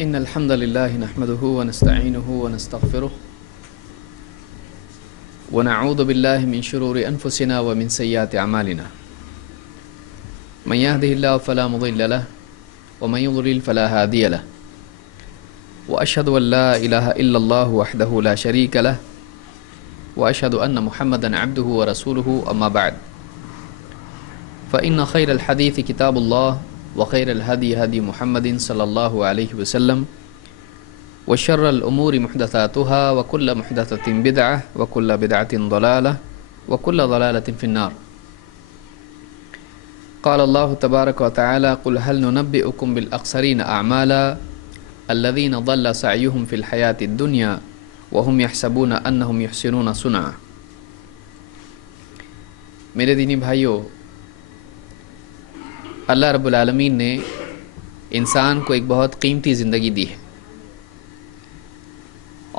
إن الحمد لله نحمده ونستعينه ونستغفره ونعوذ بالله من شرور أنفسنا ومن سيئات أعمالنا من يهده الله فلا مضل له ومن يضلل فلا هادي له وأشهد أن لا إله إلا الله وحده لا شريك له وأشهد أن محمدا عبده ورسوله أما بعد فإن خير الحديث كتاب الله وخير الهدي هدي محمد صلى الله عليه وسلم وشر الأمور محدثاتها وكل محدثة بدعة وكل بدعة ضلالة وكل ضلالة في النار. قال الله تبارك وتعالى قل هل ننبئكم بالأخسرين أعمالا الذين ضل سعيهم في الحياة الدنيا وهم يحسبون أنهم يحسنون صنعا. میرے دینی بھائیوں، اللہ رب العالمین نے انسان کو ایک بہت قیمتی زندگی دی ہے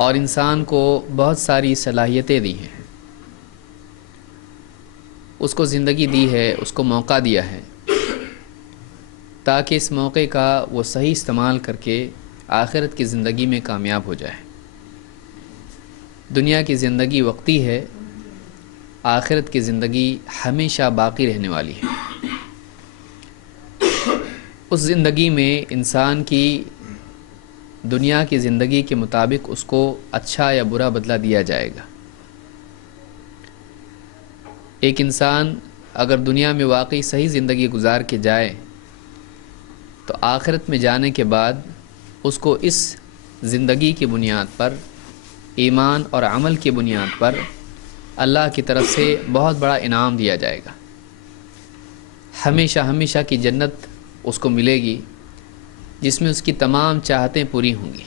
اور انسان کو بہت ساری صلاحیتیں دی ہیں. اس کو زندگی دی ہے، اس کو موقع دیا ہے تاکہ اس موقع کا وہ صحیح استعمال کر کے آخرت کی زندگی میں کامیاب ہو جائے. دنیا کی زندگی وقتی ہے، آخرت کی زندگی ہمیشہ باقی رہنے والی ہے. اس زندگی میں انسان کی دنیا کی زندگی کے مطابق اس کو اچھا یا برا بدلہ دیا جائے گا. ایک انسان اگر دنیا میں واقعی صحیح زندگی گزار کے جائے تو آخرت میں جانے کے بعد اس کو اس زندگی کی بنیاد پر، ایمان اور عمل کی بنیاد پر اللہ کی طرف سے بہت بڑا انعام دیا جائے گا. ہمیشہ ہمیشہ کی جنت اس کو ملے گی جس میں اس کی تمام چاہتیں پوری ہوں گی.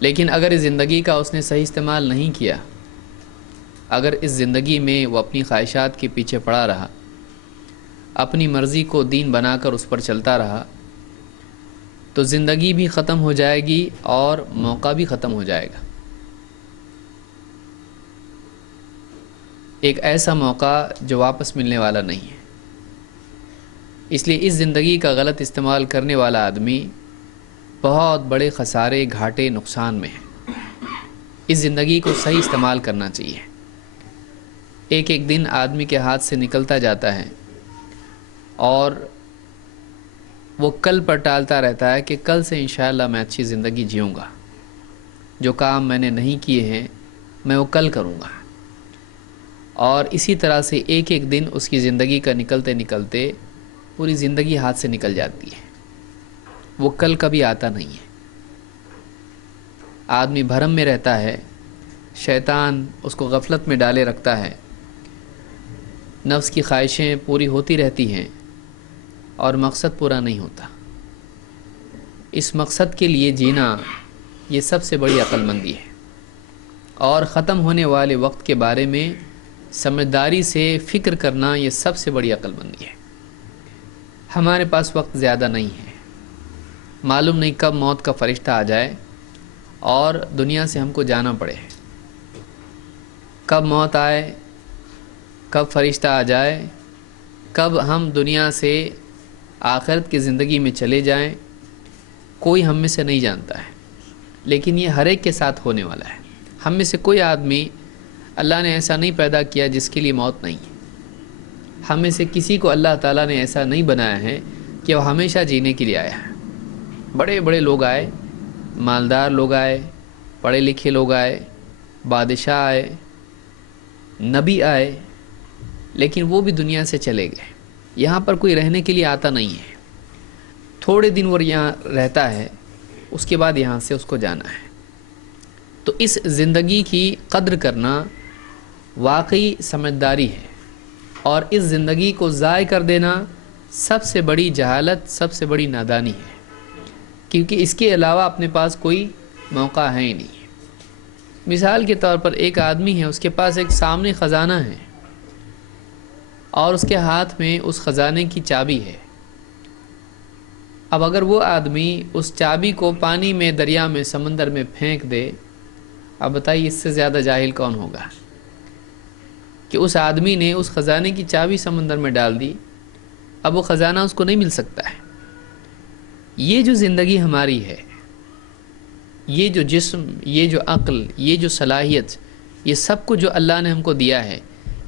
لیکن اگر اس زندگی کا اس نے صحیح استعمال نہیں کیا، اگر اس زندگی میں وہ اپنی خواہشات کے پیچھے پڑا رہا، اپنی مرضی کو دین بنا کر اس پر چلتا رہا، تو زندگی بھی ختم ہو جائے گی اور موقع بھی ختم ہو جائے گا. ایک ایسا موقع جو واپس ملنے والا نہیں ہے. اس لیے اس زندگی کا غلط استعمال کرنے والا آدمی بہت بڑے خسارے، گھاٹے، نقصان میں ہے. اس زندگی کو صحیح استعمال کرنا چاہیے. ایک ایک دن آدمی کے ہاتھ سے نکلتا جاتا ہے اور وہ کل پر ٹالتا رہتا ہے کہ کل سے انشاءاللہ میں اچھی زندگی جیوں گا، جو کام میں نے نہیں کیے ہیں میں وہ کل کروں گا. اور اسی طرح سے ایک ایک دن اس کی زندگی کا نکلتے نکلتے پوری زندگی ہاتھ سے نکل جاتی ہے. وہ کل کبھی آتا نہیں ہے. آدمی بھرم میں رہتا ہے، شیطان اس کو غفلت میں ڈالے رکھتا ہے، نفس کی خواہشیں پوری ہوتی رہتی ہیں اور مقصد پورا نہیں ہوتا. اس مقصد کے لیے جینا یہ سب سے بڑی عقل مندی ہے. اور ختم ہونے والے وقت کے بارے میں سمجھداری سے فکر کرنا یہ سب سے بڑی عقل مندی ہے. ہمارے پاس وقت زیادہ نہیں ہے، معلوم نہیں کب موت کا فرشتہ آ جائے اور دنیا سے ہم کو جانا پڑے. کب موت آئے، کب فرشتہ آ جائے، کب ہم دنیا سے آخرت کی زندگی میں چلے جائیں، کوئی ہم میں سے نہیں جانتا ہے. لیکن یہ ہر ایک کے ساتھ ہونے والا ہے. ہم میں سے کوئی آدمی اللہ نے ایسا نہیں پیدا کیا جس کے لیے موت نہیں ہے. ہم میں سے کسی کو اللہ تعالیٰ نے ایسا نہیں بنایا ہے کہ وہ ہمیشہ جینے کے لیے آیا ہے. بڑے بڑے لوگ آئے، مالدار لوگ آئے، پڑھے لکھے لوگ آئے، بادشاہ آئے، نبی آئے، لیکن وہ بھی دنیا سے چلے گئے. یہاں پر کوئی رہنے کے لیے آتا نہیں ہے. تھوڑے دن وہ یہاں رہتا ہے، اس کے بعد یہاں سے اس کو جانا ہے. تو اس زندگی کی قدر کرنا واقعی سمجھداری ہے، اور اس زندگی کو ضائع کر دینا سب سے بڑی جہالت، سب سے بڑی نادانی ہے، کیونکہ اس کے علاوہ اپنے پاس کوئی موقع ہے ہی نہیں. مثال کے طور پر ایک آدمی ہے، اس کے پاس ایک سامنے خزانہ ہے اور اس کے ہاتھ میں اس خزانے کی چابی ہے. اب اگر وہ آدمی اس چابی کو پانی میں، دریا میں، سمندر میں پھینک دے، اب بتائیے اس سے زیادہ جاہل کون ہوگا کہ اس آدمی نے اس خزانے کی چابی سمندر میں ڈال دی، اب وہ خزانہ اس کو نہیں مل سکتا ہے. یہ جو زندگی ہماری ہے، یہ جو جسم، یہ جو عقل، یہ جو صلاحیت، یہ سب کچھ جو اللہ نے ہم کو دیا ہے،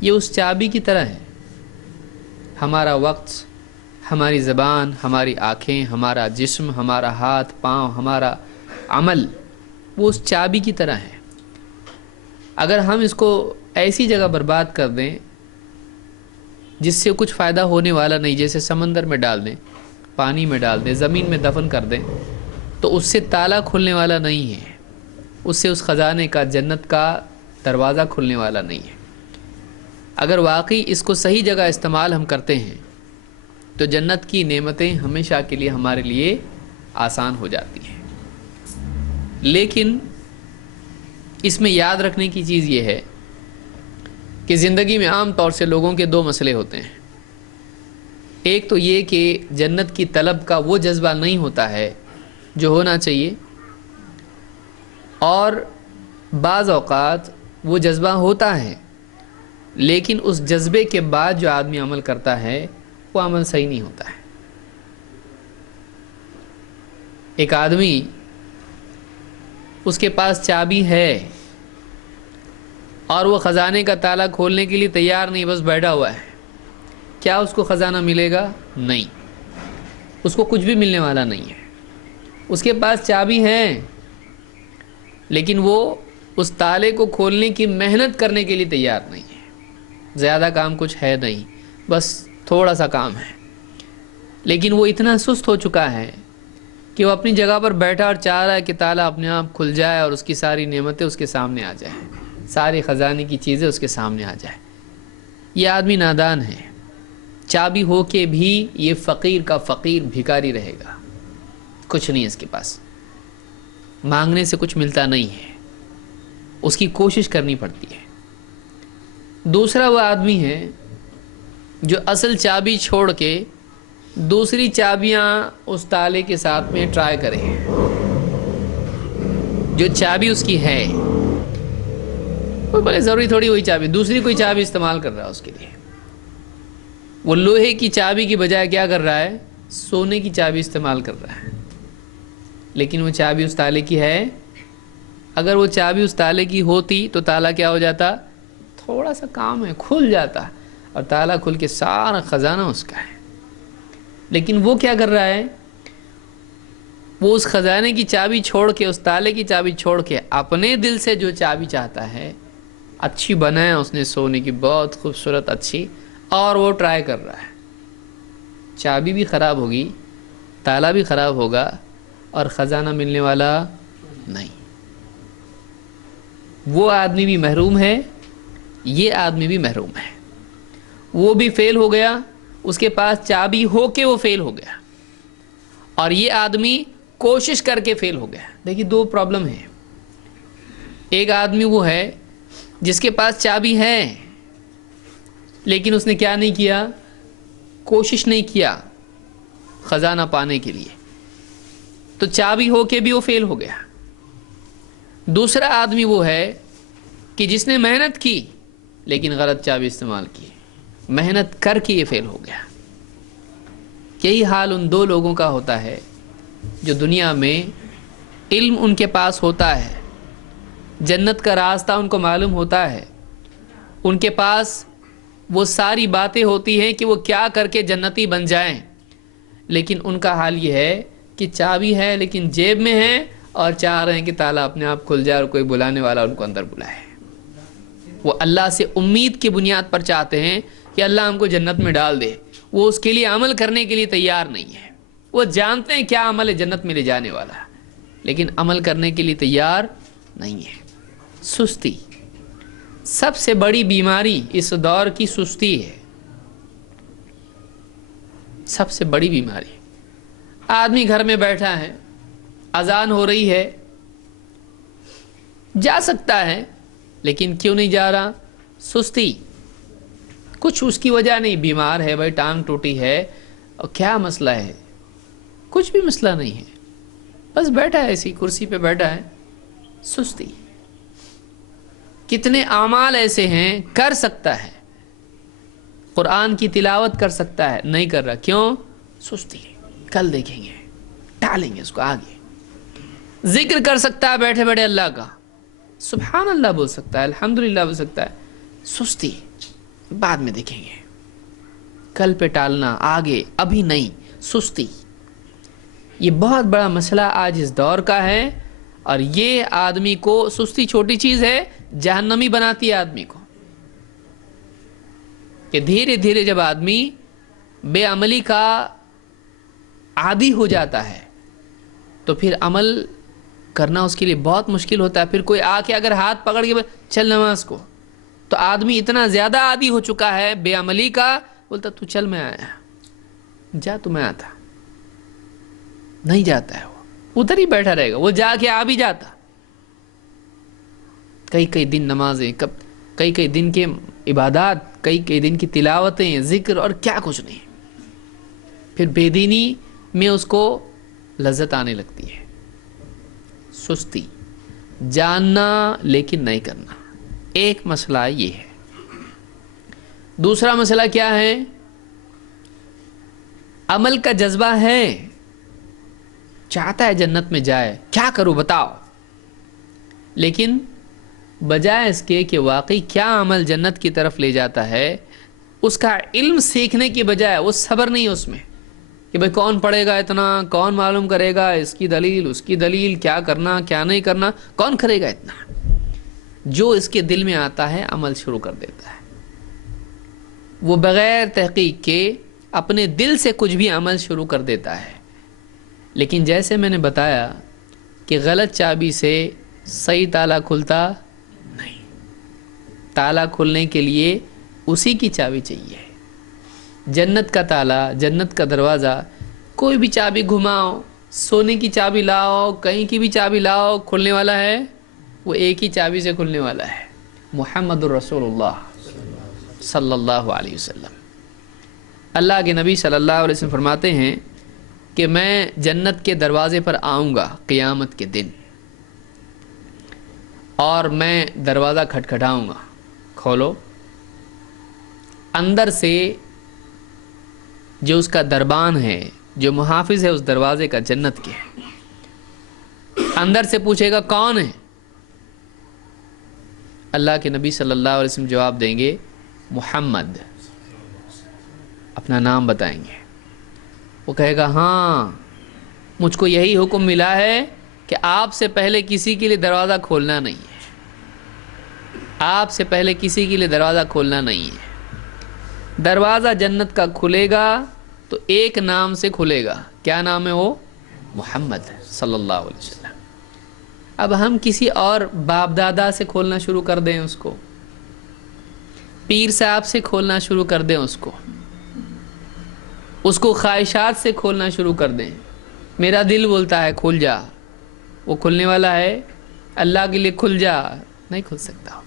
یہ اس چابی کی طرح ہے۔ ہمارا وقت، ہماری زبان، ہماری آنکھیں، ہمارا جسم، ہمارا ہاتھ پاؤں، ہمارا عمل، وہ اس چابی کی طرح ہے۔ اگر ہم اس کو ایسی جگہ برباد کر دیں جس سے کچھ فائدہ ہونے والا نہیں، جیسے سمندر میں ڈال دیں، پانی میں ڈال دیں، زمین میں دفن کر دیں، تو اس سے تالا کھلنے والا نہیں ہے، اس سے اس خزانے کا، جنت کا دروازہ کھلنے والا نہیں ہے۔ اگر واقعی اس کو صحیح جگہ استعمال ہم کرتے ہیں تو جنت کی نعمتیں ہمیشہ کے لیے ہمارے لیے آسان ہو جاتی ہیں۔ لیکن اس میں یاد رکھنے کی چیز یہ ہے کہ زندگی میں عام طور سے لوگوں کے دو مسئلے ہوتے ہیں۔ ایک تو یہ کہ جنت کی طلب کا وہ جذبہ نہیں ہوتا ہے جو ہونا چاہیے، اور بعض اوقات وہ جذبہ ہوتا ہے لیکن اس جذبے کے بعد جو آدمی عمل کرتا ہے وہ عمل صحیح نہیں ہوتا ہے۔ ایک آدمی، اس کے پاس چابی ہے اور وہ خزانے کا تالا کھولنے کے لیے تیار نہیں، بس بیٹھا ہوا ہے، کیا اس کو خزانہ ملے گا؟ نہیں، اس کو کچھ بھی ملنے والا نہیں ہے۔ اس کے پاس چابی ہے لیکن وہ اس تالے کو کھولنے کی محنت کرنے کے لیے تیار نہیں ہے۔ زیادہ کام کچھ ہے نہیں، بس تھوڑا سا کام ہے، لیکن وہ اتنا سست ہو چکا ہے کہ وہ اپنی جگہ پر بیٹھا اور چاہ رہا ہے کہ تالا اپنے آپ کھل جائے اور اس کی ساری نعمتیں اس کے سامنے آ جائیں، ساری خزانے کی چیزیں اس کے سامنے آ جائیں۔ یہ آدمی نادان ہے، چابی ہو کے بھی یہ فقیر کا فقیر، بھکاری رہے گا، کچھ نہیں اس کے پاس، مانگنے سے کچھ ملتا نہیں ہے، اس کی کوشش کرنی پڑتی ہے۔ دوسرا وہ آدمی ہے جو اصل چابی چھوڑ کے دوسری چابیاں اس تالے کے ساتھ میں ٹرائی کرے، جو چابی اس کی ہے، وہ بولے ضروری تھوڑی وہی چابی، دوسری کوئی چابی استعمال کر رہا ہے اس کے لیے۔ وہ لوہے کی چابی کی بجائے کیا کر رہا ہے؟ سونے کی چابی استعمال کر رہا ہے، لیکن وہ چابی اس تالے کی ہے۔ اگر وہ چابی اس تالے کی ہوتی تو تالا کیا ہو جاتا؟ تھوڑا سا کام ہے، کھل جاتا، اور تالا کھل کے سارا خزانہ اس کا ہے۔ لیکن وہ کیا کر رہا ہے؟ وہ اس خزانے کی چابی چھوڑ کے، اس تالے کی چابی چھوڑ کے، اپنے دل سے جو چابی چاہتا ہے، اچھی بنایا اس نے سونے کی، بہت خوبصورت اچھی، اور وہ ٹرائی کر رہا ہے۔ چابی بھی خراب ہوگی، تالا بھی خراب ہوگا، اور خزانہ ملنے والا نہیں۔ وہ آدمی بھی محروم ہے، یہ آدمی بھی محروم ہے۔ وہ بھی فیل ہو گیا، اس کے پاس چابی ہو کے وہ فیل ہو گیا، اور یہ آدمی کوشش کر کے فیل ہو گیا۔ دیکھیے دو پرابلم ہیں۔ ایک آدمی وہ ہے جس کے پاس چابی ہے لیکن اس نے کیا نہیں کیا؟ کوشش نہیں کیا خزانہ پانے کے لیے، تو چابی ہو کے بھی وہ فیل ہو گیا۔ دوسرا آدمی وہ ہے کہ جس نے محنت کی لیکن غلط چابی استعمال کی، محنت کر کے یہ فیل ہو گیا۔ یہی حال ان دو لوگوں کا ہوتا ہے جو دنیا میں علم ان کے پاس ہوتا ہے، جنت کا راستہ ان کو معلوم ہوتا ہے، ان کے پاس وہ ساری باتیں ہوتی ہیں کہ وہ کیا کر کے جنتی بن جائیں، لیکن ان کا حال یہ ہے کہ چابی ہے لیکن جیب میں ہے، اور چاہ رہے ہیں کہ تالا اپنے آپ کھل جائے اور کوئی بلانے والا ان کو اندر بلائے۔ وہ اللہ سے امید کی بنیاد پر چاہتے ہیں کہ اللہ ہم کو جنت میں ڈال دے، وہ اس کے لیے عمل کرنے کے لیے تیار نہیں ہے۔ وہ جانتے ہیں کیا عمل ہے جنت میں لے جانے والا، لیکن عمل کرنے کے لیے تیار نہیں ہے۔ سستی سب سے بڑی بیماری اس دور کی سستی ہے، سب سے بڑی بیماری۔ آدمی گھر میں بیٹھا ہے، اذان ہو رہی ہے، جا سکتا ہے لیکن کیوں نہیں جا رہا؟ سستی۔ کچھ اس کی وجہ نہیں، بیمار ہے بھائی، ٹانگ ٹوٹی ہے، اور کیا مسئلہ ہے؟ کچھ بھی مسئلہ نہیں ہے، بس بیٹھا ہے ایسی کرسی پہ بیٹھا ہے، سستی۔ کتنے اعمال ایسے ہیں کر سکتا ہے، قرآن کی تلاوت کر سکتا ہے، نہیں کر رہا، کیوں؟ سستی۔ کل دیکھیں گے، اٹھا لیں گے اس کو آگے. ذکر کر سکتا ہے بیٹھے بیٹھے اللہ کا, سبحان اللہ بول سکتا ہے, الحمدللہ بول سکتا ہے, سستی بعد میں دیکھیں گے, کل پہ ٹالنا, آگے ابھی نہیں, سستی. یہ بہت بڑا مسئلہ آج اس دور کا ہے, اور یہ آدمی کو, سستی چھوٹی چیز ہے, جہنمی بناتی ہے آدمی کو. کہ دھیرے دھیرے جب آدمی بے عملی کا عادی ہو جاتا ہے تو پھر عمل کرنا اس کے لیے بہت مشکل ہوتا ہے. پھر کوئی آ کے اگر ہاتھ پکڑ کے چل نماز کو, تو آدمی اتنا زیادہ عادی ہو چکا ہے بے عملی کا, بولتا تو چل میں آیا, جا تو میں آتا, نہیں جاتا ہے, وہ ادھر ہی بیٹھا رہے گا, وہ جا کے آ بھی جاتا. کئی کئی دن نمازیں, کئی کئی دن کے عبادات, کئی کئی دن کی تلاوتیں, ذکر اور کیا کچھ نہیں. پھر بے دینی میں اس کو لذت آنے لگتی ہے. سستی, جاننا لیکن نہیں کرنا, ایک مسئلہ یہ ہے. دوسرا مسئلہ کیا ہے؟ عمل کا جذبہ ہے, چاہتا ہے جنت میں جائے, کیا کروں بتاؤ, لیکن بجائے اس کے کہ واقعی کیا عمل جنت کی طرف لے جاتا ہے, اس کا علم سیکھنے کی بجائے وہ صبر نہیں ہے اس میں کہ بھئی کون پڑھے گا اتنا, کون معلوم کرے گا, اس کی دلیل اس کی دلیل, کیا کرنا کیا نہیں کرنا, کون کرے گا اتنا. جو اس کے دل میں آتا ہے عمل شروع کر دیتا ہے. وہ بغیر تحقیق کے اپنے دل سے کچھ بھی عمل شروع کر دیتا ہے. لیکن جیسے میں نے بتایا کہ غلط چابی سے صحیح تالا کھلتا نہیں, تالا کھلنے کے لیے اسی کی چابی چاہیے. جنت کا تالا, جنت کا دروازہ, کوئی بھی چابی گھماؤ, سونے کی چابی لاؤ, کہیں کی بھی چابی لاؤ, کھلنے والا ہے وہ ایک ہی چابی سے کھلنے والا ہے, محمد الرسول اللہ صلی اللہ علیہ وسلم. اللہ کے نبی صلی اللہ علیہ وسلم فرماتے ہیں کہ میں جنت کے دروازے پر آؤں گا قیامت کے دن, اور میں دروازہ کھٹکھٹاؤں گا, کھولو. اندر سے جو اس کا دربان ہے, جو محافظ ہے اس دروازے کا جنت کے, اندر سے پوچھے گا کون ہے؟ اللہ کے نبی صلی اللہ علیہ وسلم جواب دیں گے محمد, اپنا نام بتائیں گے. وہ کہے گا ہاں مجھ کو یہی حکم ملا ہے کہ آپ سے پہلے کسی کے لیے دروازہ کھولنا نہیں ہے, آپ سے پہلے کسی کے لیے دروازہ کھولنا نہیں ہے. دروازہ جنت کا کھلے گا تو ایک نام سے کھلے گا, کیا نام ہے وہ؟ محمد صلی اللہ علیہ وسلم. اب ہم کسی اور باپ دادا سے کھولنا شروع کر دیں اس کو, پیر صاحب سے کھولنا شروع کر دیں اس کو خواہشات سے کھولنا شروع کر دیں. میرا دل بولتا ہے کھل جا, وہ کھلنے والا ہے؟ اللہ کے لیے کھل جا, نہیں کھل سکتا.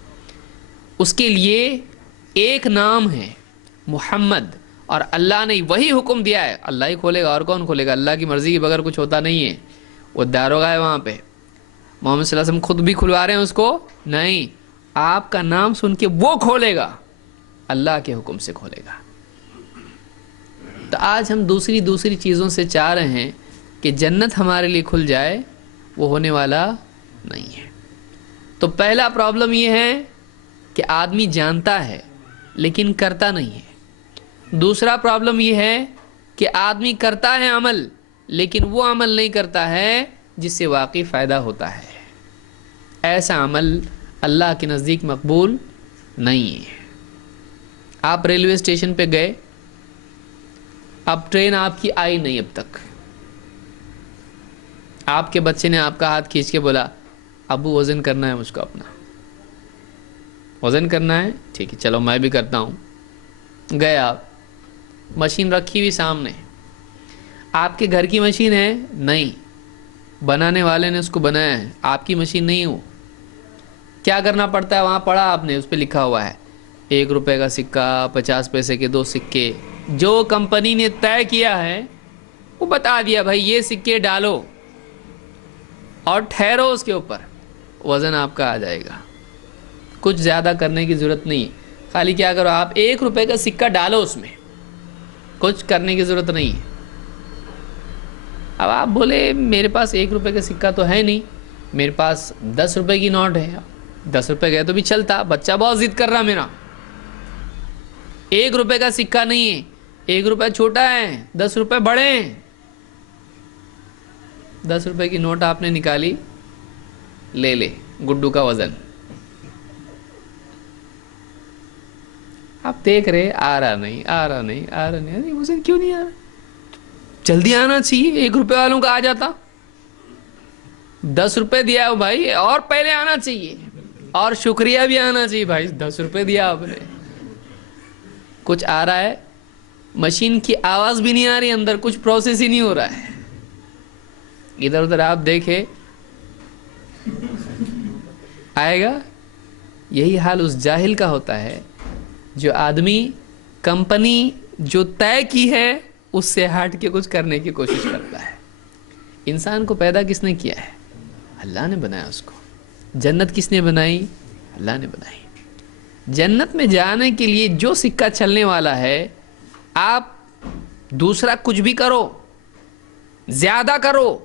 اس کے لیے ایک نام ہے محمد, اور اللہ نے وہی حکم دیا ہے, اللہ ہی کھولے گا, اور کون کھولے گا؟ اللہ کی مرضی کے بغیر کچھ ہوتا نہیں ہے. وہ داروغہ ہے وہاں پہ, محمد صلی اللہ علیہ وسلم خود بھی کھلوا رہے ہیں اس کو نہیں, آپ کا نام سن کے وہ کھولے گا, اللہ کے حکم سے کھولے گا. تو آج ہم دوسری چیزوں سے چاہ رہے ہیں کہ جنت ہمارے لیے کھل جائے, وہ ہونے والا نہیں ہے. تو پہلا پرابلم یہ ہے کہ آدمی جانتا ہے لیکن کرتا نہیں ہے. دوسرا پرابلم یہ ہے کہ آدمی کرتا ہے عمل, لیکن وہ عمل نہیں کرتا ہے جس سے واقعی فائدہ ہوتا ہے. ایسا عمل اللہ کے نزدیک مقبول نہیں ہے. آپ ریلوے اسٹیشن پہ گئے, اب ٹرین آپ کی آئی نہیں, اب تک آپ کے بچے نے آپ کا ہاتھ کھینچ کے بولا ابو وزن کرنا ہے مجھ کو, اپنا وزن کرنا ہے, ٹھیک ہے چلو میں بھی کرتا ہوں. گئے آپ, مشین رکھی ہوئی سامنے, آپ کے گھر کی مشین ہے نہیں, بنانے والے نے اس کو بنایا ہے, آپ کی مشین نہیں ہو. کیا کرنا پڑتا ہے؟ وہاں پڑھا آپ نے, اس پہ لکھا ہوا ہے 1 روپے کا سکہ, 50 پیسے کے 2 سکے, جو کمپنی نے طے کیا ہے وہ بتا دیا بھائی یہ سکے ڈالو اور ٹھہرو, اس کے اوپر وزن آپ کا آ جائے گا. کچھ زیادہ کرنے کی ضرورت نہیں, خالی کیا کرو آپ 1 روپے کا سکہ ڈالو اس میں, کچھ کرنے کی ضرورت نہیں ہے. اب آپ بولے میرے پاس 1 روپے کا سکہ تو ہے نہیں، میرے پاس 10 روپے کی نوٹ ہے، 10 روپے گئے تو بھی چلتا، بچہ بہت ضد کر رہا میرا، 1 روپے کا سکہ نہیں ہے، 1 روپے چھوٹا ہے، 10 روپے بڑے ہیں۔ 10 روپے کی نوٹ آپ نے نکالی، لے لے گڈو کا وزن، آپ دیکھ رہے آ رہا نہیں آ رہا نہیں آ رہا نہیں، وزن کیوں نہیں آ رہا؟ جلدی آنا چاہیے، 1 روپے والوں کا آ جاتا، 10 روپے دیا ہو بھائی، اور پہلے آنا چاہیے، اور شکریہ بھی آنا چاہیے بھائی، 10 روپے دیا آپ نے۔ کچھ آ رہا ہے، مشین کی آواز بھی نہیں آ رہی، اندر کچھ پروسیس ہی نہیں ہو رہا ہے، ادھر ادھر آپ دیکھے آئے گا۔ یہی حال اس جاہل کا ہوتا ہے جو آدمی کمپنی جو طے کی ہے اس سے ہٹ کے کچھ کرنے کی کوشش کرتا ہے۔ انسان کو پیدا کس نے کیا ہے؟ اللہ نے بنایا اس کو۔ جنت کس نے بنائی؟ اللہ نے بنائی۔ جنت میں جانے کے لیے جو سکہ چلنے والا ہے، آپ دوسرا کچھ بھی کرو، زیادہ کرو،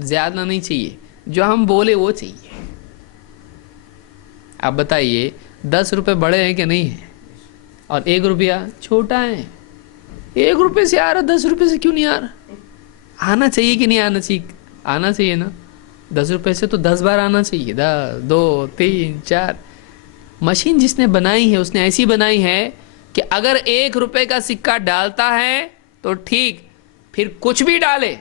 زیادہ نہیں چاہیے، جو ہم بولے وہ چاہیے۔ آپ بتائیے 10 روپے بڑے ہیں کہ نہیں ہیں؟ اور 1 روپیہ چھوٹا ہے۔ 1 روپے سے آ رہا، 10 روپے سے کیوں نہیں آ رہا؟ آنا چاہیے کہ نہیں آنا چاہیے؟ آنا چاہیے نا، 10 روپے سے تو 10 بار آنا چاہیے، 2 3 4۔ مشین جس نے بنائی ہے اس نے ایسی بنائی ہے کہ اگر 1 روپے کا سکہ ڈالتا ہے تو ٹھیک، پھر کچھ بھی ڈالے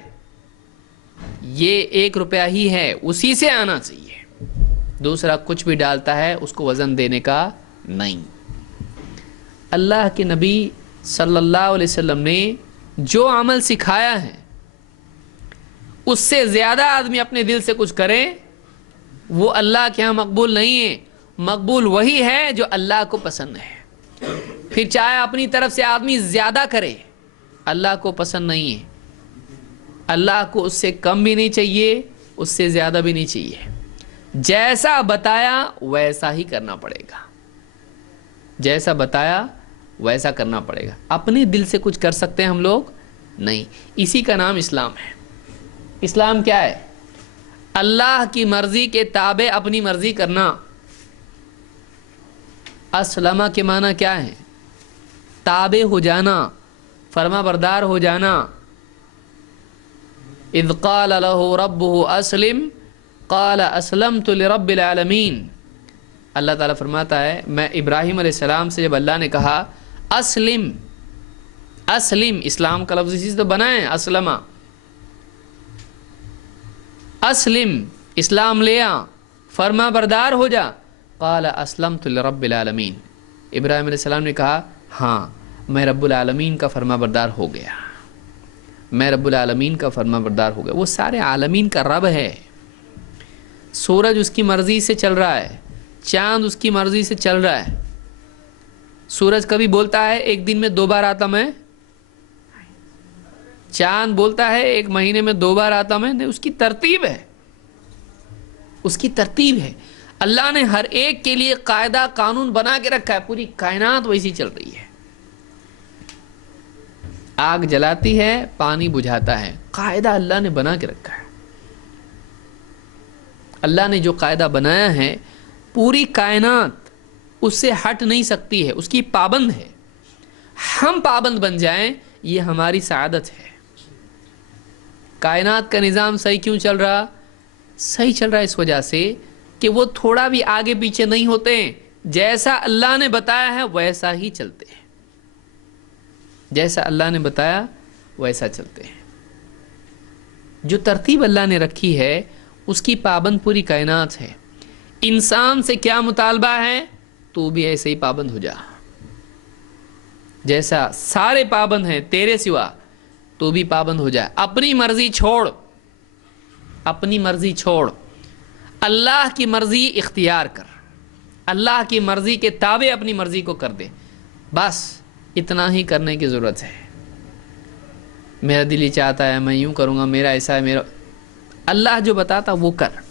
یہ 1 روپیہ ہی ہے، اسی سے آنا چاہیے۔ دوسرا کچھ بھی ڈالتا ہے اس کو وزن دینے کا نہیں۔ اللہ کے نبی صلی اللہ علیہ وسلم نے جو عمل سکھایا ہے اس سے زیادہ آدمی اپنے دل سے کچھ کرے وہ اللہ کے ہاں مقبول نہیں ہے۔ مقبول وہی ہے جو اللہ کو پسند ہے۔ پھر چاہے اپنی طرف سے آدمی زیادہ کرے، اللہ کو پسند نہیں ہے۔ اللہ کو اس سے کم بھی نہیں چاہیے، اس سے زیادہ بھی نہیں چاہیے۔ جیسا بتایا ویسا ہی کرنا پڑے گا، جیسا بتایا ویسا کرنا پڑے گا۔ اپنے دل سے کچھ کر سکتے ہیں ہم لوگ؟ نہیں۔ اسی کا نام اسلام ہے۔ اسلام کیا ہے؟ اللہ کی مرضی کے تابع اپنی مرضی کرنا۔ اسلمہ کے معنی کیا ہے؟ تابع ہو جانا، فرما بردار ہو جانا۔ اذ قال له ربه اسلم قال اسلمت لرب العالمین۔ اللہ تعالیٰ فرماتا ہے میں ابراہیم علیہ السلام سے جب اللہ نے کہا اسلم، اسلم، اسلام کا لفظ اسی سے تو بنا ہے، اسلمہ، اسلم، اسلام لے آ، فرما بردار ہو جا۔ قال اسلمت لرب العالمین، ابراہیم علیہ السلام نے کہا ہاں میں رب العالمین کا فرما بردار ہو گیا، میں رب العالمین کا فرما بردار ہو گیا۔ وہ سارے عالمین کا رب ہے۔ سورج اس کی مرضی سے چل رہا ہے، چاند اس کی مرضی سے چل رہا ہے۔ سورج کبھی بولتا ہے 1 دن میں 2 بار آتا میں، چاند بولتا ہے 1 مہینے میں 2 بار آتا میں، نہیں، اس کی ترتیب ہے، اس کی ترتیب ہے۔ اللہ نے ہر ایک کے لیے قاعدہ قانون بنا کے رکھا ہے، پوری کائنات ویسی چل رہی ہے۔ آگ جلاتی ہے، پانی بجھاتا ہے، قاعدہ اللہ نے بنا کے رکھا ہے۔ اللہ نے جو قاعدہ بنایا ہے پوری کائنات اس سے ہٹ نہیں سکتی ہے، اس کی پابند ہے۔ ہم پابند بن جائیں یہ ہماری سعادت ہے۔ کائنات کا نظام صحیح کیوں چل رہا؟ صحیح چل رہا ہے اس وجہ سے کہ وہ تھوڑا بھی آگے پیچھے نہیں ہوتے ہیں، جیسا اللہ نے بتایا ہے ویسا ہی چلتے ہیں، جیسا اللہ نے بتایا ویسا چلتے ہیں۔ جو ترتیب اللہ نے رکھی ہے اس کی پابند پوری کائنات ہے۔ انسان سے کیا مطالبہ ہے؟ تو بھی ایسے ہی پابند ہو جا، جیسا سارے پابند ہیں تیرے سوا، تو بھی پابند ہو جا۔ اپنی مرضی چھوڑ، اپنی مرضی چھوڑ، اللہ کی مرضی اختیار کر، اللہ کی مرضی کے تابع اپنی مرضی کو کر دے، بس اتنا ہی کرنے کی ضرورت ہے۔ میرا دل ہی چاہتا ہے میں یوں کروں گا، میرا ایسا ہے، میرا، اللہ جو بتاتا وہ کر۔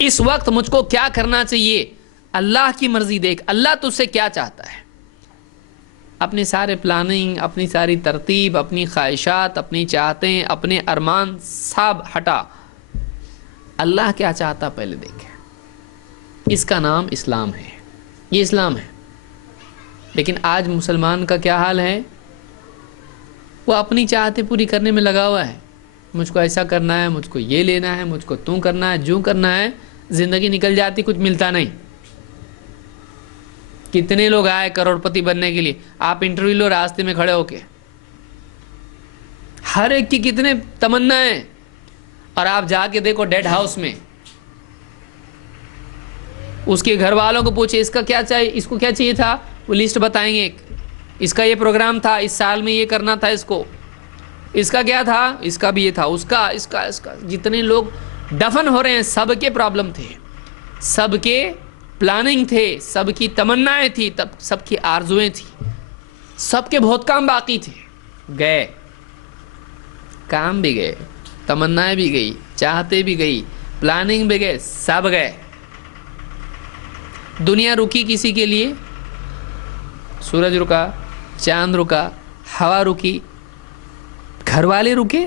اس وقت مجھ کو کیا کرنا چاہیے؟ اللہ کی مرضی دیکھ، اللہ تجھ سے کیا چاہتا ہے۔ اپنے سارے پلاننگ، اپنی ساری ترتیب، اپنی خواہشات، اپنی چاہتیں، اپنے ارمان سب ہٹا، اللہ کیا چاہتا پہلے دیکھیں۔ اس کا نام اسلام ہے، یہ اسلام ہے۔ لیکن آج مسلمان کا کیا حال ہے؟ وہ اپنی چاہتیں پوری کرنے میں لگا ہوا ہے، مجھ کو ایسا کرنا ہے، مجھ کو یہ لینا ہے، مجھ کو توں کرنا ہے، جو کرنا ہے، زندگی نکل جاتی، کچھ ملتا نہیں۔ کتنے لوگ آئے کروڑ پتی بننے کے لیے، آپ انٹرویو لو راستے میں کھڑے ہو کے، ہر ایک کی کتنے تمنا ہے، اور آپ جا کے دیکھو ڈیڈ ہاؤس میں، اس کے گھر والوں کو پوچھے اس کا کیا چاہیے، اس کو کیا چاہیے تھا، وہ لسٹ بتائیں گے، اس کا یہ پروگرام تھا، اس سال میں یہ کرنا تھا، اس کا کیا تھا، اس کا بھی یہ تھا، اس کا جتنے لوگ دفن ہو رہے ہیں سب کے پرابلم تھے، سب کے پلاننگ تھے، سب کی تمنائیں تھی، سب کی آرزویں تھی، سب کے بہت کام باقی تھے، گئے، کام بھی گئے، تمنائیں بھی گئی، چاہتے بھی گئی، پلاننگ بھی گئے، سب گئے۔ دنیا رکی کسی کے لیے؟ سورج رکا، چاند رکا، ہوا رکی، گھر والے رکے؟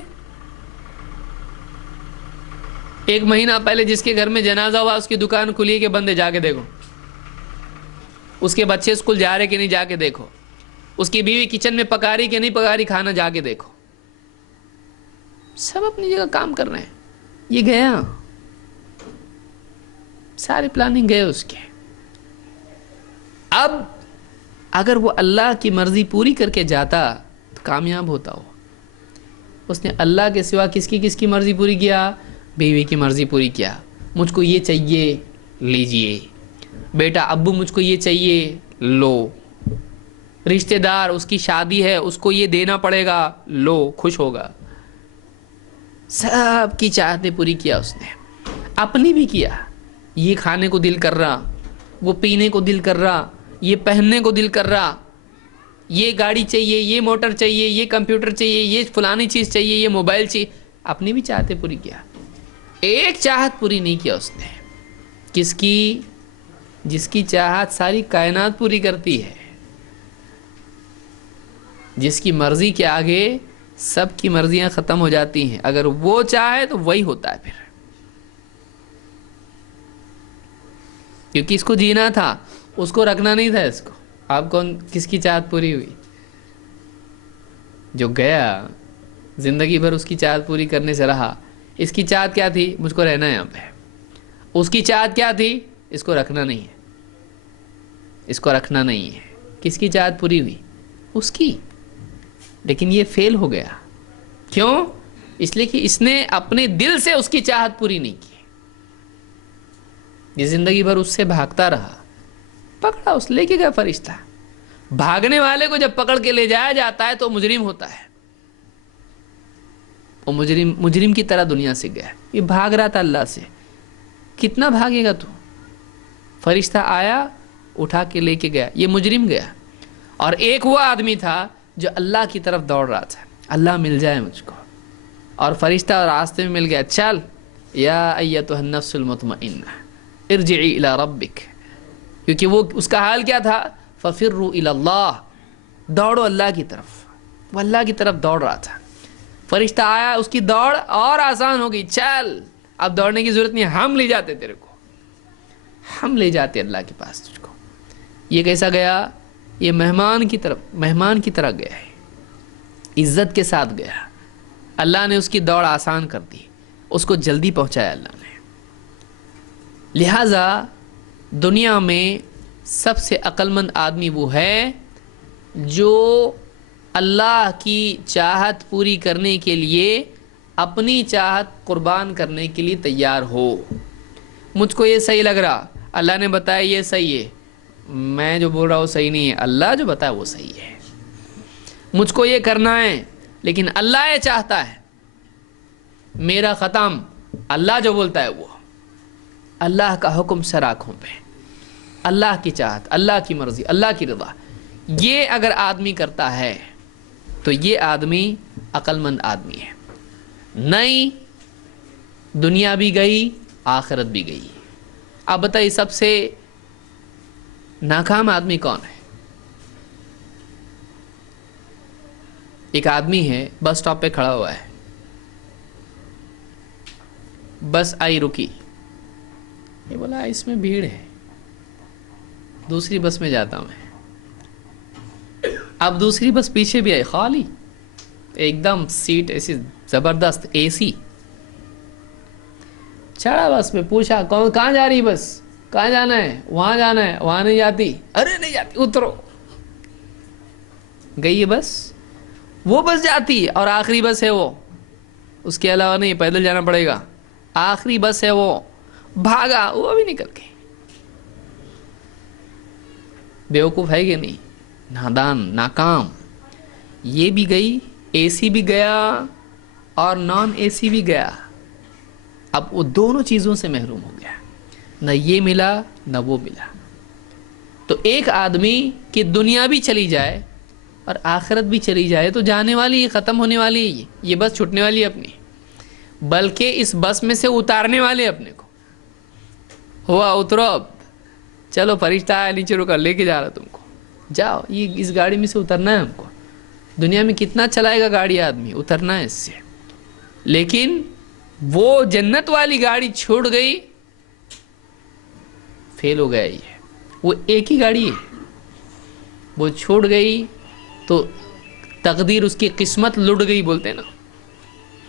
ایک مہینہ پہلے جس کے گھر میں جنازہ ہوا اس کی دکان کھلی کہ بندے جا کے دیکھو، اس کے بچے اسکول جا رہے کہ نہیں جا کے دیکھو، اس کی بیوی کچن میں پکا رہی کہ نہیں پکا رہی کھانا، جا کے دیکھو۔ سب اپنی جگہ کام کر رہے ہیں، یہ گیا، ساری پلاننگ گئے اس کے۔ اب اگر وہ اللہ کی مرضی پوری کر کے جاتا تو کامیاب ہوتا ہو۔ اس نے اللہ کے سوا کس کی مرضی پوری کیا؟ بیوی کی مرضی پوری کیا، مجھ کو یہ چاہیے لیجئے، بیٹا ابو مجھ کو یہ چاہیے لو، رشتہ دار اس کی شادی ہے اس کو یہ دینا پڑے گا، لو، خوش ہوگا۔ سب کی چاہتیں پوری کیا اس نے، اپنی بھی کیا، یہ کھانے کو دل کر رہا، وہ پینے کو دل کر رہا، یہ پہننے کو دل کر رہا، یہ گاڑی چاہیے، یہ موٹر چاہیے، یہ کمپیوٹر چاہیے، یہ فلانی چیز چاہیے، یہ موبائل چاہیے، اپنی بھی چاہتیں پوری کیا۔ ایک چاہت پوری نہیں کیا اس نے، کس کی؟ جس کی چاہت ساری کائنات پوری کرتی ہے، جس کی مرضی کے آگے سب کی مرضیاں ختم ہو جاتی ہیں، اگر وہ چاہے تو وہی ہوتا ہے پھر، کیونکہ اس کو جینا تھا، اس کو رکھنا نہیں تھا اس کو۔ آپ کون کس کی چاہت پوری ہوئی؟ جو گیا زندگی بھر اس کی چاہت پوری کرنے سے رہا۔ اس کی چاہت کیا تھی؟ مجھ کو رہنا ہے یہاں پہ۔ اس کی چاہت کیا تھی؟ اس کو رکھنا نہیں ہے، اس کو رکھنا نہیں ہے۔ کس کی چاہت پوری ہوئی؟ اس کی۔ لیکن یہ فیل ہو گیا، کیوں؟ اس لیے کہ اس نے اپنے دل سے اس کی چاہت پوری نہیں کی، یہ زندگی بھر اس سے بھاگتا رہا، پکڑا اس لے کے گیا فرشتہ۔ بھاگنے والے کو جب پکڑ کے لے جایا جاتا ہے تو مجرم ہوتا ہے، وہ مجرم کی طرح دنیا سے گیا، یہ بھاگ رہا تھا اللہ سے، کتنا بھاگے گا تو؟ فرشتہ آیا اٹھا کے لے کے گیا، یہ مجرم گیا۔ اور ایک وہ آدمی تھا جو اللہ کی طرف دوڑ رہا تھا، اللہ مل جائے مجھ کو، اور فرشتہ راستے میں مل گیا، چل یا ایتھا النفس المطمئنہ ارجعی الی ربک، کیونکہ وہ اس کا حال کیا تھا؟ ففروا الی اللہ، دوڑو اللہ کی طرف، وہ اللہ کی طرف دوڑ رہا تھا۔ فرشتہ آیا، اس کی دوڑ اور آسان ہو گئی، چل اب دوڑنے کی ضرورت نہیں، ہم لے جاتے تیرے کو، ہم لے جاتے اللہ کے پاس تجھ کو۔ یہ کیسا گیا؟ یہ مہمان کی طرح گیا ہے، عزت کے ساتھ گیا، اللہ نے اس کی دوڑ آسان کر دی، اس کو جلدی پہنچایا اللہ نے۔ لہٰذا دنیا میں سب سے عقل مند آدمی وہ ہے جو اللہ کی چاہت پوری کرنے کے لیے اپنی چاہت قربان کرنے کے لیے تیار ہو۔ مجھ کو یہ صحیح لگ رہا، اللہ نے بتایا یہ صحیح ہے، میں جو بول رہا ہوں صحیح نہیں ہے، اللہ جو بتایا وہ صحیح ہے۔ مجھ کو یہ کرنا ہے لیکن اللہ یہ چاہتا ہے، میرا ختم، اللہ جو بولتا ہے وہ، اللہ کا حکم سر آنکھوں پہ، اللہ کی چاہت، اللہ کی مرضی، اللہ کی رضا، یہ اگر آدمی کرتا ہے تو یہ آدمی عقل مند آدمی ہے۔ نہیں، دنیا بھی گئی، آخرت بھی گئی۔ اب بتائیے سب سے ناکام آدمی کون ہے؟ ایک آدمی ہے بس سٹاپ پہ کھڑا ہوا ہے, بس آئی رکی, یہ بولا اس میں بھیڑ ہے, دوسری بس میں جاتا ہوں میں. اب دوسری بس پیچھے بھی آئی, خالی, ایک دم سیٹ ایسی زبردست اے سی. چڑھا بس میں, پوچھا کہاں جا رہی بس, کہاں جانا ہے, وہاں جانا ہے, وہاں نہیں جاتی, ارے نہیں جاتی, اترو. گئی ہے بس, وہ بس جاتی اور آخری بس ہے وہ, اس کے علاوہ نہیں, پیدل جانا پڑے گا, آخری بس ہے وہ. بھاگا وہ بھی نکل گئی. بیوقوف ہے کہ نہیں, نادان, ناکام. یہ بھی گئی, اے سی بھی گیا اور نان اے سی بھی گیا. اب وہ دونوں چیزوں سے محروم ہو گیا, نہ یہ ملا نہ وہ ملا. تو ایک آدمی کی دنیا بھی چلی جائے اور آخرت بھی چلی جائے تو جانے والی, ختم ہونے والی, یہ بس چھوٹنے والی اپنی, بلکہ اس بس میں سے اتارنے والے اپنے کو. ہوا اترو, اب چلو فرشتہ آیا نیچے رکا, لے کے جا رہا تم کو, جاؤ, یہ اس گاڑی میں سے اترنا ہے ہم کو. دنیا میں کتنا چلائے گا گاڑی آدمی, اترنا ہے اس سے. لیکن وہ جنت والی گاڑی چھوڑ گئی, فیل ہو گیا. یہ وہ ایک ہی گاڑی ہے, وہ چھوڑ گئی تو تقدیر, اس کی قسمت لٹ گئی بولتے ہیں نا,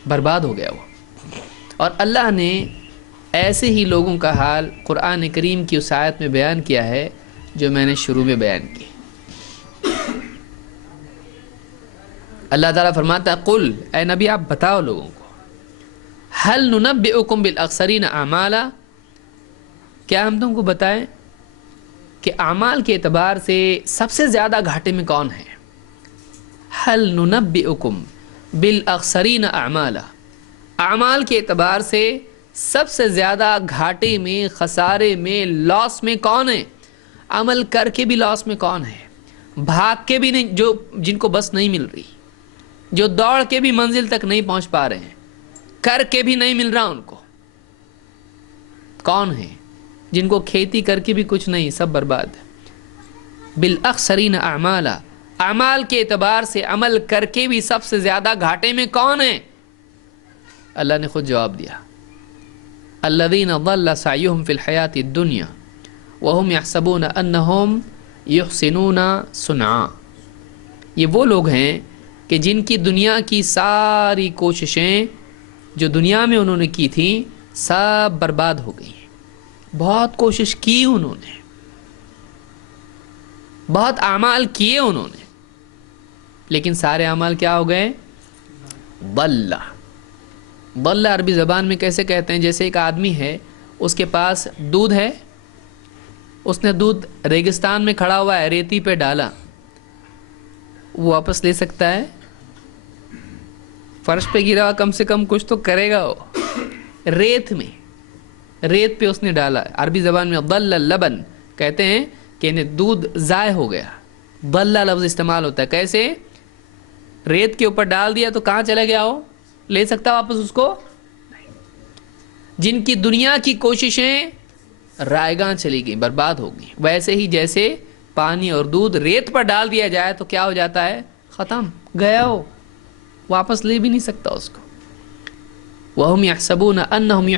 برباد ہو گیا وہ. اور اللہ نے ایسے ہی لوگوں کا حال قرآن کریم کی اس آیت میں بیان کیا ہے جو میں نے شروع میں بیان کی. اللہ تعالیٰ فرماتا ہے, قل, اے نبی آپ بتاؤ لوگوں کو, هل ننبئکم بالاخسرین اعمالا, کیا ہم تم کو بتائیں کہ اعمال کے اعتبار سے سب سے زیادہ گھاٹے میں کون ہے. هل ننبئکم بالاخسرین اعمالا, اعمال کے اعتبار سے سب سے زیادہ گھاٹے میں, خسارے میں, لاس میں کون ہے. عمل کر کے بھی لاس میں کون ہے, بھاگ کے بھی نہیں, جو جن کو بس نہیں مل رہی, جو دوڑ کے بھی منزل تک نہیں پہنچ پا رہے ہیں, کر کے بھی نہیں مل رہا ان کو, کون ہے. جن کو کھیتی کر کے بھی کچھ نہیں, سب برباد. بالاخسرین اعمالا, اعمال کے اعتبار سے عمل کر کے بھی سب سے زیادہ گھاٹے میں کون ہے. اللہ نے خود جواب دیا, الذین ضل سعیہم فی الحیاۃ الدنیا وہم یحسبون انہم یحسنون صنعا. یہ وہ لوگ ہیں کہ جن کی دنیا کی ساری کوششیں جو دنیا میں انہوں نے کی تھیں سب برباد ہو گئی ہیں. بہت کوشش کی انہوں نے, بہت اعمال کیے انہوں نے, لیکن سارے اعمال کیا ہو گئے, ضل. ضل عربی زبان میں کیسے کہتے ہیں, جیسے ایک آدمی ہے, اس کے پاس دودھ ہے, اس نے دودھ ریگستان میں کھڑا ہوا ہے, ریتی پہ ڈالا, وہ واپس لے سکتا ہے. فرش پہ گرا کم سے کم کچھ تو کرے گا وہ. ریت میں, ریت پہ اس نے ڈالا. عربی زبان میں ضل اللبن کہتے ہیں کہ دودھ ضائع ہو گیا. ضل لفظ استعمال ہوتا ہے, کیسے, ریت کے اوپر ڈال دیا تو کہاں چلا گیا وہ, لے سکتا واپس اس کو نہیں. جن کی دنیا کی کوششیں رائیگاں چلی گئی, برباد ہو گئی, ویسے ہی جیسے پانی اور دودھ ریت پر ڈال دیا جائے تو کیا ہو جاتا ہے, ختم, گیا ہو, واپس لے بھی نہیں سکتا اس کو. وَهُمْ يَحْسَبُونَ أَنَّهُمْ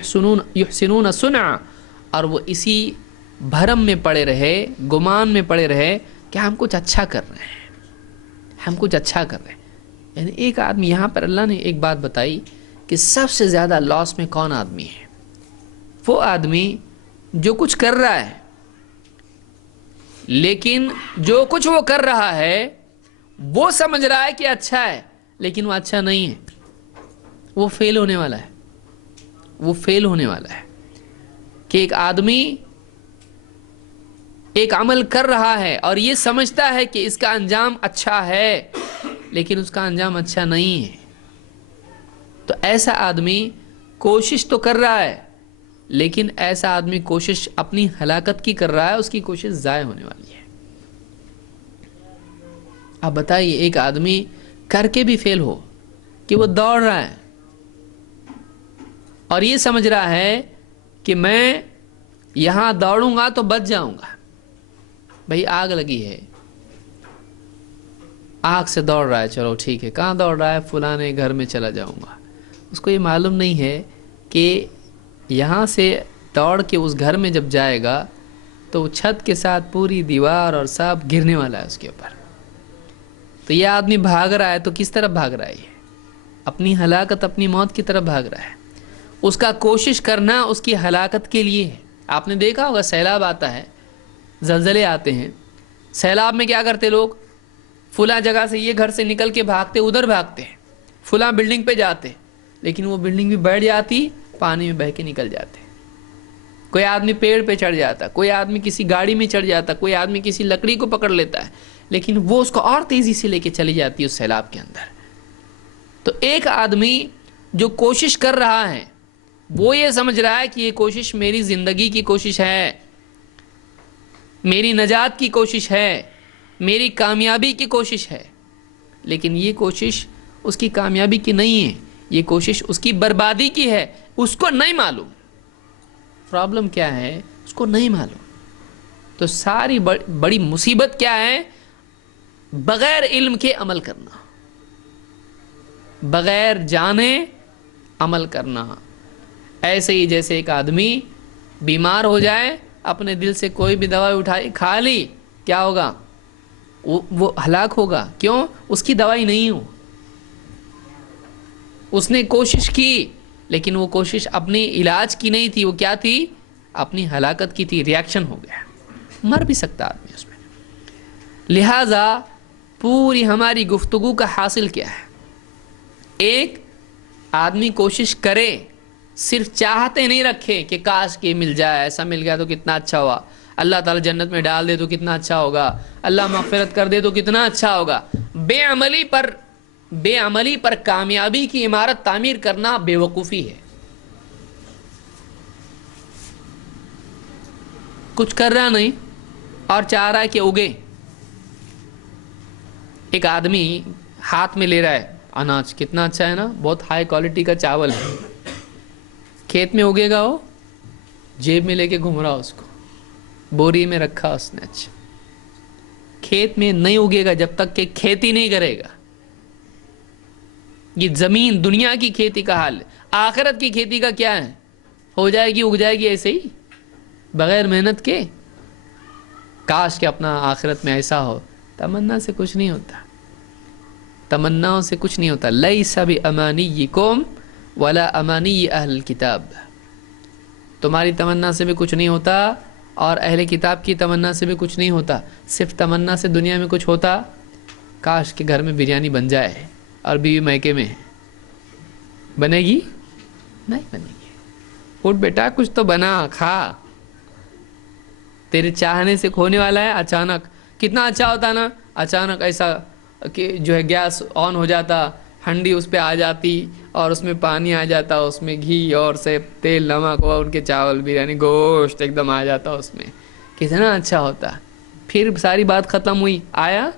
يُحْسِنُونَ صُنْعًا, اور وہ اسی بھرم میں پڑے رہے, گمان میں پڑے رہے کہ ہم کچھ اچھا کر رہے ہیں, ہم کچھ اچھا کر رہے ہیں. یعنی ایک آدمی, یہاں پر اللہ نے ایک بات بتائی کہ سب سے زیادہ لاس میں کون آدمی ہے. وہ آدمی جو کچھ کر رہا ہے, لیکن جو کچھ وہ کر رہا ہے وہ سمجھ رہا ہے کہ اچھا ہے, لیکن وہ اچھا نہیں ہے, وہ فیل ہونے والا ہے. وہ فیل ہونے والا ہے کہ ایک آدمی ایک عمل کر رہا ہے اور یہ سمجھتا ہے کہ اس کا انجام اچھا ہے, لیکن اس کا انجام اچھا نہیں ہے. تو ایسا آدمی کوشش تو کر رہا ہے, لیکن ایسا آدمی کوشش اپنی ہلاکت کی کر رہا ہے, اس کی کوشش ضائع ہونے والی ہے. اب بتائیے, ایک آدمی کر کے بھی فیل ہو کہ وہ دوڑ رہا ہے اور یہ سمجھ رہا ہے کہ میں یہاں دوڑوں گا تو بچ جاؤں گا. بھئی آگ لگی ہے, آنکھ سے دوڑ رہا ہے، چلو ٹھیک ہے، کہاں دوڑ رہا ہے؟ فلاں گھر میں چلا جاؤں گا۔ اس کو یہ معلوم نہیں ہے کہ یہاں سے دوڑ کے اس گھر میں جب جائے گا تو وہ چھت کے ساتھ پوری دیوار اور سب گرنے والا ہے اس کے اوپر۔ تو یہ آدمی بھاگ رہا ہے تو کس طرف بھاگ رہا ہے؟ یہ اپنی ہلاکت، اپنی موت کی طرف بھاگ رہا ہے۔ اس کا کوشش کرنا اس کی ہلاکت کے لیے ہے۔ آپ نے دیکھا ہوگا سیلاب آتا ہے، زلزلے آتے ہیں، سیلاب میں کیا کرتے لوگ؟ فلاں جگہ سے یہ گھر سے نکل کے بھاگتے، ادھر بھاگتے ہیں، فلاں بلڈنگ پہ جاتے، لیکن وہ بلڈنگ بھی بیٹھ جاتی، پانی میں بہہ کے نکل جاتے۔ کوئی آدمی پیڑ پہ چڑھ جاتا، کوئی آدمی کسی گاڑی میں چڑھ جاتا، کوئی آدمی کسی لکڑی کو پکڑ لیتا ہے، لیکن وہ اس کو اور تیزی سے لے کے چلی جاتی ہے اس سیلاب کے اندر۔ تو ایک آدمی جو کوشش کر رہا ہے وہ یہ سمجھ رہا ہے کہ یہ کوشش میری زندگی کی کوشش ہے، میری نجات کی کوشش ہے، میری کامیابی کی کوشش ہے، لیکن یہ کوشش اس کی کامیابی کی نہیں ہے، یہ کوشش اس کی بربادی کی ہے۔ اس کو نہیں معلوم پرابلم کیا ہے، اس کو نہیں معلوم۔ تو ساری بڑی مصیبت کیا ہے؟ بغیر علم کے عمل کرنا، بغیر جانے عمل کرنا۔ ایسے ہی جیسے ایک آدمی بیمار ہو جائے، اپنے دل سے کوئی بھی دوائی اٹھائی کھا لی، کیا ہوگا؟ وہ ہلاک ہوگا۔ کیوں؟ اس کی دوائی نہیں ہو، اس نے کوشش کی لیکن وہ کوشش اپنی علاج کی نہیں تھی، وہ کیا تھی؟ اپنی ہلاکت کی تھی، ریاکشن ہو گیا، مر بھی سکتا آدمی اس میں۔ لہذا پوری ہماری گفتگو کا حاصل کیا ہے؟ ایک آدمی کوشش کرے، صرف چاہتے نہیں رکھے کہ کاش کہ مل جائے، ایسا مل گیا تو کتنا اچھا ہوا، اللہ تعالی جنت میں ڈال دے تو کتنا اچھا ہوگا، اللہ مغفرت کر دے تو کتنا اچھا ہوگا۔ بے عملی پر کامیابی کی عمارت تعمیر کرنا بے وقوفی ہے۔ کچھ کر رہا نہیں اور چاہ رہا ہے کہ اگے۔ ایک آدمی ہاتھ میں لے رہا ہے اناج، کتنا اچھا ہے نا، بہت ہائی کوالٹی کا چاول ہے، کھیت میں اگے گا، وہ جیب میں لے کے گھوم رہا اس کو، بوری میں رکھا اس نے، اچھا کھیت میں نہیں اگے گا جب تک کہ کھیتی نہیں کرے گا۔ یہ زمین دنیا کی کھیتی کا حال ہے، آخرت کی کھیتی کا کیا ہے؟ ہو جائے گی، اگ جائے گی ایسے ہی بغیر محنت کے۔ کاش کہ اپنا آخرت میں ایسا ہو۔ تمنا سے کچھ نہیں ہوتا، تمناؤں سے کچھ نہیں ہوتا۔ لیس بامانیکم ولا امانی اہل الکتاب، تمہاری تمنا سے بھی کچھ نہیں ہوتا اور اہل کتاب کی تمنا سے بھی کچھ نہیں ہوتا۔ صرف تمنا سے دنیا میں کچھ ہوتا، کاش کہ گھر میں بریانی بن جائے اور بیوی میکے میں، بنے گی؟ نہیں بنے گی۔ اٹھ بیٹا کچھ تو بنا، کھا، تیرے چاہنے سے کھونے والا ہے۔ اچانک کتنا اچھا ہوتا نا، اچانک ایسا کہ جو ہے گیس آن ہو جاتا، ہنڈی اس پہ آ جاتی اور اس میں پانی آ جاتا، اس میں گھی اور سے تیل نمک اور ان کے چاول بریانی گوشت ایک دم آ جاتا اس میں، کتنا اچھا ہوتا۔ پھر ساری بات ختم ہوئی، آیا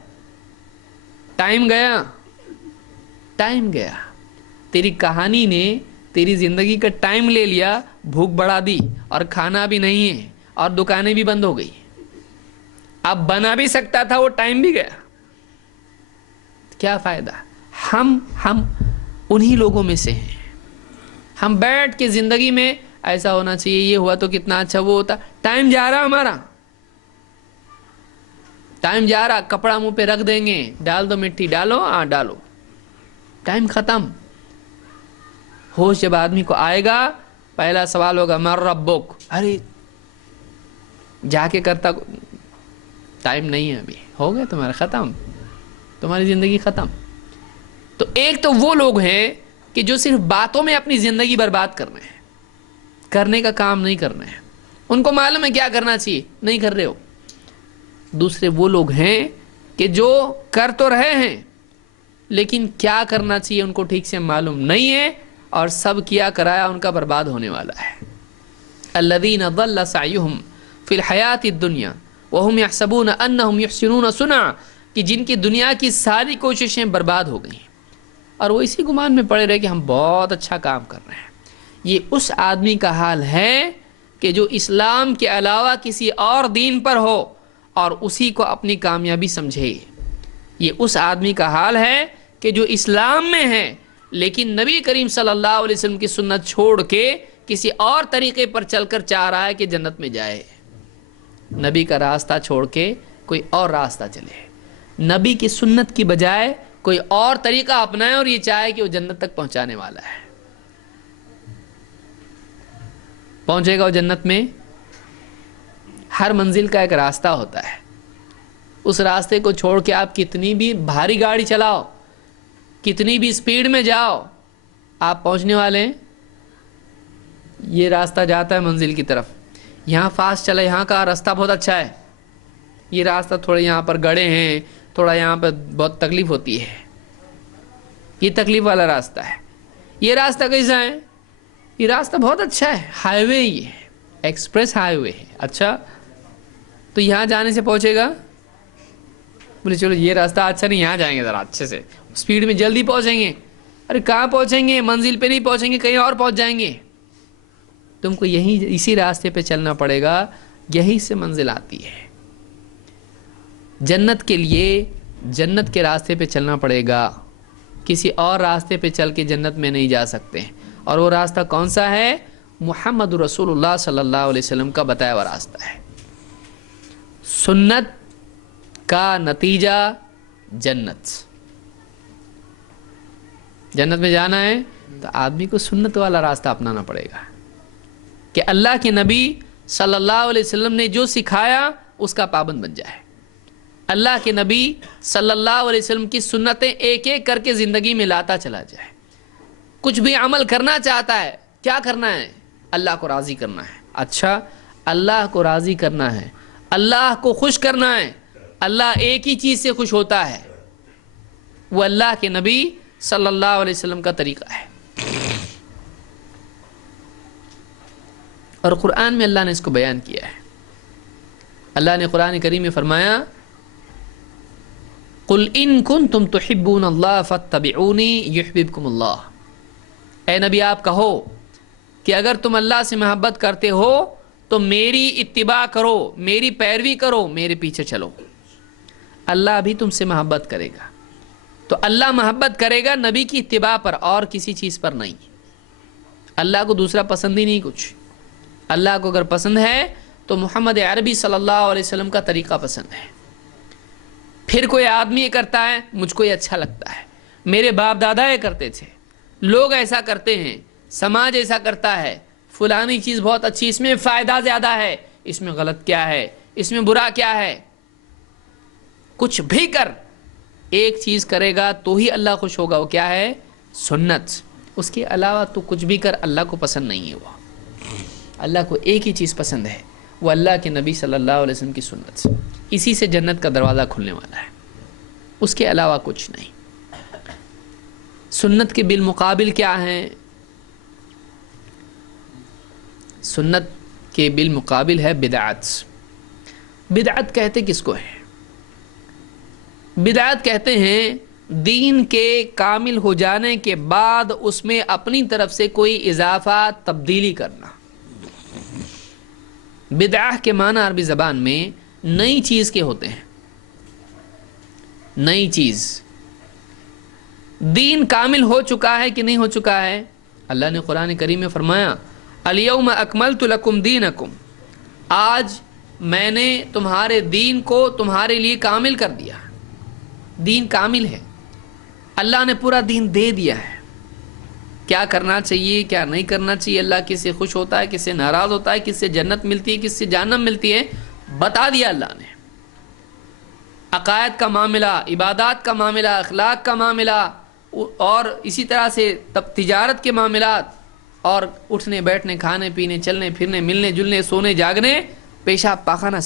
ٹائم گیا، ٹائم گیا، تیری کہانی نے تیری زندگی کا ٹائم لے لیا، بھوک بڑھا دی اور کھانا بھی نہیں ہے اور دکانیں بھی بند ہو گئی۔ اب بنا بھی سکتا تھا، وہ ٹائم بھی گیا، کیا فائدہ؟ ہم انہی لوگوں میں سے ہیں۔ ہم بیٹھ کے زندگی میں ایسا ہونا چاہیے، یہ ہوا تو کتنا اچھا، وہ ہوتا، ٹائم جا رہا ہمارا، ٹائم جا رہا، کپڑا منہ پہ رکھ دیں گے، ڈال دو مٹی، ڈالو، ہاں ڈالو، ٹائم ختم۔ ہوش جب آدمی کو آئے گا، پہلا سوال ہوگا من ربک، ارے جا کے کرتا، ٹائم نہیں ہے ابھی، ہو گیا تمہارا، ختم، تمہاری زندگی ختم۔ تو ایک تو وہ لوگ ہیں کہ جو صرف باتوں میں اپنی زندگی برباد کر رہے ہیں، کرنے کا کام نہیں کر رہے ہیں، ان کو معلوم ہے کیا کرنا چاہیے، نہیں کر رہے ہو۔ دوسرے وہ لوگ ہیں کہ جو کر تو رہے ہیں لیکن کیا کرنا چاہیے ان کو ٹھیک سے معلوم نہیں ہے، اور سب کیا کرایا ان کا برباد ہونے والا ہے۔ الذین ضل سعیہم فی الحیات الدنیا وہم یحسبون انہم یحسنون صنعا، کہ جن کی دنیا کی ساری کوششیں برباد ہو گئیں اور وہ اسی گمان میں پڑے رہے کہ ہم بہت اچھا کام کر رہے ہیں۔ یہ اس آدمی کا حال ہے کہ جو اسلام کے علاوہ کسی اور دین پر ہو اور اسی کو اپنی کامیابی سمجھے۔ یہ اس آدمی کا حال ہے کہ جو اسلام میں ہے لیکن نبی کریم صلی اللہ علیہ وسلم کی سنت چھوڑ کے کسی اور طریقے پر چل کر چاہ رہا ہے کہ جنت میں جائے. نبی کا راستہ چھوڑ کے کوئی اور راستہ چلے, نبی کی سنت کی بجائے کوئی اور طریقہ اپنائے اور یہ چاہے کہ وہ جنت تک پہنچانے والا ہے. پہنچے گا وہ جنت میں؟ ہر منزل کا ایک راستہ ہوتا ہے. اس راستے کو چھوڑ کے آپ کتنی بھی بھاری گاڑی چلاؤ, کتنی بھی سپیڈ میں جاؤ, آپ پہنچنے والے ہیں. یہ راستہ جاتا ہے منزل کی طرف, یہاں فاسٹ چلا, یہاں کا راستہ بہت اچھا ہے, یہ راستہ تھوڑے یہاں پر گڑھے ہیں, تھوڑا یہاں پر بہت تکلیف ہوتی ہے, یہ تکلیف والا راستہ ہے. یہ راستہ کیسا ہے؟ یہ راستہ بہت اچھا ہے, ہائی وے, یہ ایکسپریس ہائی وے ہے. اچھا, تو یہاں جانے سے پہنچے گا؟ بولے چلو یہ راستہ اچھا نہیں, یہاں جائیں گے ذرا اچھے سے, اسپیڈ میں جلدی پہنچیں گے. ارے کہاں پہنچیں گے؟ منزل پہ نہیں پہنچیں گے, کہیں اور پہنچ جائیں گے. تم کو یہی اسی راستے پہ چلنا پڑے گا, یہی سے منزل آتی ہے. جنت کے لیے جنت کے راستے پہ چلنا پڑے گا, کسی اور راستے پہ چل کے جنت میں نہیں جا سکتے. اور وہ راستہ کون سا ہے؟ محمد رسول اللہ صلی اللہ علیہ وسلم کا بتایا ہوا راستہ ہے. سنت کا نتیجہ جنت. جنت میں جانا ہے تو آدمی کو سنت والا راستہ اپنانا پڑے گا کہ اللہ کے نبی صلی اللہ علیہ وسلم نے جو سکھایا اس کا پابند بن جائے. اللہ کے نبی صلی اللہ علیہ وسلم کی سنتیں ایک ایک کر کے زندگی میں لاتا چلا جائے. کچھ بھی عمل کرنا چاہتا ہے, کیا کرنا ہے؟ اللہ کو راضی کرنا ہے. اچھا, اللہ کو راضی کرنا ہے, اللہ کو خوش کرنا ہے. اللہ ایک ہی چیز سے خوش ہوتا ہے, وہ اللہ کے نبی صلی اللہ علیہ وسلم کا طریقہ ہے. اور قرآن میں اللہ نے اس کو بیان کیا ہے. اللہ نے قرآن کریم میں فرمایا, قُلْ إِن كُنْتُمْ تُحِبُّونَ اللَّهَ فَاتَّبِعُونِي يُحْبِبْكُمُ اللَّهُ. اے نبی آپ کہو کہ اگر تم اللہ سے محبت کرتے ہو تو میری اتباع کرو, میری پیروی کرو, میرے پیچھے چلو. اللہ بھی تم سے محبت کرے گا. تو اللہ محبت کرے گا نبی کی اتباع پر اور کسی چیز پر نہیں. اللہ کو دوسرا پسند ہی نہیں کچھ. اللہ کو اگر پسند ہے تو محمد عربی صلی اللہ علیہ وسلم کا طریقہ پسند ہے. پھر کوئی آدمی یہ کرتا ہے, مجھ کو یہ اچھا لگتا ہے, میرے باپ دادا یہ کرتے تھے, لوگ ایسا کرتے ہیں, سماج ایسا کرتا ہے, فلانی چیز بہت اچھی, اس میں فائدہ زیادہ ہے, اس میں غلط کیا ہے, اس میں برا کیا ہے. کچھ بھی کر, ایک چیز کرے گا تو ہی اللہ خوش ہوگا, وہ کیا ہے؟ سنت. اس کے علاوہ تو کچھ بھی کر, اللہ کو پسند نہیں ہے. وہ اللہ کو ایک ہی چیز پسند ہے, وہ اللہ کے نبی صلی اللہ علیہ وسلم کی سنت. اسی سے جنت کا دروازہ کھلنے والا ہے, اس کے علاوہ کچھ نہیں. سنت کے بالمقابل کیا ہیں؟ سنت کے بالمقابل ہے بدعت. بدعت کہتے کس کو ہے؟ بدعت کہتے ہیں دین کے کامل ہو جانے کے بعد اس میں اپنی طرف سے کوئی اضافہ تبدیلی کرنا. بدعہ کے معنی عربی زبان میں نئی چیز کے ہوتے ہیں. نئی چیز. دین کامل ہو چکا ہے کہ نہیں ہو چکا ہے؟ اللہ نے قرآن کریم میں فرمایا, الیوم اکملت لکم دینکم, آج میں نے تمہارے دین کو تمہارے لیے کامل کر دیا. دین کامل ہے, اللہ نے پورا دین دے دیا ہے. کیا کرنا چاہیے, کیا نہیں کرنا چاہیے, اللہ کس سے خوش ہوتا ہے, کس سے ناراض ہوتا ہے, کس سے جنت ملتی ہے, کس سے جہنم ملتی ہے, بتا دیا اللہ نے. عقائد کا معاملہ, عبادات کا معاملہ, اخلاق کا معاملہ, اور اسی طرح سے تجارت کے معاملات, اور اٹھنے بیٹھنے, کھانے پینے, چلنے پھرنے, ملنے جلنے, سونے جاگنے, پیشاب پاخانہ,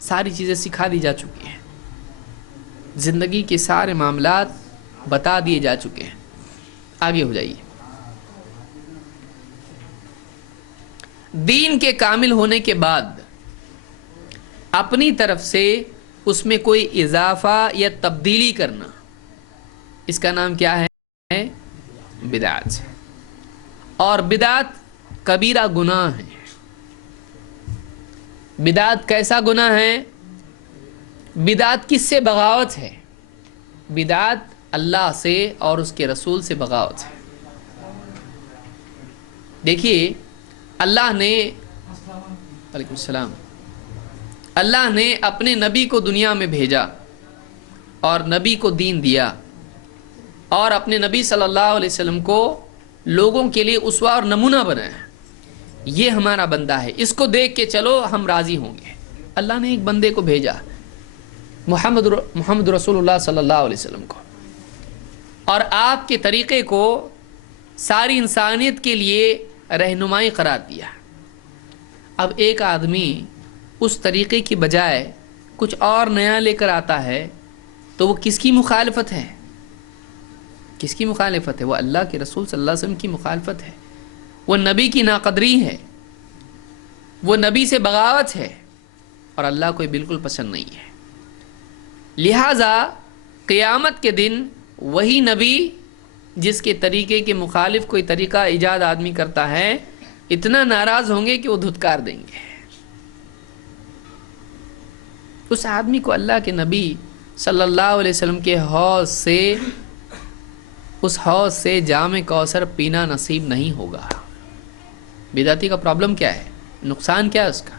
ساری چیزیں سکھا دی جا چکی ہیں. زندگی کے سارے معاملات بتا دیے جا چکے ہیں. آگے ہو جائیے. دین کے کامل ہونے کے بعد اپنی طرف سے اس میں کوئی اضافہ یا تبدیلی کرنا, اس کا نام کیا ہے؟ بدعت. اور بدعت کبیرہ گناہ ہے. بدعت کیسا گناہ ہے؟ بدعت کس سے بغاوت ہے؟ بدعت اللہ سے اور اس کے رسول سے بغاوت ہے۔ دیکھیے اللہ نے، وعلیکم السلام، اللہ نے اپنے نبی کو دنیا میں بھیجا اور نبی کو دین دیا، اور اپنے نبی صلی اللہ علیہ وسلم کو لوگوں کے لیے اسوہ اور نمونہ بنایا۔ یہ ہمارا بندہ ہے، اس کو دیکھ کے چلو ہم راضی ہوں گے۔ اللہ نے ایک بندے کو بھیجا، محمد رسول اللہ صلی اللہ علیہ وسلم کو، اور آپ کے طریقے کو ساری انسانیت کے لیے رہنمائی قرار دیا۔ اب ایک آدمی اس طریقے کی بجائے کچھ اور نیا لے کر آتا ہے تو وہ کس کی مخالفت ہے؟ کس کی مخالفت ہے؟ وہ اللہ کے رسول صلی اللہ علیہ وسلم کی مخالفت ہے، وہ نبی کی ناقدری ہے، وہ نبی سے بغاوت ہے، اور اللہ کو یہ بالکل پسند نہیں ہے۔ لہٰذا قیامت کے دن وہی نبی جس کے طریقے کے مخالف کوئی طریقہ ایجاد آدمی کرتا ہے، اتنا ناراض ہوں گے کہ وہ دھتکار دیں گے۔ اس آدمی کو اللہ کے نبی صلی اللہ علیہ وسلم کے حوض سے، اس حوض سے جام کوثر پینا نصیب نہیں ہوگا۔ بدعتی کا پرابلم کیا ہے؟ نقصان کیا ہے اس کا؟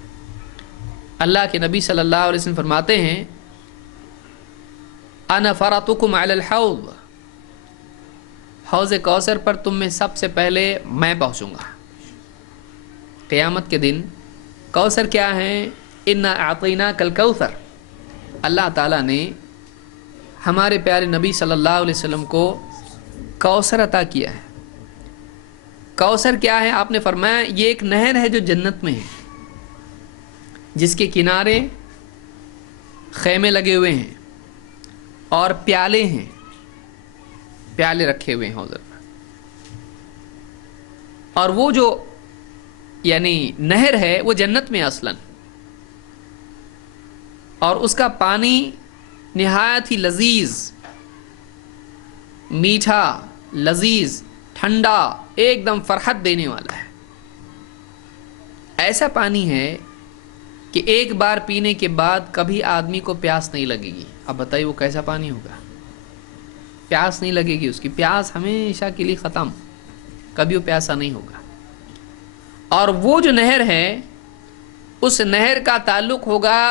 اللہ کے نبی صلی اللہ علیہ وسلم فرماتے ہیں انا فرطکم علی الحوض، حوض کوثر پر تم میں سب سے پہلے میں پہنچوں گا۔ قیامت کے دن کوثر کیا ہے؟ انا اعطیناک الکوثر، اللہ تعالیٰ نے ہمارے پیارے نبی صلی اللہ علیہ وسلم کو کوثر عطا کیا ہے۔ کوثر کیا ہے؟ آپ نے فرمایا یہ ایک نہر ہے جو جنت میں ہے، جس کے کنارے خیمے لگے ہوئے ہیں اور پیالے ہیں، پیالے رکھے ہوئے ہیں حوض پر، اور وہ جو یعنی نہر ہے وہ جنت میں اصلاً، اور اس کا پانی نہایت ہی لذیذ، میٹھا، لذیذ، ٹھنڈا، ایک دم فرحت دینے والا ہے۔ ایسا پانی ہے کہ ایک بار پینے کے بعد کبھی آدمی کو پیاس نہیں لگے گی۔ اب بتائیے وہ کیسا پانی ہوگا؟ پیاس نہیں لگے گی، اس کی پیاس ہمیشہ کے لیے ختم، کبھی وہ پیاسا نہیں ہوگا۔ اور وہ جو نہر ہے، اس نہر کا تعلق ہوگا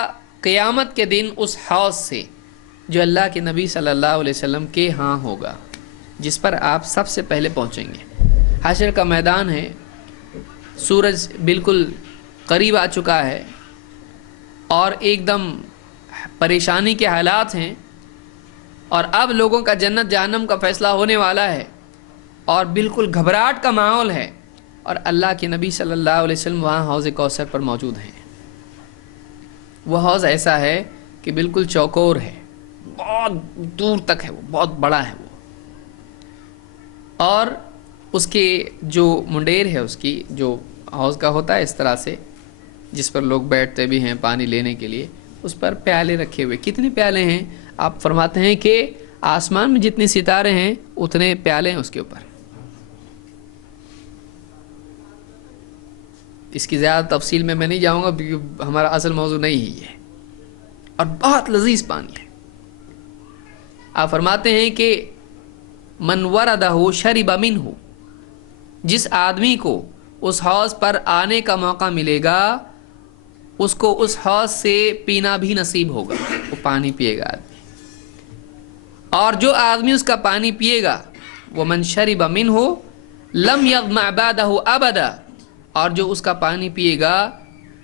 قیامت کے دن اس حوض سے جو اللہ کے نبی صلی اللہ علیہ وسلم کے ہاں ہوگا، جس پر آپ سب سے پہلے پہنچیں گے۔ حشر کا میدان ہے، سورج بالکل قریب آ چکا ہے، اور ایک دم پریشانی کے حالات ہیں، اور اب لوگوں کا جنت جہنم کا فیصلہ ہونے والا ہے، اور بالکل گھبراہٹ کا ماحول ہے، اور اللہ کے نبی صلی اللہ علیہ وسلم وہاں حوض کوثر پر موجود ہیں۔ وہ حوض ایسا ہے کہ بالکل چوکور ہے، بہت دور تک ہے، وہ بہت بڑا ہے وہ، اور اس کے جو منڈیر ہے، اس کی جو حوض کا ہوتا ہے اس طرح سے، جس پر لوگ بیٹھتے بھی ہیں پانی لینے کے لیے، اس پر پیالے رکھے ہوئے۔ کتنے پیالے ہیں؟ آپ فرماتے ہیں کہ آسمان میں جتنے ستارے ہیں اتنے پیالے ہیں اس کے اوپر۔ اس کی زیادہ تفصیل میں نہیں جاؤں گا کیونکہ ہمارا اصل موضوع نہیں ہی ہے، اور بہت لذیذ پانی ہے۔ آپ فرماتے ہیں کہ من وردہ شرب منہ، جس آدمی کو اس حوض پر آنے کا موقع ملے گا اس کو اس حوض سے پینا بھی نصیب ہوگا، وہ پانی پیے گا آدمی، اور جو آدمی اس کا پانی پیے گا ومن شرب منہ لم یظمأ بعدہ ابدا، اور جو اس کا پانی پیے گا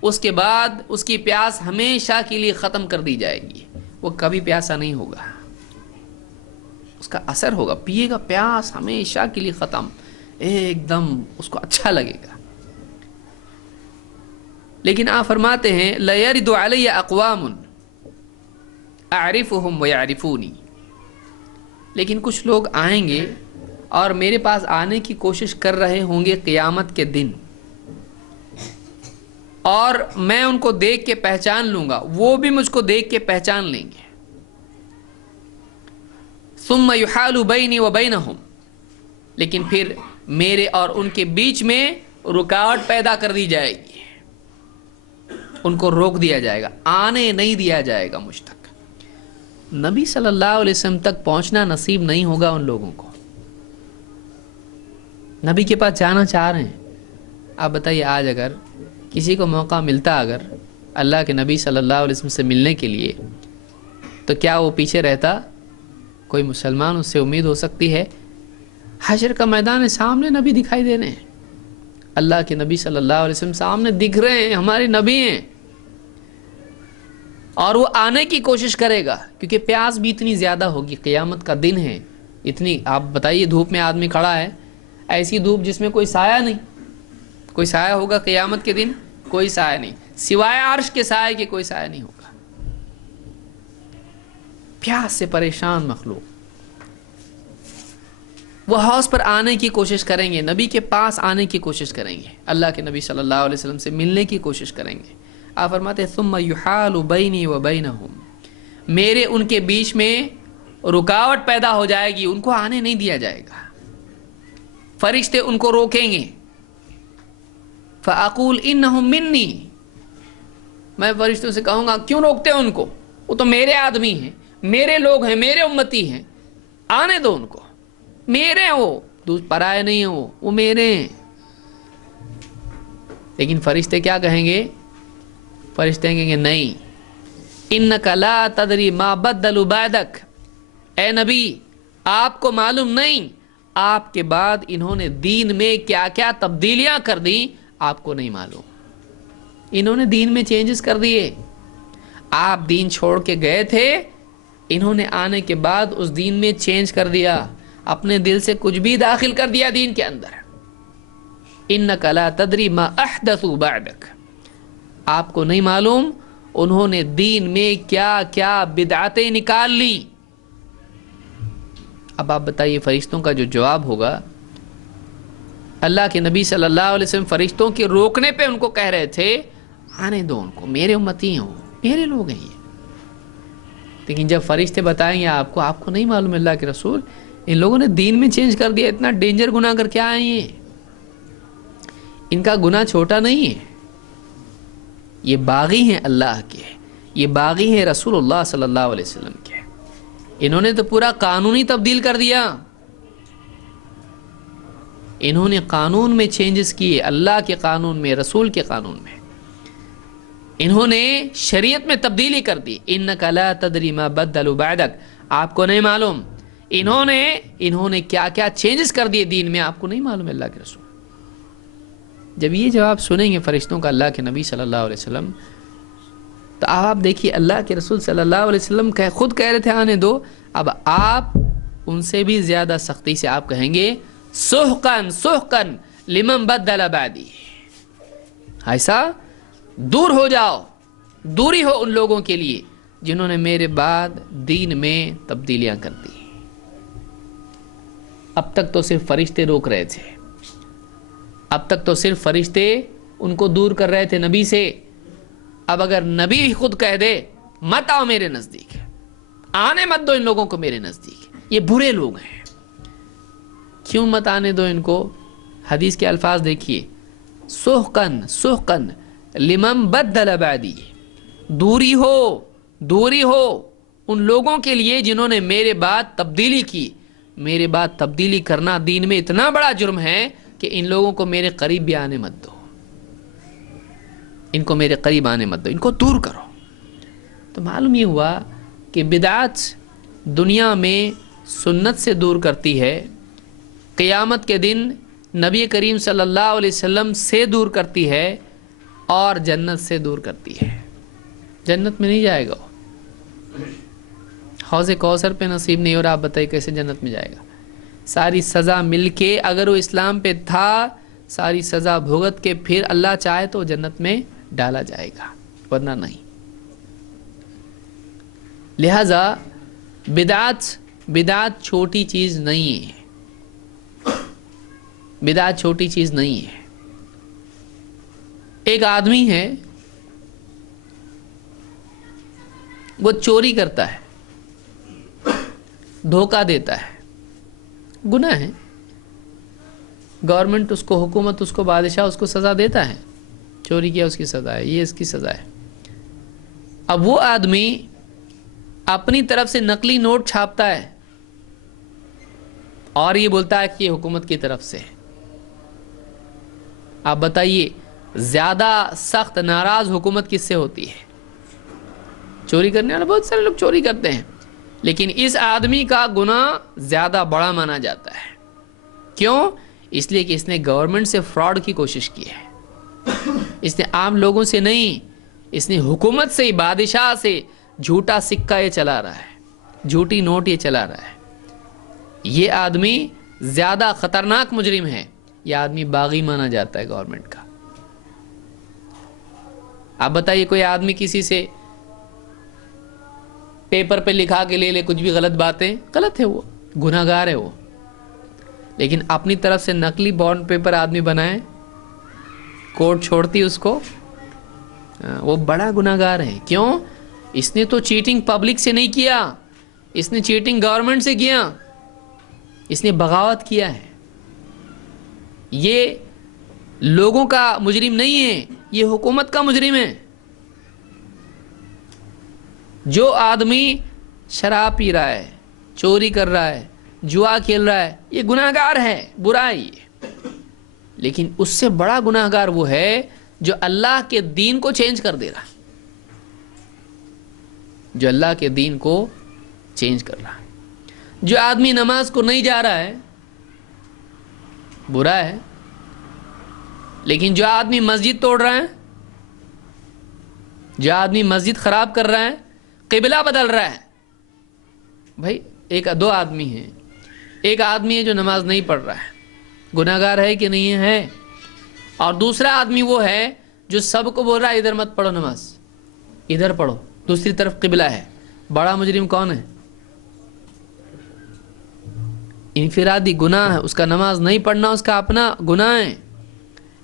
اس کے بعد اس کی پیاس ہمیشہ کے لیے ختم کر دی جائے گی، وہ کبھی پیاسا نہیں ہوگا، اس کا اثر ہوگا، پیے گا، پیاس ہمیشہ کے لیے ختم، ایک دم اس کو اچھا لگے گا۔ لیکن آپ فرماتے ہیں لَيَرِدُ عَلَيَّ أَقْوَامٌ أَعْرِفُهُمْ وَيَعْرِفُونِي، لیکن کچھ لوگ آئیں گے اور میرے پاس آنے کی کوشش کر رہے ہوں گے قیامت کے دن، اور میں ان کو دیکھ کے پہچان لوں گا، وہ بھی مجھ کو دیکھ کے پہچان لیں گے۔ ثُمَّ يُحَالُ بَيْنِي وَبَيْنَهُمْ، لیکن پھر میرے اور ان کے بیچ میں رکاوٹ پیدا کر دی جائے گی، ان کو روک دیا جائے گا، آنے نہیں دیا جائے گا مجھ تک۔ نبی صلی اللہ علیہ وسلم تک پہنچنا نصیب نہیں ہوگا ان لوگوں کو. نبی کے پاس جانا چاہ رہے ہیں. آپ بتائیے آج اگر کسی کو موقع ملتا اگر اللہ کے نبی صلی اللہ علیہ وسلم سے ملنے کے لیے, تو کیا وہ پیچھے رہتا؟ کوئی مسلمان اس سے امید ہو سکتی ہے؟ حشر کا میدان سامنے نبی دکھائی دے رہے ہیں, اللہ کے نبی صلی اللہ علیہ وسلم سامنے دکھ رہے ہیں, ہمارے نبی ہیں, اور وہ آنے کی کوشش کرے گا کیونکہ پیاس بھی اتنی زیادہ ہوگی. قیامت کا دن ہے, اتنی آپ بتائیے دھوپ میں آدمی کھڑا ہے, ایسی دھوپ جس میں کوئی سایہ نہیں. کوئی سایہ ہوگا قیامت کے دن؟ کوئی سایہ نہیں, سوائے عرش کے سایہ کے کوئی سایہ نہیں ہوگا. پیاس سے پریشان مخلوق, وہ حوض پر آنے کی کوشش کریں گے, نبی کے پاس آنے کی کوشش کریں گے, اللہ کے نبی صلی اللہ علیہ وسلم سے ملنے کی کوشش کریں گے. آپ فرماتے ہیں ثم یحال بینی و بینہم, میرے ان کے بیچ میں رکاوٹ پیدا ہو جائے گی, ان کو آنے نہیں دیا جائے گا. فرشتے ان کو روکیں گے. فاقول انہم منی, میں فرشتوں سے کہوں گا کیوں روکتے ہیں ان کو, وہ تو میرے آدمی ہیں, میرے لوگ ہیں, میرے امتی ہیں, آنے دو ان کو, میرے ہیں وہ, پرائے نہیں ہیں وہ میرے ہیں. لیکن فرشتے کیا کہیں گے؟ فرشتے کہیں گے نہیں, انک لا تدری ما بدلوا بعدک, اے نبی آپ کو معلوم نہیں آپ کے بعد انہوں نے دین میں کیا کیا تبدیلیاں کر دیں, آپ کو نہیں معلوم. انہوں نے دین میں چینجز کر دیے. آپ دین چھوڑ کے گئے تھے, انہوں نے آنے کے بعد اس دین میں چینج کر دیا, اپنے دل سے کچھ بھی داخل کر دیا دین کے اندر. انک لا تدری ما احدثوا بعدک, آپ کو نہیں معلوم انہوں نے دین میں کیا کیا بدعتیں نکال لی. اب آپ بتائیے فرشتوں کا جو جواب ہوگا. اللہ کے نبی صلی اللہ علیہ وسلم فرشتوں کے روکنے پہ ان کو کہہ رہے تھے آنے دو ان کو, میرے امتی ہیں وہ, میرے لوگ ہیں یہ. لیکن جب فرشتے بتائیں گے آپ کو نہیں معلوم اللہ کے رسول ان لوگوں نے دین میں چینج کر دیا, اتنا ڈینجر گناہ کر کے آئے ہیں, ان کا گناہ چھوٹا نہیں ہے, یہ باغی ہیں اللہ کے, یہ باغی ہیں رسول اللہ صلی اللہ علیہ وسلم کے, انہوں نے تو پورا قانون ہی تبدیل کر دیا. انہوں نے قانون میں چینجز کیے, اللہ کے قانون میں, رسول کے قانون میں انہوں نے شریعت میں تبدیلی کر دی. انک لا تدری ما بدلوا بعدک, آپ کو نہیں معلوم انہوں نے کیا کیا چینجز کر دیے دین میں, آپ کو نہیں معلوم اللہ کے رسول. جب یہ جواب سنیں گے فرشتوں کا اللہ کے نبی صلی اللہ علیہ وسلم, تو آپ دیکھیے اللہ کے رسول صلی اللہ علیہ وسلم خود کہہ رہے تھے آنے دو, اب آپ ان سے بھی زیادہ سختی سے آپ کہیں گے سحقن سحقن لمن بدل بعدی, ایسا دور ہو جاؤ, دوری ہو ان لوگوں کے لیے جنہوں نے میرے بعد دین میں تبدیلیاں کر دی. اب تک تو صرف فرشتے روک رہے تھے, اب تک تو صرف فرشتے ان کو دور کر رہے تھے نبی سے. اب اگر نبی خود کہہ دے مت آؤ میرے نزدیک, آنے مت دو ان لوگوں کو میرے نزدیک, یہ برے لوگ ہیں, کیوں مت آنے دو ان کو؟ حدیث کے الفاظ دیکھیے, سحقن سحقن لمن بدل بعدی, دوری ہو ان لوگوں کے لیے جنہوں نے میرے بعد تبدیلی کی. میرے بعد تبدیلی کرنا دین میں اتنا بڑا جرم ہے کہ ان لوگوں کو میرے قریب بھی آنے مت دو, ان کو میرے قریب آنے مت دو, ان کو دور کرو. تو معلوم یہ ہوا کہ بدعت دنیا میں سنت سے دور کرتی ہے, قیامت کے دن نبی کریم صلی اللہ علیہ وسلم سے دور کرتی ہے, اور جنت سے دور کرتی ہے. جنت میں نہیں جائے گا, حوض کوثر پہ نصیب نہیں ہو رہا, آپ بتائیے کیسے جنت میں جائے گا؟ ساری سزا مل کے اگر وہ اسلام پہ تھا, ساری سزا بھگت کے پھر اللہ چاہے تو جنت میں ڈالا جائے گا, ورنہ نہیں. لہذا بدعت چھوٹی چیز نہیں ہے, بدعت چھوٹی چیز نہیں ہے. ایک آدمی ہے وہ چوری کرتا ہے, دھوکہ دیتا ہے, گناہ ہے, گورنمنٹ اس کو, حکومت اس کو, بادشاہ اس کو سزا دیتا ہے, چوری کیا اس کی سزا ہے, یہ اس کی سزا ہے. اب وہ آدمی اپنی طرف سے نقلی نوٹ چھاپتا ہے اور یہ بولتا ہے کہ یہ حکومت کی طرف سے ہے۔ آپ بتائیے زیادہ سخت ناراض حکومت کس سے ہوتی ہے؟ چوری کرنے والے بہت سارے لوگ چوری کرتے ہیں، لیکن اس آدمی کا گناہ زیادہ بڑا مانا جاتا ہے۔ کیوں؟ اس لیے کہ اس نے گورنمنٹ سے فراڈ کی کوشش کی ہے، اس نے عام لوگوں سے نہیں، اس نے حکومت سے، بادشاہ سے جھوٹا سکہ یہ چلا رہا ہے، جھوٹی نوٹ یہ چلا رہا ہے۔ یہ آدمی زیادہ خطرناک مجرم ہے، یہ آدمی باغی مانا جاتا ہے گورنمنٹ کا۔ آپ بتائیے کوئی آدمی کسی سے پیپر پہ لکھا کے لے لے کچھ بھی غلط باتیں، غلط ہے، وہ گناہ گار ہے وہ، لیکن اپنی طرف سے نقلی بانڈ پیپر آدمی بنائے، کورٹ چھوڑتی اس کو، وہ بڑا گناہ گار ہے۔ کیوں؟ اس نے تو چیٹنگ پبلک سے نہیں کیا، اس نے چیٹنگ گورنمنٹ سے کیا، اس نے بغاوت کیا ہے۔ یہ لوگوں کا مجرم نہیں ہے، یہ حکومت کا مجرم ہے۔ جو آدمی شراب پی رہا ہے، چوری کر رہا ہے، جوا کھیل رہا ہے، یہ گناہ گار ہے، برا ہے یہ۔ لیکن اس سے بڑا گناہ گار وہ ہے جو اللہ کے دین کو چینج کر دے رہا، جو اللہ کے دین کو چینج کر رہا۔ جو آدمی نماز کو نہیں جا رہا ہے برا ہے، لیکن جو آدمی مسجد توڑ رہا ہے، جو آدمی مسجد خراب کر رہا ہے، قبلہ بدل رہا ہے، بھائی ایک دو آدمی ہیں، ایک آدمی ہے جو نماز نہیں پڑھ رہا ہے، گناہ گار ہے کہ نہیں ہے، اور دوسرا آدمی وہ ہے جو سب کو بول رہا ہے ادھر مت پڑھو نماز، ادھر پڑھو، دوسری طرف قبلہ ہے۔ بڑا مجرم کون ہے؟ انفرادی گناہ ہے، اس کا نماز نہیں پڑھنا اس کا اپنا گناہ ہے،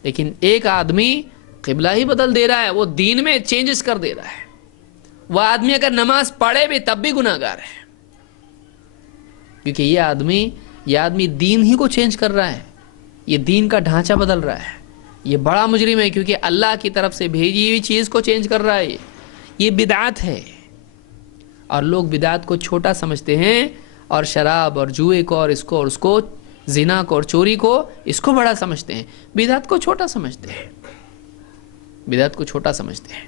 لیکن ایک آدمی قبلہ ہی بدل دے رہا ہے، وہ دین میں چینجز کر دے رہا ہے۔ وہ آدمی اگر نماز پڑھے بھی تب بھی گناہ گار ہے، کیونکہ یہ آدمی دین ہی کو چینج کر رہا ہے، یہ دین کا ڈھانچہ بدل رہا ہے۔ یہ بڑا مجرم ہے کیونکہ اللہ کی طرف سے بھیجی ہوئی چیز کو چینج کر رہا ہے، یہ بدعت ہے۔ اور لوگ بدعت کو چھوٹا سمجھتے ہیں، اور شراب اور جوئے کو اور اس کو اور اس کو، زنا کو اور چوری کو، اس کو بڑا سمجھتے ہیں، بدعت کو چھوٹا سمجھتے ہیں، بدعت کو چھوٹا سمجھتے ہیں۔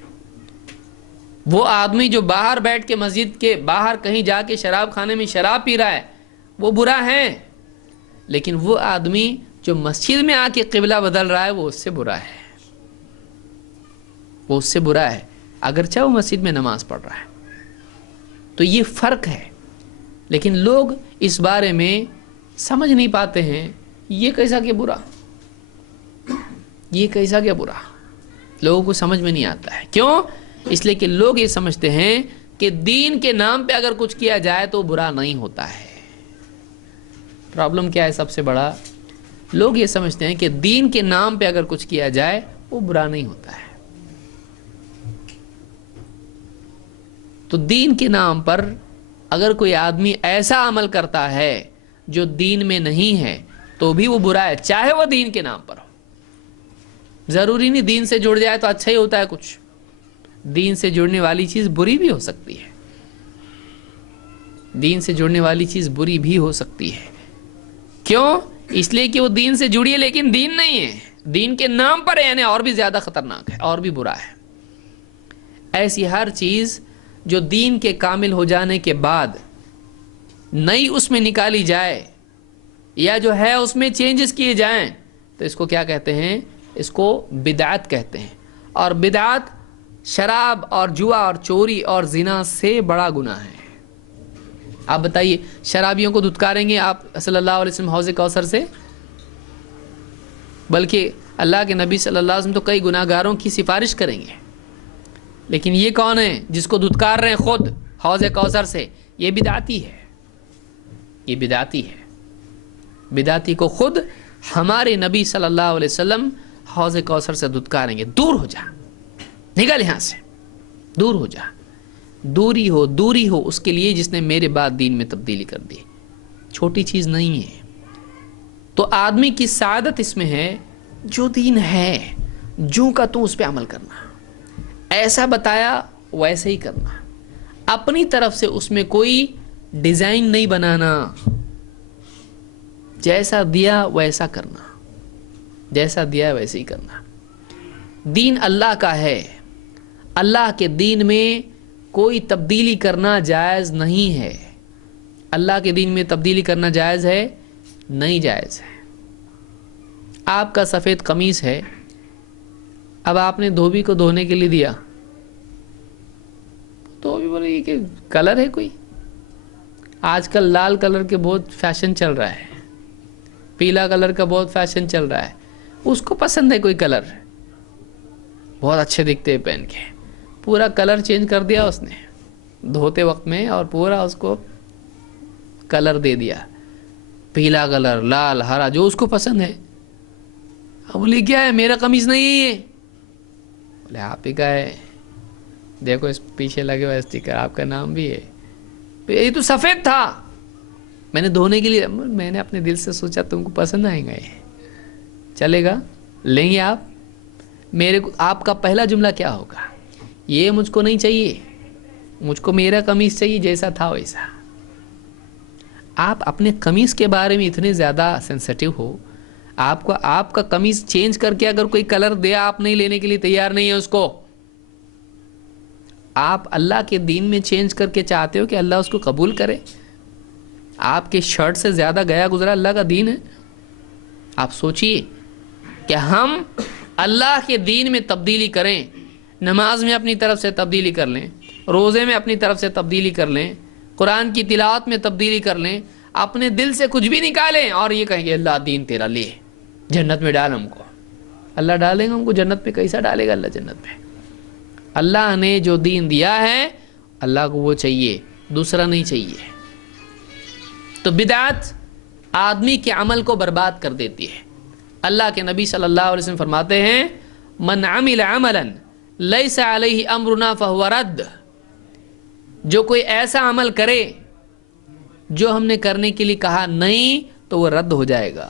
وہ آدمی جو باہر بیٹھ کے مسجد کے باہر کہیں جا کے شراب خانے میں شراب پی رہا ہے وہ برا ہے، لیکن وہ آدمی جو مسجد میں آ کے قبلہ بدل رہا ہے وہ اس سے برا ہے، وہ اس سے برا ہے، اگرچہ وہ مسجد میں نماز پڑھ رہا ہے۔ تو یہ فرق ہے، لیکن لوگ اس بارے میں سمجھ نہیں پاتے ہیں، یہ کیسا کہ برا، یہ کیسا کہ برا، لوگوں کو سمجھ میں نہیں آتا ہے۔ کیوں؟ اس لیے کہ لوگ یہ سمجھتے ہیں کہ دین کے نام پہ اگر کچھ کیا جائے تو برا نہیں ہوتا ہے۔ پرابلم کیا ہے سب سے بڑا؟ لوگ یہ سمجھتے ہیں کہ دین کے نام پہ اگر کچھ کیا جائے وہ برا نہیں ہوتا ہے۔ تو دین کے نام پر اگر کوئی آدمی ایسا عمل کرتا ہے جو دین میں نہیں ہے تو بھی وہ برا ہے، چاہے وہ دین کے نام پر ہو۔ ضروری نہیں دین سے جڑ جائے تو اچھا ہی ہوتا ہے، کچھ دین سے جڑنے والی چیز بری بھی ہو سکتی ہے، دین سے جڑنے والی چیز بری بھی ہو سکتی ہے۔ کیوں؟ اس لیے کہ وہ دین سے جڑی ہے لیکن دین نہیں ہے، دین کے نام پر ہے، یعنی اور بھی زیادہ خطرناک ہے، اور بھی برا ہے۔ ایسی ہر چیز جو دین کے کامل ہو جانے کے بعد نئی اس میں نکالی جائے یا جو ہے اس میں چینجز کیے جائیں تو اس کو کیا کہتے ہیں؟ اس کو بدعت کہتے ہیں۔ اور بدعت شراب اور جوا اور چوری اور زنا سے بڑا گناہ ہے۔ آپ بتائیے شرابیوں کو دھتکاریں گے آپ صلی اللہ علیہ وسلم حوض کوثر سے؟ بلکہ اللہ کے نبی صلی اللہ علیہ وسلم تو کئی گناہ گاروں کی سفارش کریں گے، لیکن یہ کون ہے جس کو دھتکار رہے ہیں خود حوض کوثر سے؟ یہ بدعتی ہے، یہ بدعتی ہے۔ بدعتی کو خود ہمارے نبی صلی اللہ علیہ وسلم حوض کوثر سے دھتکاریں گے، دور ہو جا، نکل یہاں سے، دور ہو جا، دوری ہو، دوری ہو اس کے لیے جس نے میرے بعد دین میں تبدیلی کر دی۔ چھوٹی چیز نہیں ہے۔ تو آدمی کی سعادت اس میں ہے جو دین ہے جو کا تو اس پہ عمل کرنا، ایسا بتایا ویسے ہی کرنا، اپنی طرف سے اس میں کوئی ڈیزائن نہیں بنانا، جیسا دیا ویسا کرنا، جیسا دیا ویسے ہی کرنا۔ دین اللہ کا ہے، اللہ کے دین میں کوئی تبدیلی کرنا جائز نہیں ہے۔ اللہ کے دین میں تبدیلی کرنا جائز ہے؟ نہیں جائز ہے۔ آپ کا سفید قمیص ہے، اب آپ نے دھوبی کو دھونے کے لیے دیا، دھوبی بولے یہ کہ کلر ہے کوئی، آج کل لال کلر کے بہت فیشن چل رہا ہے، پیلا کلر کا بہت فیشن چل رہا ہے، اس کو پسند ہے کوئی کلر، بہت اچھے دکھتے ہیں پہن کے، پورا کلر چینج کر دیا اس نے دھوتے وقت میں، اور پورا اس کو کلر دے دیا، پیلا کلر، لال، ہرا، جو اس کو پسند ہے۔ اب بولی کیا ہے، میرا قمیص نہیں ہے یہ، بولے آپ ہی کا ہے، دیکھو اس پیچھے لگے ہوا اسٹیکر، آپ کا نام بھی ہے، یہ تو سفید تھا، میں نے دھونے کے لیے، میں نے اپنے دل سے سوچا تم کو پسند آئے گا، یہ چلے گا، لیں گے آپ؟ میرے کو آپ کا پہلا جملہ کیا ہوگا، یہ مجھ کو نہیں چاہیے، مجھ کو میرا قمیص چاہیے جیسا تھا ویسا۔ آپ اپنے قمیص کے بارے میں اتنے زیادہ سینسٹیو ہو، آپ کا قمیص چینج کر کے اگر کوئی کلر دے، آپ نہیں لینے کے لیے تیار نہیں ہے اس کو۔ آپ اللہ کے دین میں چینج کر کے چاہتے ہو کہ اللہ اس کو قبول کرے؟ آپ کے شرٹ سے زیادہ گیا گزرا اللہ کا دین ہے۔ آپ سوچئے کہ ہم اللہ کے دین میں تبدیلی کریں، نماز میں اپنی طرف سے تبدیلی کر لیں، روزے میں اپنی طرف سے تبدیلی کر لیں، قرآن کی تلاوت میں تبدیلی کر لیں، اپنے دل سے کچھ بھی نکالیں اور یہ کہیں گے اللہ دین تیرا لے، جنت میں ڈال ہم کو۔ اللہ ڈالے گا ہم کو جنت میں؟ کیسا ڈالے گا اللہ جنت میں؟ اللہ نے جو دین دیا ہے اللہ کو وہ چاہیے، دوسرا نہیں چاہیے۔ تو بدعت آدمی کے عمل کو برباد کر دیتی ہے۔ اللہ کے نبی صلی اللہ علیہ وسلم فرماتے ہیں من عمل عملا لیس علیہ امرنا فہو رد، جو کوئی ایسا عمل کرے جو ہم نے کرنے کے لیے کہا نہیں تو وہ رد ہو جائے گا،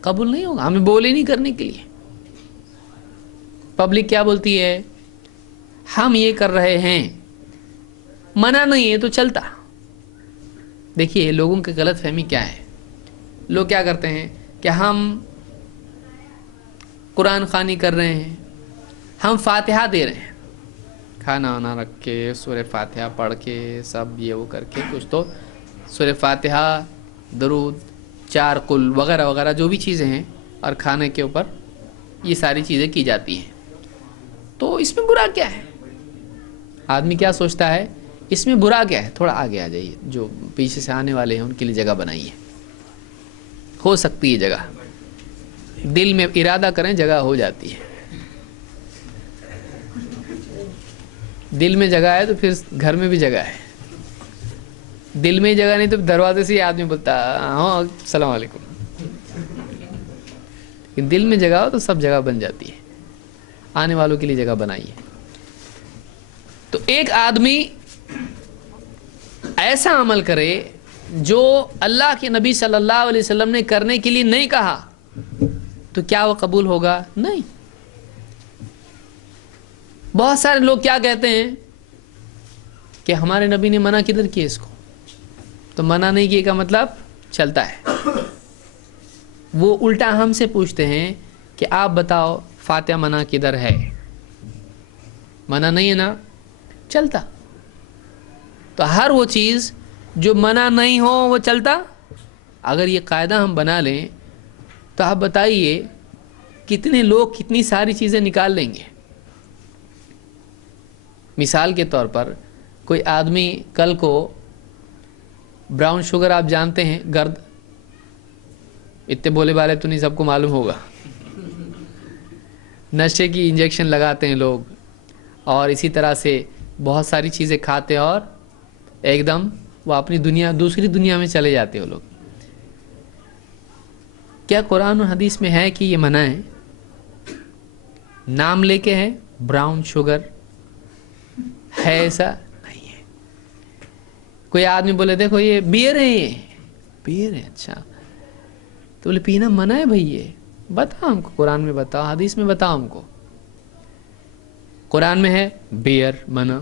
قبول نہیں ہوگا، ہمیں بولے نہیں کرنے کے لیے۔ پبلک کیا بولتی ہے، ہم یہ کر رہے ہیں، منع نہیں ہے تو چلتا۔ دیکھیے لوگوں کی غلط فہمی کیا ہے، لوگ کیا کرتے ہیں کہ ہم قرآن خوانی کر رہے ہیں، ہم فاتحہ دے رہے ہیں، کھانا وانا رکھ کے سورہ فاتحہ پڑھ کے سب یہ وہ کر کے کچھ تو سورہ فاتحہ، درود، 4 قل وغیرہ وغیرہ جو بھی چیزیں ہیں، اور کھانے کے اوپر یہ ساری چیزیں کی جاتی ہیں۔ تو اس میں برا کیا ہے؟ آدمی کیا سوچتا ہے اس میں برا کیا ہے؟ تھوڑا آگے آ جائیے، جو پیچھے سے آنے والے ہیں ان کے لیے جگہ بنائیے، ہو سکتی ہے جگہ، دل میں ارادہ کریں جگہ ہو جاتی ہے۔ دل میں جگہ ہے تو پھر گھر میں بھی جگہ ہے، دل میں جگہ نہیں تو دروازے سے ہی آدمی بولتا ہاں السلام علیکم، لیکن دل میں جگہ ہو تو سب جگہ بن جاتی ہے، آنے والوں کے لیے جگہ بنائیے۔ تو ایک آدمی ایسا عمل کرے جو اللہ کے نبی صلی اللہ علیہ وسلم نے کرنے کے لیے نہیں کہا، تو کیا وہ قبول ہوگا؟ نہیں۔ بہت سارے لوگ کیا کہتے ہیں کہ ہمارے نبی نے منع کدھر کیا اس کو، تو منع نہیں کیے کا مطلب چلتا ہے۔ وہ الٹا ہم سے پوچھتے ہیں کہ آپ بتاؤ فاتحہ منع کدھر ہے؟ منع نہیں ہے نا، چلتا۔ تو ہر وہ چیز جو منع نہیں ہو وہ چلتا۔ اگر یہ قاعدہ ہم بنا لیں تو آپ بتائیے کتنے لوگ کتنی ساری چیزیں نکال لیں گے۔ مثال کے طور پر کوئی آدمی کل کو براؤن شوگر، آپ جانتے ہیں گرد، اتنے بولے والے تو نہیں، سب کو معلوم ہوگا، نشے کی انجیکشن لگاتے ہیں لوگ، اور اسی طرح سے بہت ساری چیزیں کھاتے اور ایک دم وہ اپنی دنیا، دوسری دنیا میں چلے جاتے ہیں وہ لوگ۔ کیا قرآن و حدیث میں ہے کہ یہ منع ہے؟ نام لے کے ہے براؤن شوگر، ہے ایسا؟ نہیں ہے۔ کوئی آدمی بولے دیکھو یہ بیئر ہے، یہ بیئر ہے، اچھا تو بولے پینا منع ہے بھائی، یہ بتاؤ ہم کو، قرآن میں بتاؤ، حدیث میں بتاؤ ہم کو۔ قرآن میں ہے بیئر منع،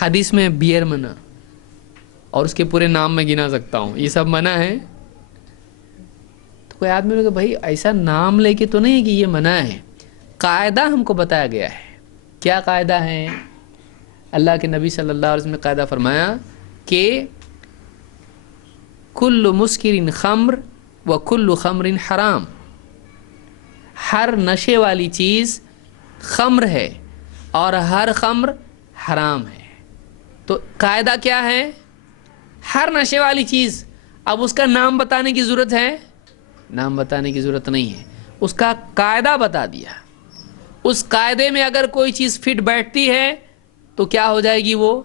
حدیث میں بیئر منع اور اس کے پورے نام میں گنا سکتا ہوں، یہ سب منع ہے. تو کوئی آدمی کہ بھائی ایسا نام لے کے تو نہیں کہ یہ منع ہے، قاعدہ ہم کو بتایا گیا ہے. کیا قاعدہ ہے؟ اللہ کے نبی صلی اللہ علیہ وسلم نے قاعدہ فرمایا کہ کل مسکر خمر و کل خمر حرام، ہر نشے والی چیز خمر ہے اور ہر خمر حرام ہے. تو قاعدہ کیا ہے؟ ہر نشے والی چیز. اب اس کا نام بتانے کی ضرورت ہے؟ نام بتانے کی ضرورت نہیں ہے، اس کا قاعدہ بتا دیا. اس قاعدے میں اگر کوئی چیز فٹ بیٹھتی ہے تو کیا ہو جائے گی؟ وہ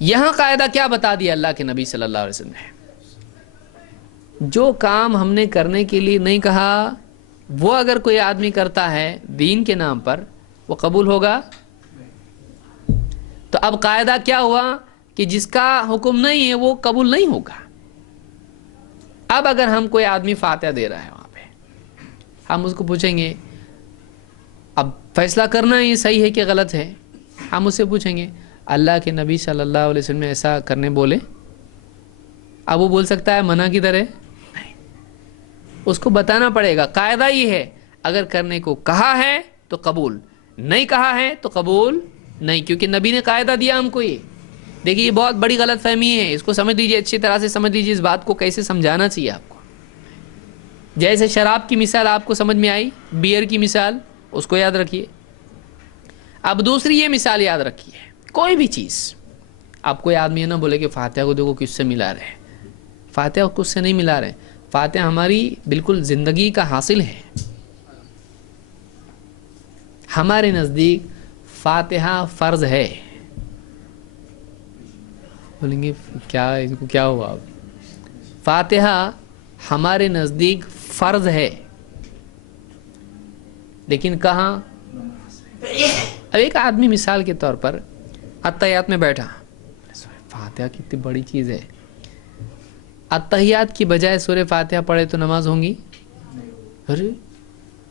یہاں قاعدہ کیا بتا دیا اللہ کے نبی صلی اللہ علیہ وسلم نے؟ جو کام ہم نے کرنے کے لیے نہیں کہا وہ اگر کوئی آدمی کرتا ہے دین کے نام پر، وہ قبول ہوگا؟ تو اب قاعدہ کیا ہوا کہ جس کا حکم نہیں ہے وہ قبول نہیں ہوگا. اب اگر ہم کوئی آدمی فاتحہ دے رہا ہے وہاں پہ، ہم اس کو پوچھیں گے، اب فیصلہ کرنا یہ صحیح ہے کہ غلط ہے. ہم اس سے پوچھیں گے اللہ کے نبی صلی اللہ علیہ وسلم نے ایسا کرنے بولے؟ اب وہ بول سکتا ہے منع کدھر ہے؟ نہیں، اس کو بتانا پڑے گا. قاعدہ یہ ہے اگر کرنے کو کہا ہے تو قبول، نہیں کہا ہے تو قبول نہیں، کیونکہ نبی نے قاعدہ دیا ہم کو. یہ دیکھیے، یہ بہت بڑی غلط فہمی ہے، اس کو سمجھ لیجیے، اچھی طرح سے سمجھ لیجیے. اس بات کو کیسے سمجھانا چاہیے آپ کو. جیسے شراب کی مثال آپ کو سمجھ میں آئی، بیئر کی مثال اس کو یاد رکھیے. اب دوسری یہ مثال یاد رکھیے، کوئی بھی چیز. آپ کوئی آدمی ہے نا بولے کہ فاتحہ کو دیکھو کس سے ملا رہے ہیں. فاتحہ کو کس سے نہیں ملا رہے. فاتحہ ہماری بالکل زندگی کا حاصل ہے. ہمارے نزدیک فاتحہ فرض ہے. بولیں گے کیا اس کو کیا ہوا؟ اب فاتحہ ہمارے نزدیک فرض ہے، لیکن کہاں؟ اب ایک آدمی مثال کے طور پر اتحیات میں بیٹھا، فاتحہ کتنی بڑی چیز ہے، اتحیات کی بجائے سورہ فاتحہ پڑھے تو نماز ہوں گی؟ ارے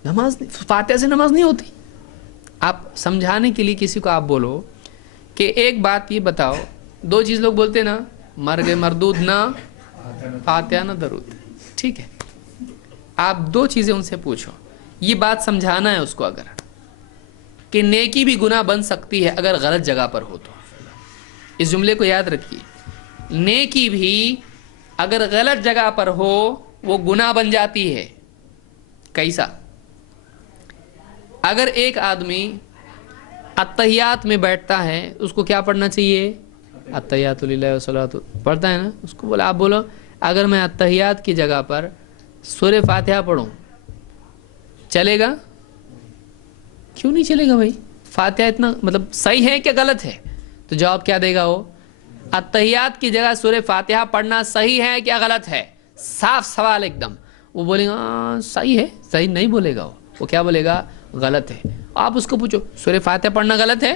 نماز فاتحہ سے نماز نہیں ہوتی. آپ سمجھانے کے لیے کسی کو آپ بولو کہ ایک بات یہ بتاؤ، دو چیز لوگ بولتے نا، مرگ مردود نہ فاتحہ نہ درود. ٹھیک ہے، آپ دو چیزیں ان سے پوچھو. یہ بات سمجھانا ہے اس کو اگر کہ نیکی بھی گناہ بن سکتی ہے اگر غلط جگہ پر ہو تو. اس جملے کو یاد رکھیے، نیکی بھی اگر غلط جگہ پر ہو وہ گناہ بن جاتی ہے. کیسا؟ اگر ایک آدمی اتحیات میں بیٹھتا ہے اس کو کیا پڑھنا چاہیے؟ اتحیات للہ والصلاۃ پڑھتا ہے نا. اس کو بولا، آپ بولو اگر میں اتحیات کی جگہ پر سورہ فاتحہ پڑھوں چلے گا؟ کیوں نہیں چلے گا بھائی؟ فاتحہ اتنا مطلب صحیح ہے کہ غلط ہے؟ تو جواب کیا دے گا وہ؟ اتحیات کی جگہ سورہ فاتحہ پڑھنا صحیح ہے کیا غلط ہے؟ صاف سوال ایک دم. وہ بولے گا صحیح ہے. صحیح نہیں بولے گا، وہ کیا بولے گا؟ غلط ہے. آپ اس کو پوچھو سورہ فاتحہ پڑھنا غلط ہے؟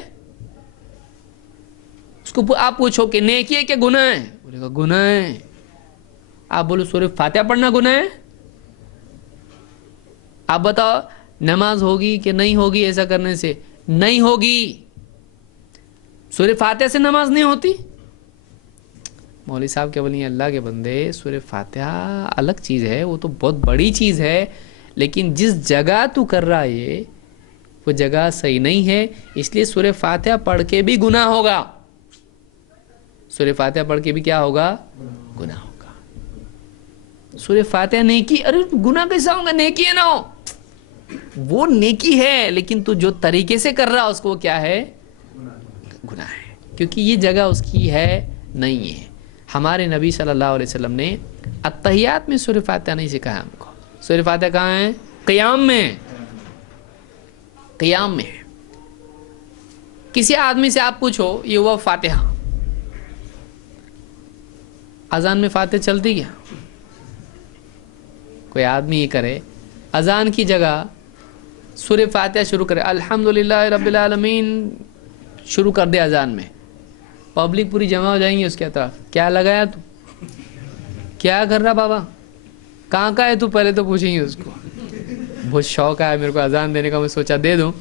اس کو آپ پوچھو کہ نیکی ہے کہ گناہ ہے؟ بولے گا گناہ ہے. آپ بولو سورہ فاتحہ پڑھنا گناہ ہے؟ آپ بتاؤ نماز ہوگی کہ نہیں ہوگی ایسا کرنے سے؟ نہیں ہوگی. سورہ فاتحہ سے نماز نہیں ہوتی؟ مولوی صاحب کیا بولیں؟ اللہ کے بندے، سورہ فاتحہ الگ چیز ہے، وہ تو بہت بڑی چیز ہے، لیکن جس جگہ تو کر رہا ہے وہ جگہ صحیح نہیں ہے، اس لیے سورہ فاتحہ پڑھ کے بھی گناہ ہوگا. سورہ فاتحہ پڑھ کے بھی کیا ہوگا؟ گناہ ہوگا. سورہ فاتحہ نیکی، ارے گناہ کیسا ہوگا؟ نیکی ہے نا، وہ نیکی ہے، لیکن تو جو طریقے سے کر رہا اس کو کیا ہے؟ گناہ ہے، کیونکہ یہ جگہ اس کی ہے نہیں ہے. ہمارے نبی صلی اللہ علیہ وسلم نے اتحیات میں سورہ فاتحہ نہیں سکھایا ہم کو. سورہ فاتحہ کہاں ہے؟ قیام میں. قیام میں. کسی آدمی سے آپ پوچھو یہ ہوا فاتحہ، اذان میں فاتحہ چلتی کیا؟ کوئی آدمی یہ کرے اذان کی جگہ سورہ فاتحہ شروع کرے، الحمدللہ رب العالمین شروع کر دے اذان میں، پبلک پوری جمع ہو جائیں گی اس کے طرف. کیا لگایا تو؟ کیا کر رہا بابا؟ کہاں کا ہے تو؟ پہلے تو پوچھیں گے اس کو. بہت شوق ہے میرے کو اذان دینے کا، میں سوچا دے دوں.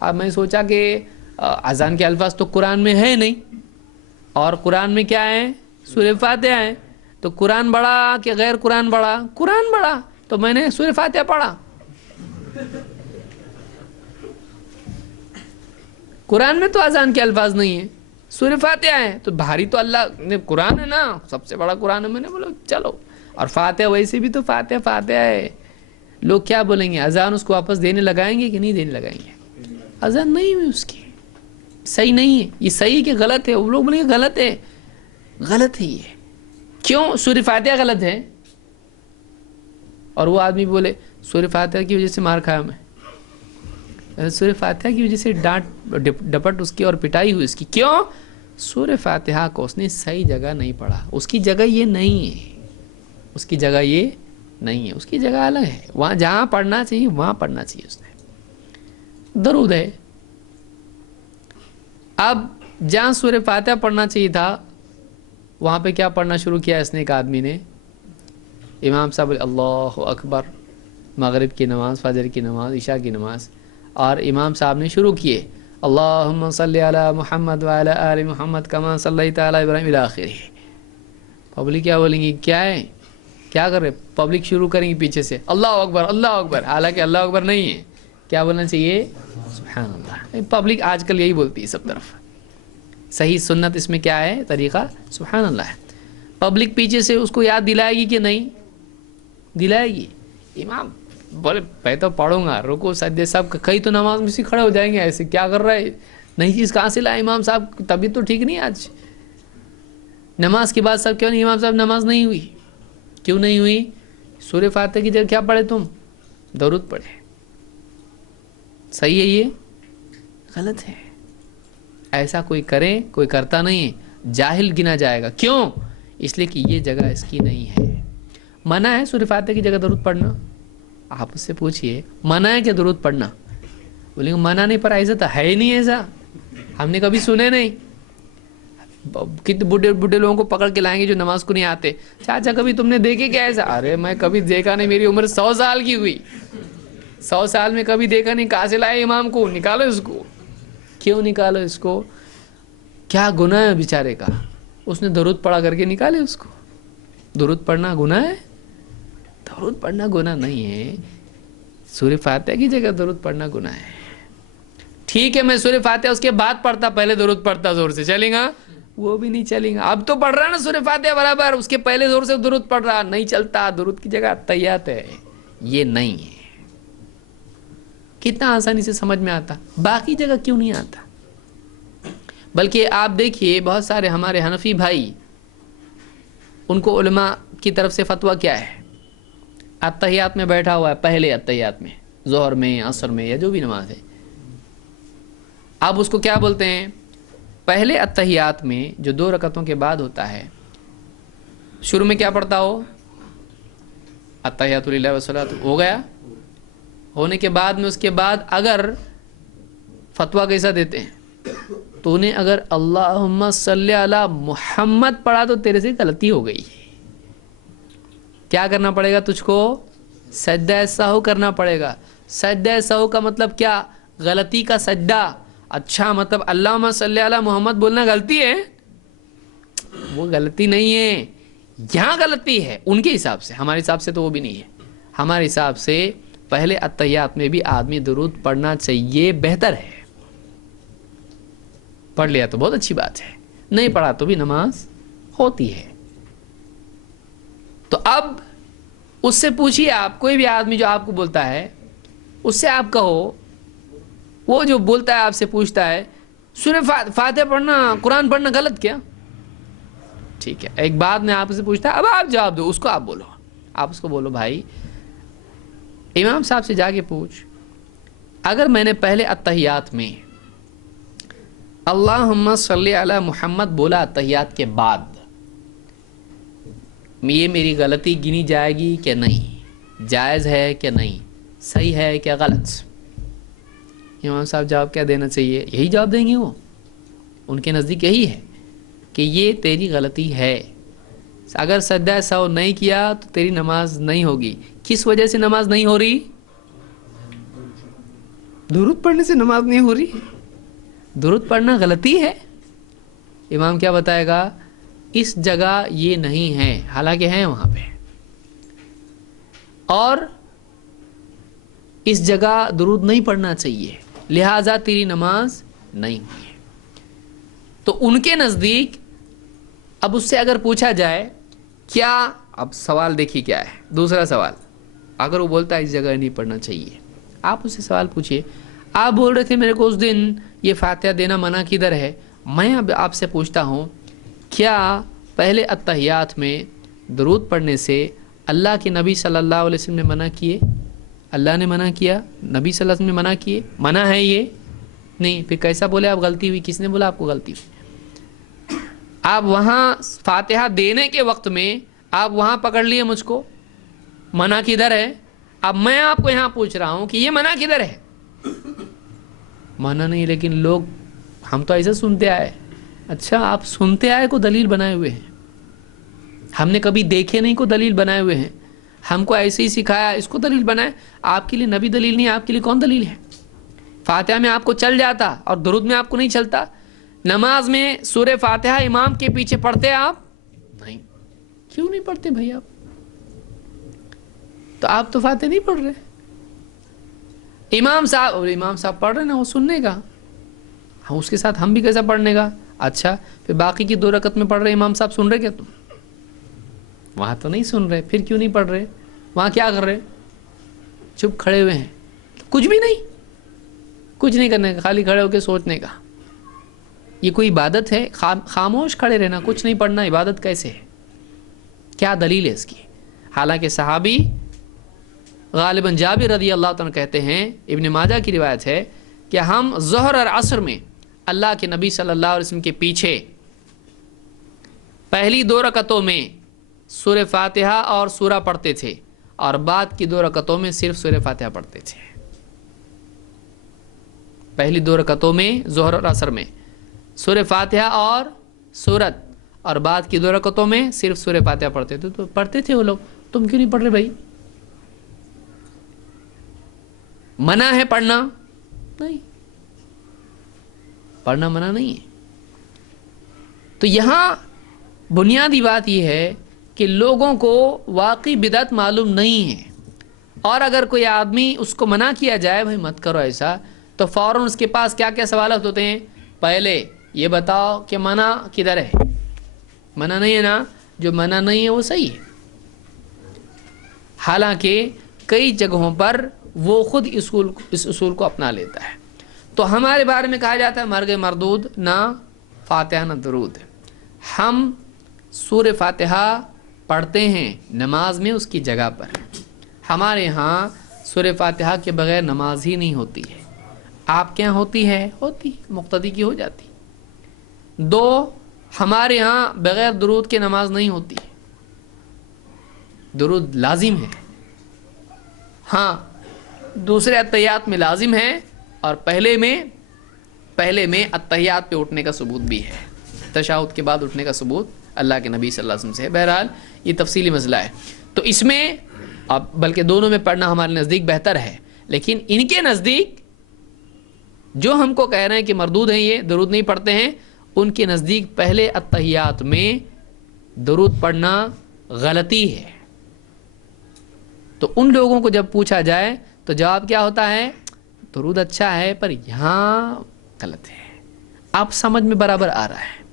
اب میں سوچا کہ اذان کے الفاظ تو قرآن میں ہے نہیں، اور قرآن میں کیا ہے؟ سورہ فاتحہ ہے، تو قرآن بڑا کہ غیر قرآن بڑا؟ قرآن بڑا، تو میں نے سورہ فاتحہ پڑھا۔ قرآن میں تو اذان کے الفاظ نہیں ہیں، سورہ فاتحہ ہے، تو بھاری تو اللہ نے قرآن ہے نا، سب سے بڑا قرآن ہے۔ میں نے بولا چلو، اور فاتحہ ویسے بھی تو فاتحہ ہے۔ لوگ کیا بولیں گے؟ اذان اس کو واپس دینے لگائیں گے کہ نہیں دینے لگائیں گے؟ اذان نہیں ہوئی اس کی، صحیح نہیں ہے۔ یہ صحیح کہ غلط ہے؟ وہ لوگ بولیں گے غلط ہے، غلط ہے یہ۔ کیوں؟ سورہ فاتحہ غلط ہے، اور وہ آدمی بولے سورہ فاتحہ کی وجہ سے مار کھایا میں، سورہ فاتحہ کی وجہ سے ڈانٹ ڈپٹ اس کی اور پٹائی ہوئی اس کی۔ کیوں؟ سورہ فاتحہ کو اس نے صحیح جگہ نہیں پڑھا، اس کی جگہ یہ نہیں ہے، اس کی جگہ یہ نہیں ہے، اس کی جگہ الگ ہے۔ وہاں جہاں پڑھنا چاہیے وہاں پڑھنا چاہیے اس نے۔ درود ہے، اب جہاں سورہ فاتحہ پڑھنا چاہیے تھا وہاں پہ کیا پڑھنا شروع کیا اس نے؟ ایک آدمی نے، امام صاحب اللہ اکبر، مغرب کی نماز، فجر کی نماز، عشاء کی نماز، اور امام صاحب نے شروع کیے اللہم صلی علی محمد وعلی آل محمد کما صلیت علی ابراہیم الی آخرہ۔ پبلک کیا بولیں گی؟ کیا ہے، کیا کر رہے؟ پبلک شروع کریں گی پیچھے سے اللہ اکبر اللہ اکبر، حالانکہ اللہ اکبر نہیں ہے، کیا بولنا چاہیے؟ سبحان اللہ۔ پبلک آج کل یہی بولتی ہے سب طرف، صحیح سنت اس میں کیا ہے؟ طریقہ سبحان اللہ ہے۔ پبلک پیچھے سے اس کو یاد دلائے گی کہ نہیں دلائے گی؟ امام بولے میں تو پڑھوں گا، رکو سجدے سب، کئی تو نماز میں سے کھڑے ہو جائیں گے، ایسے کیا کر رہا ہے؟ نئی چیز کہاں سے لائے امام صاحب؟ طبیعت تو ٹھیک نہیں آج، نماز کے بعد سب کیوں نہیں؟ امام صاحب نماز نہیں ہوئی، کیوں نہیں ہوئی؟ سورہ فاتحہ کی جگہ کیا پڑھے تم؟ درود پڑھے۔ صحیح ہے یہ؟ غلط ہے۔ ایسا کوئی کرے، کوئی کرتا نہیں ہے، جاہل گنا جائے گا۔ کیوں؟ اس لیے کہ یہ جگہ اس کی نہیں ہے۔ منع ہے سورہ فاتحہ کی جگہ درود پڑھنا؟ آپ اس سے پوچھئے منع ہے کہ درود پڑھنا؟ بولیں گے منع نہیں، پر ایسا تو ہے ہی نہیں، ایسا ہم نے کبھی سنے نہیں۔ کتنے بڈھے لوگوں کو پکڑ کے لائیں گے جو نماز کو نہیں آتے، چاچا کبھی تم نے دیکھے کیا ایسا؟ ارے میں کبھی دیکھا نہیں، میری عمر 100 سال کی ہوئی، 100 سال میں کبھی دیکھا نہیں۔ کہاں سے لائے امام کو؟ نکالو اس کو۔ کیوں نکالو اس کو؟ کیا گناہ ہے بیچارے کا؟ اس نے درود پڑھا کر کے نکالے اس کو۔ درود پڑھنا گناہ ہے؟ درود پڑھنا گناہ نہیں ہے، سورہ فاتحہ کی جگہ درود پڑھنا گناہ ہے۔ ٹھیک ہے میں سورہ فاتحہ اس کے بعد پڑھتا، پہلے درود پڑھتا زور سے، چلیں گا؟ وہ بھی نہیں چلیں گا۔ اب تو پڑھ رہا نا سورہ فاتحہ برابر، اس کے پہلے زور سے درود پڑھ رہا، نہیں چلتا۔ درود کی جگہ تحیات ہے، یہ نہیں ہے۔ کتنا آسانی سے سمجھ میں آتا، باقی جگہ کیوں نہیں آتا؟ بلکہ آپ دیکھیے بہت سارے ہمارے حنفی بھائی، ان کو علماء کی طرف سے فتویٰ کیا ہے؟ اتحیات میں بیٹھا ہوا ہے، پہلے اتحیات میں، ظہر میں، عصر میں، یا جو بھی نماز ہے، اب اس کو کیا بولتے ہیں؟ پہلے اتحیات میں جو 2 رکعتوں کے بعد ہوتا ہے، شروع میں کیا پڑھتا ہو؟ اتحیات للہ والصلاۃ ہو گیا، ہونے کے بعد میں اس کے بعد اگر فتویٰ کیسا دیتے ہیں؟ تو نے اگر اللہم صلی علی محمد پڑھا تو تیرے سے غلطی ہو گئی، کیا کرنا پڑے گا تجھ کو؟ سجدہ سہو کرنا پڑے گا۔ سجدہ سہو کا مطلب کیا؟ غلطی کا سجدہ۔ اچھا مطلب اللہم صلی علی محمد بولنا غلطی ہے؟ وہ غلطی نہیں ہے، یہاں غلطی ہے ان کے حساب سے، ہمارے حساب سے تو وہ بھی نہیں ہے۔ ہمارے حساب سے پہلے اتحیات میں بھی آدمی درود پڑھنا چاہیے، بہتر ہے۔ پڑھ لیا تو بہت اچھی بات ہے، نہیں پڑھا تو بھی نماز ہوتی ہے۔ تو اب اس سے پوچھیے، آپ کوئی بھی آدمی جو آپ کو بولتا ہے اس سے آپ کہو، وہ جو بولتا ہے آپ سے پوچھتا ہے سورہ فاتحہ پڑھنا، قرآن پڑھنا غلط کیا؟ ٹھیک ہے، ایک بات میں آپ سے پوچھتا ہے، اب آپ جواب دو، اس کو آپ بولو، آپ اس کو بولو بھائی امام صاحب سے جا کے پوچھ، اگر میں نے پہلے اتحیات میں اللہم صلی علی محمد بولا اتحیات کے بعد، یہ میری غلطی گنی جائے گی کہ نہیں؟ جائز ہے کہ نہیں؟ صحیح ہے کہ غلط؟ امام صاحب جواب کیا دینا چاہیے؟ یہی جواب دیں گے، وہ ان کے نزدیک یہی ہے کہ یہ تیری غلطی ہے، اگر سجدہ سہو نہیں کیا تو تیری نماز نہیں ہوگی۔ کس وجہ سے نماز نہیں ہو رہی؟ درود پڑھنے سے نماز نہیں ہو رہی؟ درود پڑھنا غلطی ہے؟ امام کیا بتائے گا؟ اس جگہ یہ نہیں ہے، حالانکہ ہے وہاں پہ، اور اس جگہ درود نہیں پڑھنا چاہیے، لہٰذا تیری نماز نہیں ہوئی ہے۔ تو ان کے نزدیک اب اس سے اگر پوچھا جائے کیا، اب سوال دیکھیے کیا ہے، دوسرا سوال، اگر وہ بولتا ہے اس جگہ نہیں پڑھنا چاہیے، آپ اس سے سوال پوچھئے، آپ بول رہے تھے میرے کو اس دن یہ فاتحہ دینا منع کدھر ہے، میں اب آپ سے پوچھتا ہوں کیا پہلے اتحیات میں درود پڑھنے سے اللہ کے نبی صلی اللہ علیہ وسلم نے منع کیے؟ اللہ نے منع کیا، نبی صلی اللہ علیہ وسلم نے منع کیے؟ منع ہے یہ نہیں، پھر کیسا بولے آپ غلطی ہوئی؟ کس نے بولا آپ کو غلطی ہوئی؟ آپ وہاں فاتحہ دینے کے وقت میں آپ وہاں پکڑ لیے مجھ کو، منع کدھر ہے؟ اب میں آپ کو یہاں پوچھ رہا ہوں کہ یہ منع کدھر ہے؟ منع نہیں، لیکن لوگ، ہم تو ایسے سنتے آئے۔ اچھا، آپ سنتے آئے کو دلیل بنائے ہوئے ہیں، ہم نے کبھی دیکھے نہیں کو دلیل بنائے ہوئے ہیں، ہم کو ایسے ہی سکھایا اس کو دلیل بنائے۔ آپ کے لیے نبی دلیل نہیں، آپ کے لیے کون دلیل ہے؟ فاتحہ میں آپ کو چل جاتا اور درود میں آپ کو نہیں چلتا؟ نماز میں سورہ فاتحہ امام کے پیچھے پڑھتے آپ نہیں؟ کیوں نہیں پڑھتے بھائی آپ؟ تو آپ تو فاتحہ نہیں پڑھ رہے، امام صاحب پڑھ رہے نا، وہ سننے کا، ہاں اس کے ساتھ ہم بھی کیسا پڑھنے کا؟ اچھا، پھر باقی کی 2 رکعت میں پڑھ رہے امام صاحب سن رہے کیا تم؟ وہاں تو نہیں سن رہے، پھر کیوں نہیں پڑھ رہے؟ وہاں کیا کر رہے؟ چپ کھڑے ہوئے ہیں، کچھ بھی نہیں، کچھ نہیں کرنے کا، خالی کھڑے ہو کے سوچنے کا۔ یہ کوئی عبادت ہے؟ خاموش کھڑے رہنا، کچھ نہیں پڑھنا، عبادت کیسے ہے؟ کیا دلیل ہے اس کی؟ حالانکہ صحابی غالباً جابر رضی اللہ عنہ کہتے ہیں، ابن ماجہ کی روایت ہے کہ ہم ظہر اور عصر میں اللہ کے نبی صلی اللہ علیہ وسلم کے پیچھے پہلی 2 رکعتوں میں سورہ فاتحہ اور سورہ پڑھتے تھے، اور بعد کی 2 رکعتوں میں صرف سورہ فاتحہ پڑھتے تھے۔ پہلی 2 رکعتوں میں ظہر اور عصر میں سورہ فاتحہ اور سورت، اور بعد کی 2 رکعتوں میں صرف سورہ فاتحہ پڑھتے تھے۔ تو پڑھتے تھے وہ لوگ، تم کیوں نہیں پڑھ رہے بھائی؟ منع ہے پڑھنا؟ نہیں، پڑھنا منع نہیں ہے۔ تو یہاں بنیادی بات یہ ہے کہ لوگوں کو واقعی بدعت معلوم نہیں ہے، اور اگر کوئی آدمی اس کو منع کیا جائے بھائی مت کرو ایسا، تو فوراً اس کے پاس کیا کیا سوالات ہوتے ہیں؟ پہلے یہ بتاؤ کہ منع کدھر ہے؟ منع نہیں ہے نا، جو منع نہیں ہے وہ صحیح ہے۔ حالانکہ کئی جگہوں پر وہ خود اس اصول کو اپنا لیتا ہے۔ تو ہمارے بارے میں کہا جاتا ہے مرگ مردود، نہ فاتحہ نہ درود۔ ہم سورہ فاتحہ پڑھتے ہیں نماز میں اس کی جگہ پر، ہمارے ہاں سورہ فاتحہ کے بغیر نماز ہی نہیں ہوتی ہے۔ آپ کے یہاں ہوتی ہے؟ ہوتی، مقتدی کی ہو جاتی۔ 2، ہمارے ہاں بغیر درود کے نماز نہیں ہوتی، درود لازم ہے۔ ہاں دوسرے اتحیات میں لازم ہے، اور پہلے میں اتحیات پہ اٹھنے کا ثبوت بھی ہے، تشہد کے بعد اٹھنے کا ثبوت اللہ کے نبی صلی اللہ علیہ وسلم سے ہے۔ بہرحال یہ تفصیلی مسئلہ ہے، تو اس میں اب بلکہ دونوں میں پڑھنا ہمارے نزدیک بہتر ہے، لیکن ان کے نزدیک جو ہم کو کہہ رہے ہیں کہ مردود ہیں، یہ درود نہیں پڑھتے ہیں، ان کے نزدیک پہلے اتحیات میں درود پڑھنا غلطی ہے۔ تو ان لوگوں کو جب پوچھا جائے تو جواب کیا ہوتا ہے؟ درود اچھا ہے پر یہاں غلط ہے۔ اب سمجھ میں برابر آ رہا ہے۔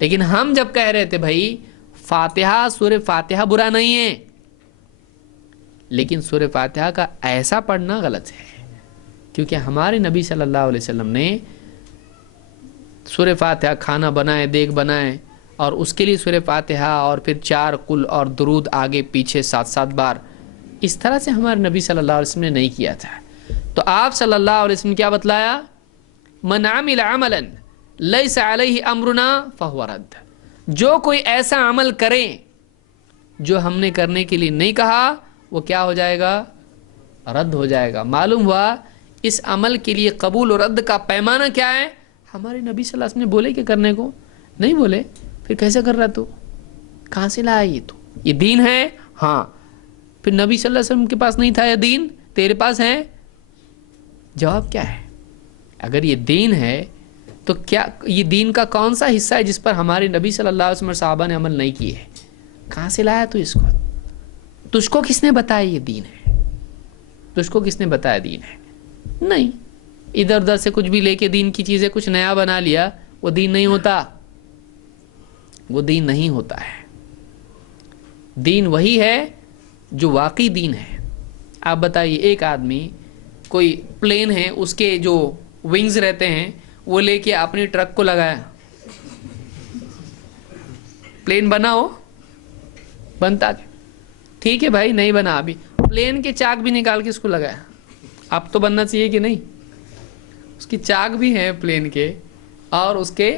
لیکن ہم جب کہہ رہے تھے بھائی فاتحہ، سورہ فاتحہ برا نہیں ہے، لیکن سورہ فاتحہ کا ایسا پڑھنا غلط ہے، کیونکہ ہمارے نبی صلی اللہ علیہ وسلم نے سورہ فاتحہ کھانا بنائے، دیگ بنائے، اور اس کے لیے سورہ فاتحہ اور پھر 4 قل اور درود آگے پیچھے 7 بار، اس طرح سے ہمارے نبی صلی اللہ علیہ وسلم نے نہیں کیا تھا۔ تو آپ صلی اللہ علیہ وسلم کیا بتلایا؟ من عمل عملا لیس علیہ امرنا فہو رد، جو کوئی ایسا عمل کرے جو ہم نے کرنے کے لیے نہیں کہا، وہ کیا ہو جائے گا؟ رد ہو جائے گا۔ معلوم ہوا اس عمل کے لیے قبول و رد کا پیمانہ کیا ہے؟ ہمارے نبی صلی اللہ علیہ وسلم نے بولے کہ کرنے کو نہیں بولے، پھر کیسے کر رہا تو؟ کہاں سے لایا یہ؟ تو یہ دین ہے؟ ہاں، پھر نبی صلی اللہ علیہ وسلم کے پاس نہیں تھا یہ دین، تیرے پاس ہے؟ جواب کیا ہے؟ اگر یہ دین ہے تو کیا یہ دین کا کون سا حصہ ہے جس پر ہمارے نبی صلی اللہ علیہ وسلم اور صحابہ نے عمل نہیں کیے ہے؟ کہاں سے لایا تو اس کو؟ تجھ کو کس نے بتایا یہ دین ہے؟ تجھ کو کس نے بتایا دین ہے؟ نہیں، ادھر ادھر سے کچھ بھی لے کے دین کی چیزیں کچھ نیا بنا لیا، وہ دین نہیں ہوتا، وہ دین نہیں ہوتا ہے۔ دین وہی ہے جو واقعی دین ہے۔ آپ بتائیے، ایک آدمی کوئی پلین ہے، اس کے جو ونگز رہتے ہیں وہ لے کے اپنی ٹرک کو لگایا، پلین بنا ہو؟ بنتا کیا؟ ٹھیک ہے بھائی، نہیں بنا ابھی، پلین کے چاک بھی نکال کے اس کو لگایا، اب تو بننا چاہیے کہ نہیں؟ اس کی چاک بھی ہیں پلین کے اور اس کے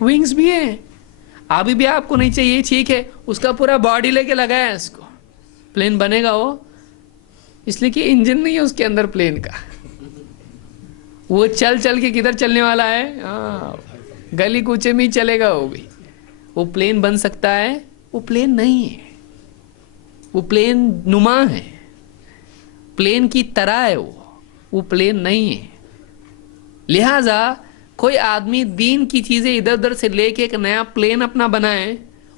ونگز بھی ہیں، ابھی بھی آپ کو نہیں چاہیے، ٹھیک ہے، اس کا پورا باڈی لے کے لگایا اس کو، پلین بنے گا وہ؟ اس لیے کہ انجن نہیں ہے اس کے اندر پلین کا، وہ چل چل کے کدھر چلنے والا ہے؟ گلی کوچے میں ہی چلے گا وہ بھی۔ وہ پلین بن سکتا ہے؟ وہ پلین نہیں ہے، وہ پلین نما ہے، پلین کی طرح ہے، وہ پلین نہیں ہے۔ لہذا کوئی آدمی دین کی چیزیں ادھر ادھر سے لے کے ایک نیا پلین اپنا بنائے،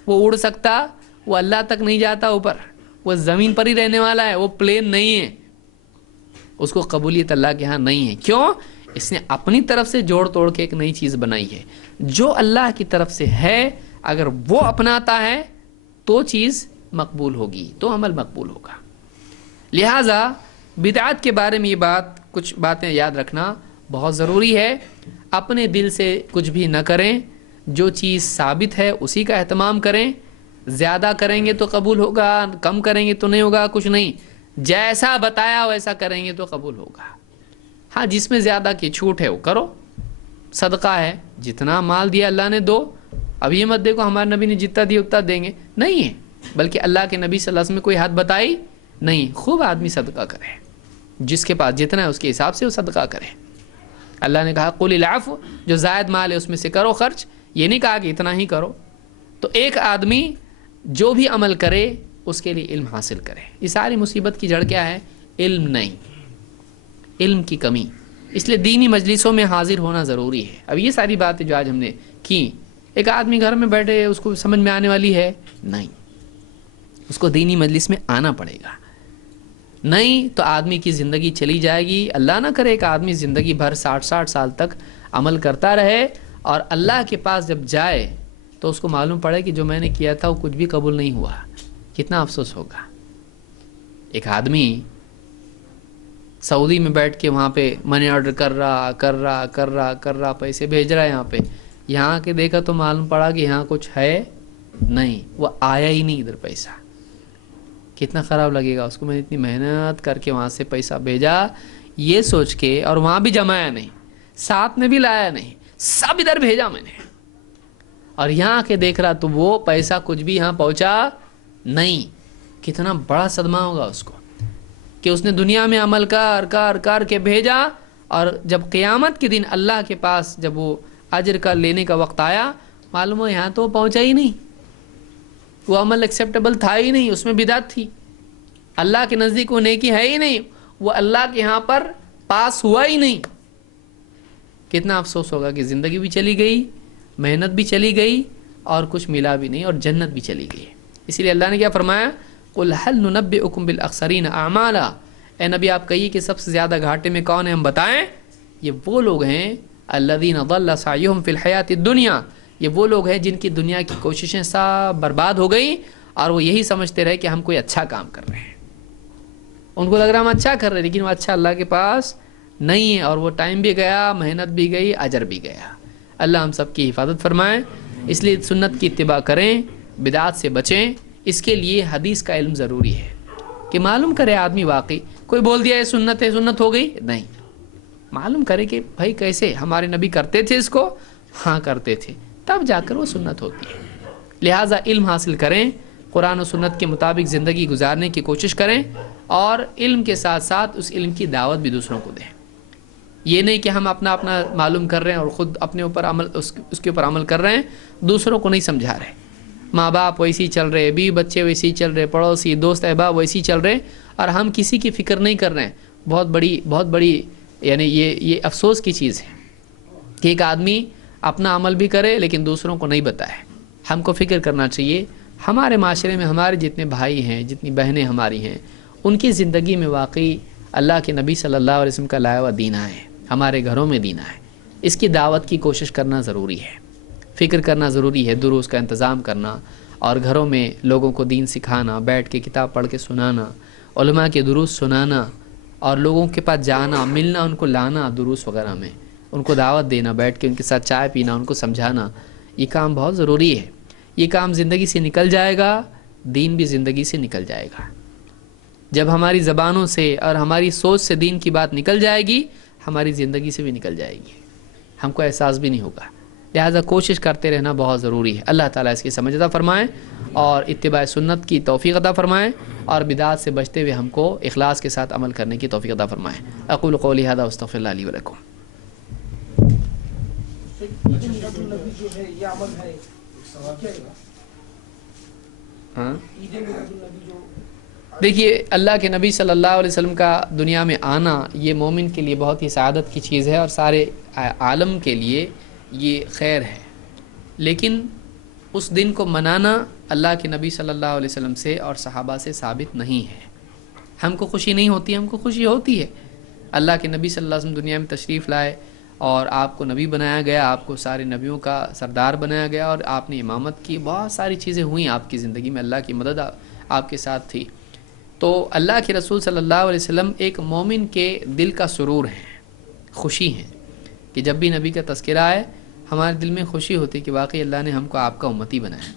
وہ اڑ سکتا؟ وہ اللہ تک نہیں جاتا اوپر، وہ زمین پر ہی رہنے والا ہے، وہ پلین نہیں ہے، اس کو قبولیت اللہ کے ہاں نہیں ہے۔ کیوں؟ اس نے اپنی طرف سے جوڑ توڑ کے ایک نئی چیز بنائی ہے۔ جو اللہ کی طرف سے ہے اگر وہ اپناتا ہے تو چیز مقبول ہوگی، تو عمل مقبول ہوگا۔ لہٰذا بدعات کے بارے میں یہ کچھ باتیں یاد رکھنا بہت ضروری ہے۔ اپنے دل سے کچھ بھی نہ کریں، جو چیز ثابت ہے اسی کا اہتمام کریں۔ زیادہ کریں گے تو قبول ہوگا، کم کریں گے تو نہیں ہوگا، کچھ نہیں، جیسا بتایا ویسا کریں گے تو قبول ہوگا۔ ہاں، جس میں زیادہ کی چھوٹ ہے وہ کرو، صدقہ ہے، جتنا مال دیا اللہ نے دو، اب یہ مت دیکھو ہمارے نبی نے جتنا دیا اتنا دیں گے، نہیں ہے، بلکہ اللہ کے نبی صلی اللہ علیہ وسلم نے کوئی حد بتائی نہیں، خوب آدمی صدقہ کرے، جس کے پاس جتنا ہے اس کے حساب سے وہ صدقہ کرے۔ اللہ نے کہا قل العفو، جو زائد مال ہے اس میں سے کرو خرچ، یہ نہیں کہا کہ اتنا ہی کرو۔ تو ایک آدمی جو بھی عمل کرے اس کے لیے علم حاصل کرے۔ یہ ساری مصیبت کی جڑ کیا ہے؟ علم نہیں، علم کی کمی۔ اس لیے دینی مجلسوں میں حاضر ہونا ضروری ہے۔ اب یہ ساری باتیں جو آج ہم نے کی، ایک آدمی گھر میں بیٹھے اس کو سمجھ میں آنے والی ہے؟ نہیں، اس کو دینی مجلس میں آنا پڑے گا، نہیں تو آدمی کی زندگی چلی جائے گی۔ اللہ نہ کرے ایک آدمی زندگی بھر 60 سال تک عمل کرتا رہے اور اللہ کے پاس جب جائے تو اس کو معلوم پڑے کہ جو میں نے کیا تھا وہ کچھ بھی قبول نہیں ہوا، کتنا افسوس ہوگا۔ ایک آدمی سعودی میں بیٹھ کے وہاں پہ منی آرڈر کر رہا، پیسے بھیج رہا ہے یہاں کے دیکھا تو معلوم پڑا کہ یہاں کچھ ہے نہیں، وہ آیا ہی نہیں ادھر پیسہ، کتنا خراب لگے گا اس کو۔ میں نے اتنی محنت کر کے وہاں سے پیسہ بھیجا یہ سوچ کے، اور وہاں بھی جمایا نہیں، ساتھ میں بھی لایا نہیں، سب ادھر بھیجا میں نے، اور یہاں کے دیکھ رہا تو وہ پیسہ کچھ بھی یہاں پہنچا نہیں۔ کتنا بڑا صدمہ ہوگا اس کو کہ اس نے دنیا میں عمل کر کے بھیجا، اور جب قیامت کے دن اللہ کے پاس جب وہ اجر کا لینے کا وقت آیا، معلوم ہو یہاں تو پہنچا ہی نہیں، وہ عمل ایکسیپٹیبل تھا ہی نہیں، اس میں بدعت تھی، اللہ کے نزدیک وہ نیکی ہے ہی نہیں، وہ اللہ کے یہاں پر پاس ہوا ہی نہیں۔ کتنا افسوس ہوگا کہ زندگی بھی چلی گئی، محنت بھی چلی گئی، اور کچھ ملا بھی نہیں، اور جنت بھی چلی گئی۔ اسی لیے اللہ نے کیا فرمایا؟ قُلْ هَلْ نُنَبِّئُكُمْ بِالْأَخْسَرِينَ أَعْمَالًا، اے نبی آپ کہیے کہ سب سے زیادہ گھاٹے میں کون ہیں، ہم بتائیں؟ یہ وہ لوگ ہیں الَّذِينَ ضَلَّ سَعْيُهُمْ فِي الْحَيَاةِ الدُّنْيَا، یہ وہ لوگ ہیں جن کی دنیا کی کوششیں سب برباد ہو گئیں، اور وہ یہی سمجھتے رہے کہ ہم کوئی اچھا کام کر رہے ہیں، ان کو لگ رہا ہم اچھا کر رہے ہیں، لیکن وہ اچھا اللہ کے پاس نہیں ہے، اور وہ ٹائم بھی گیا، محنت بھی گئی، اجر بھی گیا۔ اللہ ہم سب کی حفاظت فرمائے۔ اس لیے سنت کی اتباع کریں، بدعات سے بچیں۔ اس کے لیے حدیث کا علم ضروری ہے کہ معلوم کرے آدمی، واقعی کوئی بول دیا ہے سنت ہے، سنت ہو گئی، نہیں، معلوم کرے کہ بھائی کیسے ہمارے نبی کرتے تھے اس کو، ہاں کرتے تھے، تب جا کر وہ سنت ہوتی ہے۔ لہٰذا علم حاصل کریں، قرآن و سنت کے مطابق زندگی گزارنے کی کوشش کریں، اور علم کے ساتھ ساتھ اس علم کی دعوت بھی دوسروں کو دیں۔ یہ نہیں کہ ہم اپنا معلوم کر رہے ہیں اور خود اپنے اوپر عمل اس کے اوپر عمل کر رہے ہیں، دوسروں کو نہیں سمجھا رہے۔ ماں باپ ویسے ہی چل رہے، بیوی بچے ویسے ہی چل رہے، پڑوسی دوست احباب ویسے ہی چل رہے، اور ہم کسی کی فکر نہیں کر رہے ہیں۔ بہت بڑی یعنی یہ افسوس کی چیز ہے کہ ایک آدمی اپنا عمل بھی کرے لیکن دوسروں کو نہیں بتائے. ہم کو فکر کرنا چاہیے ہمارے معاشرے میں ہمارے جتنے بھائی ہیں، جتنی بہنیں ہماری ہیں، ان کی زندگی میں واقعی اللہ کے نبی صلی اللہ علیہ وسلم کا لایا ہوا دین ہے، ہمارے گھروں میں دین ہے. اس کی دعوت کی کوشش کرنا ضروری ہے، فکر کرنا ضروری ہے، دروس کا انتظام کرنا اور گھروں میں لوگوں کو دین سکھانا، بیٹھ کے کتاب پڑھ کے سنانا، علماء کے دروس سنانا اور لوگوں کے پاس جانا، ملنا، ان کو لانا دروس وغیرہ میں، ان کو دعوت دینا، بیٹھ کے ان کے ساتھ چائے پینا، ان کو سمجھانا، یہ کام بہت ضروری ہے. یہ کام زندگی سے نکل جائے گا، دین بھی زندگی سے نکل جائے گا. جب ہماری زبانوں سے اور ہماری سوچ سے دین کی بات نکل جائے گی، ہماری زندگی سے بھی نکل جائے گی، ہم کو احساس بھی نہیں ہوگا. لہٰذا کوشش کرتے رہنا بہت ضروری ہے. اللہ تعالیٰ اس کی سمجھ عطا فرمائیں اور اتباع سنت کی توفیق عطا فرمائیں اور بدعات سے بچتے ہوئے ہم کو اخلاص کے ساتھ عمل کرنے کی توفیق عطا فرمائیں. اقول قولی ھذا واستغفر اللہ لی ولکم. دیکھیے، اللہ کے نبی صلی اللہ علیہ وسلم کا دنیا میں آنا یہ مومن کے لیے بہت ہی سعادت کی چیز ہے اور سارے عالم کے لیے یہ خیر ہے. لیکن اس دن کو منانا اللہ کے نبی صلی اللہ علیہ وسلم سے اور صحابہ سے ثابت نہیں ہے. ہم کو خوشی نہیں ہوتی، ہم کو خوشی ہوتی ہے. اللہ کے نبی صلی اللہ علیہ وسلم دنیا میں تشریف لائے اور آپ کو نبی بنایا گیا، آپ کو سارے نبیوں کا سردار بنایا گیا اور آپ نے امامت کی، بہت ساری چیزیں ہوئیں آپ کی زندگی میں، اللہ کی مدد آپ کے ساتھ تھی. تو اللہ کے رسول صلی اللہ علیہ وسلم ایک مومن کے دل کا سرور ہیں، خوشی ہیں کہ جب بھی نبی کا تذکرہ آئے ہمارے دل میں خوشی ہوتی کہ واقعی اللہ نے ہم کو آپ کا امتی بنایا.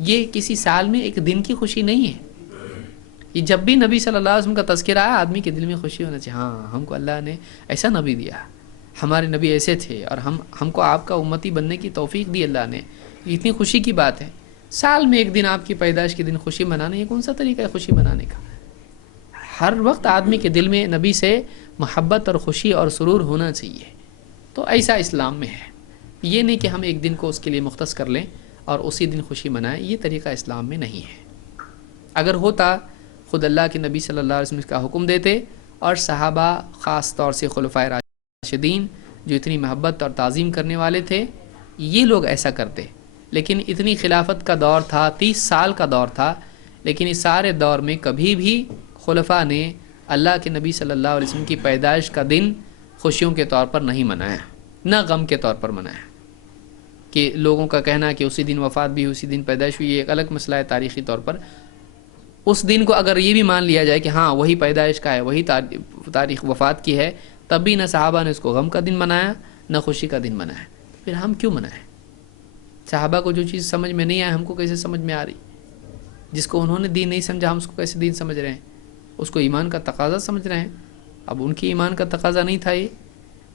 یہ کسی سال میں ایک دن کی خوشی نہیں ہے. یہ جب بھی نبی صلی اللہ علیہ وسلم کا تذکرہ آیا آدمی کے دل میں خوشی ہونا چاہیے، ہاں ہم کو اللہ نے ایسا نبی دیا، ہمارے نبی ایسے تھے اور ہم کو آپ کا امتی بننے کی توفیق دی اللہ نے. یہ اتنی خوشی کی بات ہے. سال میں ایک دن آپ کی پیدائش کے دن خوشی منانا، یہ کون سا طریقہ ہے خوشی منانے کا؟ ہر وقت آدمی کے دل میں نبی سے محبت اور خوشی اور سرور ہونا چاہیے. تو ایسا اسلام میں ہے. یہ نہیں کہ ہم ایک دن کو اس کے لیے مختص کر لیں اور اسی دن خوشی منائیں، یہ طریقہ اسلام میں نہیں ہے. اگر ہوتا خود اللہ کے نبی صلی اللہ علیہ وسلم اس کا حکم دیتے اور صحابہ خاص طور سے خلفائے راشدین جو اتنی محبت اور تعظیم کرنے والے تھے، یہ لوگ ایسا کرتے. لیکن اتنی خلافت کا دور تھا، 30 سال کا دور تھا، لیکن اس سارے دور میں کبھی بھی خلفاء نے اللہ کے نبی صلی اللہ علیہ وسلم کی پیدائش کا دن خوشیوں کے طور پر نہیں منایا، نہ غم کے طور پر منایا. کہ لوگوں کا کہنا کہ اسی دن وفات بھی، اسی دن پیدائش ہوئی، یہ ایک الگ مسئلہ ہے تاریخی طور پر. اس دن کو اگر یہ بھی مان لیا جائے کہ ہاں وہی پیدائش کا ہے، وہی تاریخ وفات کی ہے، تب بھی نہ صحابہ نے اس کو غم کا دن منایا نہ خوشی کا دن منایا. پھر ہم کیوں منائیں؟ صحابہ کو جو چیز سمجھ میں نہیں آئی ہم کو کیسے سمجھ میں آ رہی؟ جس کو انہوں نے دین نہیں سمجھا ہم اس کو کیسے دین سمجھ رہے ہیں؟ اس کو ایمان کا تقاضا سمجھ رہے ہیں. اب ان کی ایمان کا تقاضا نہیں تھا یہ،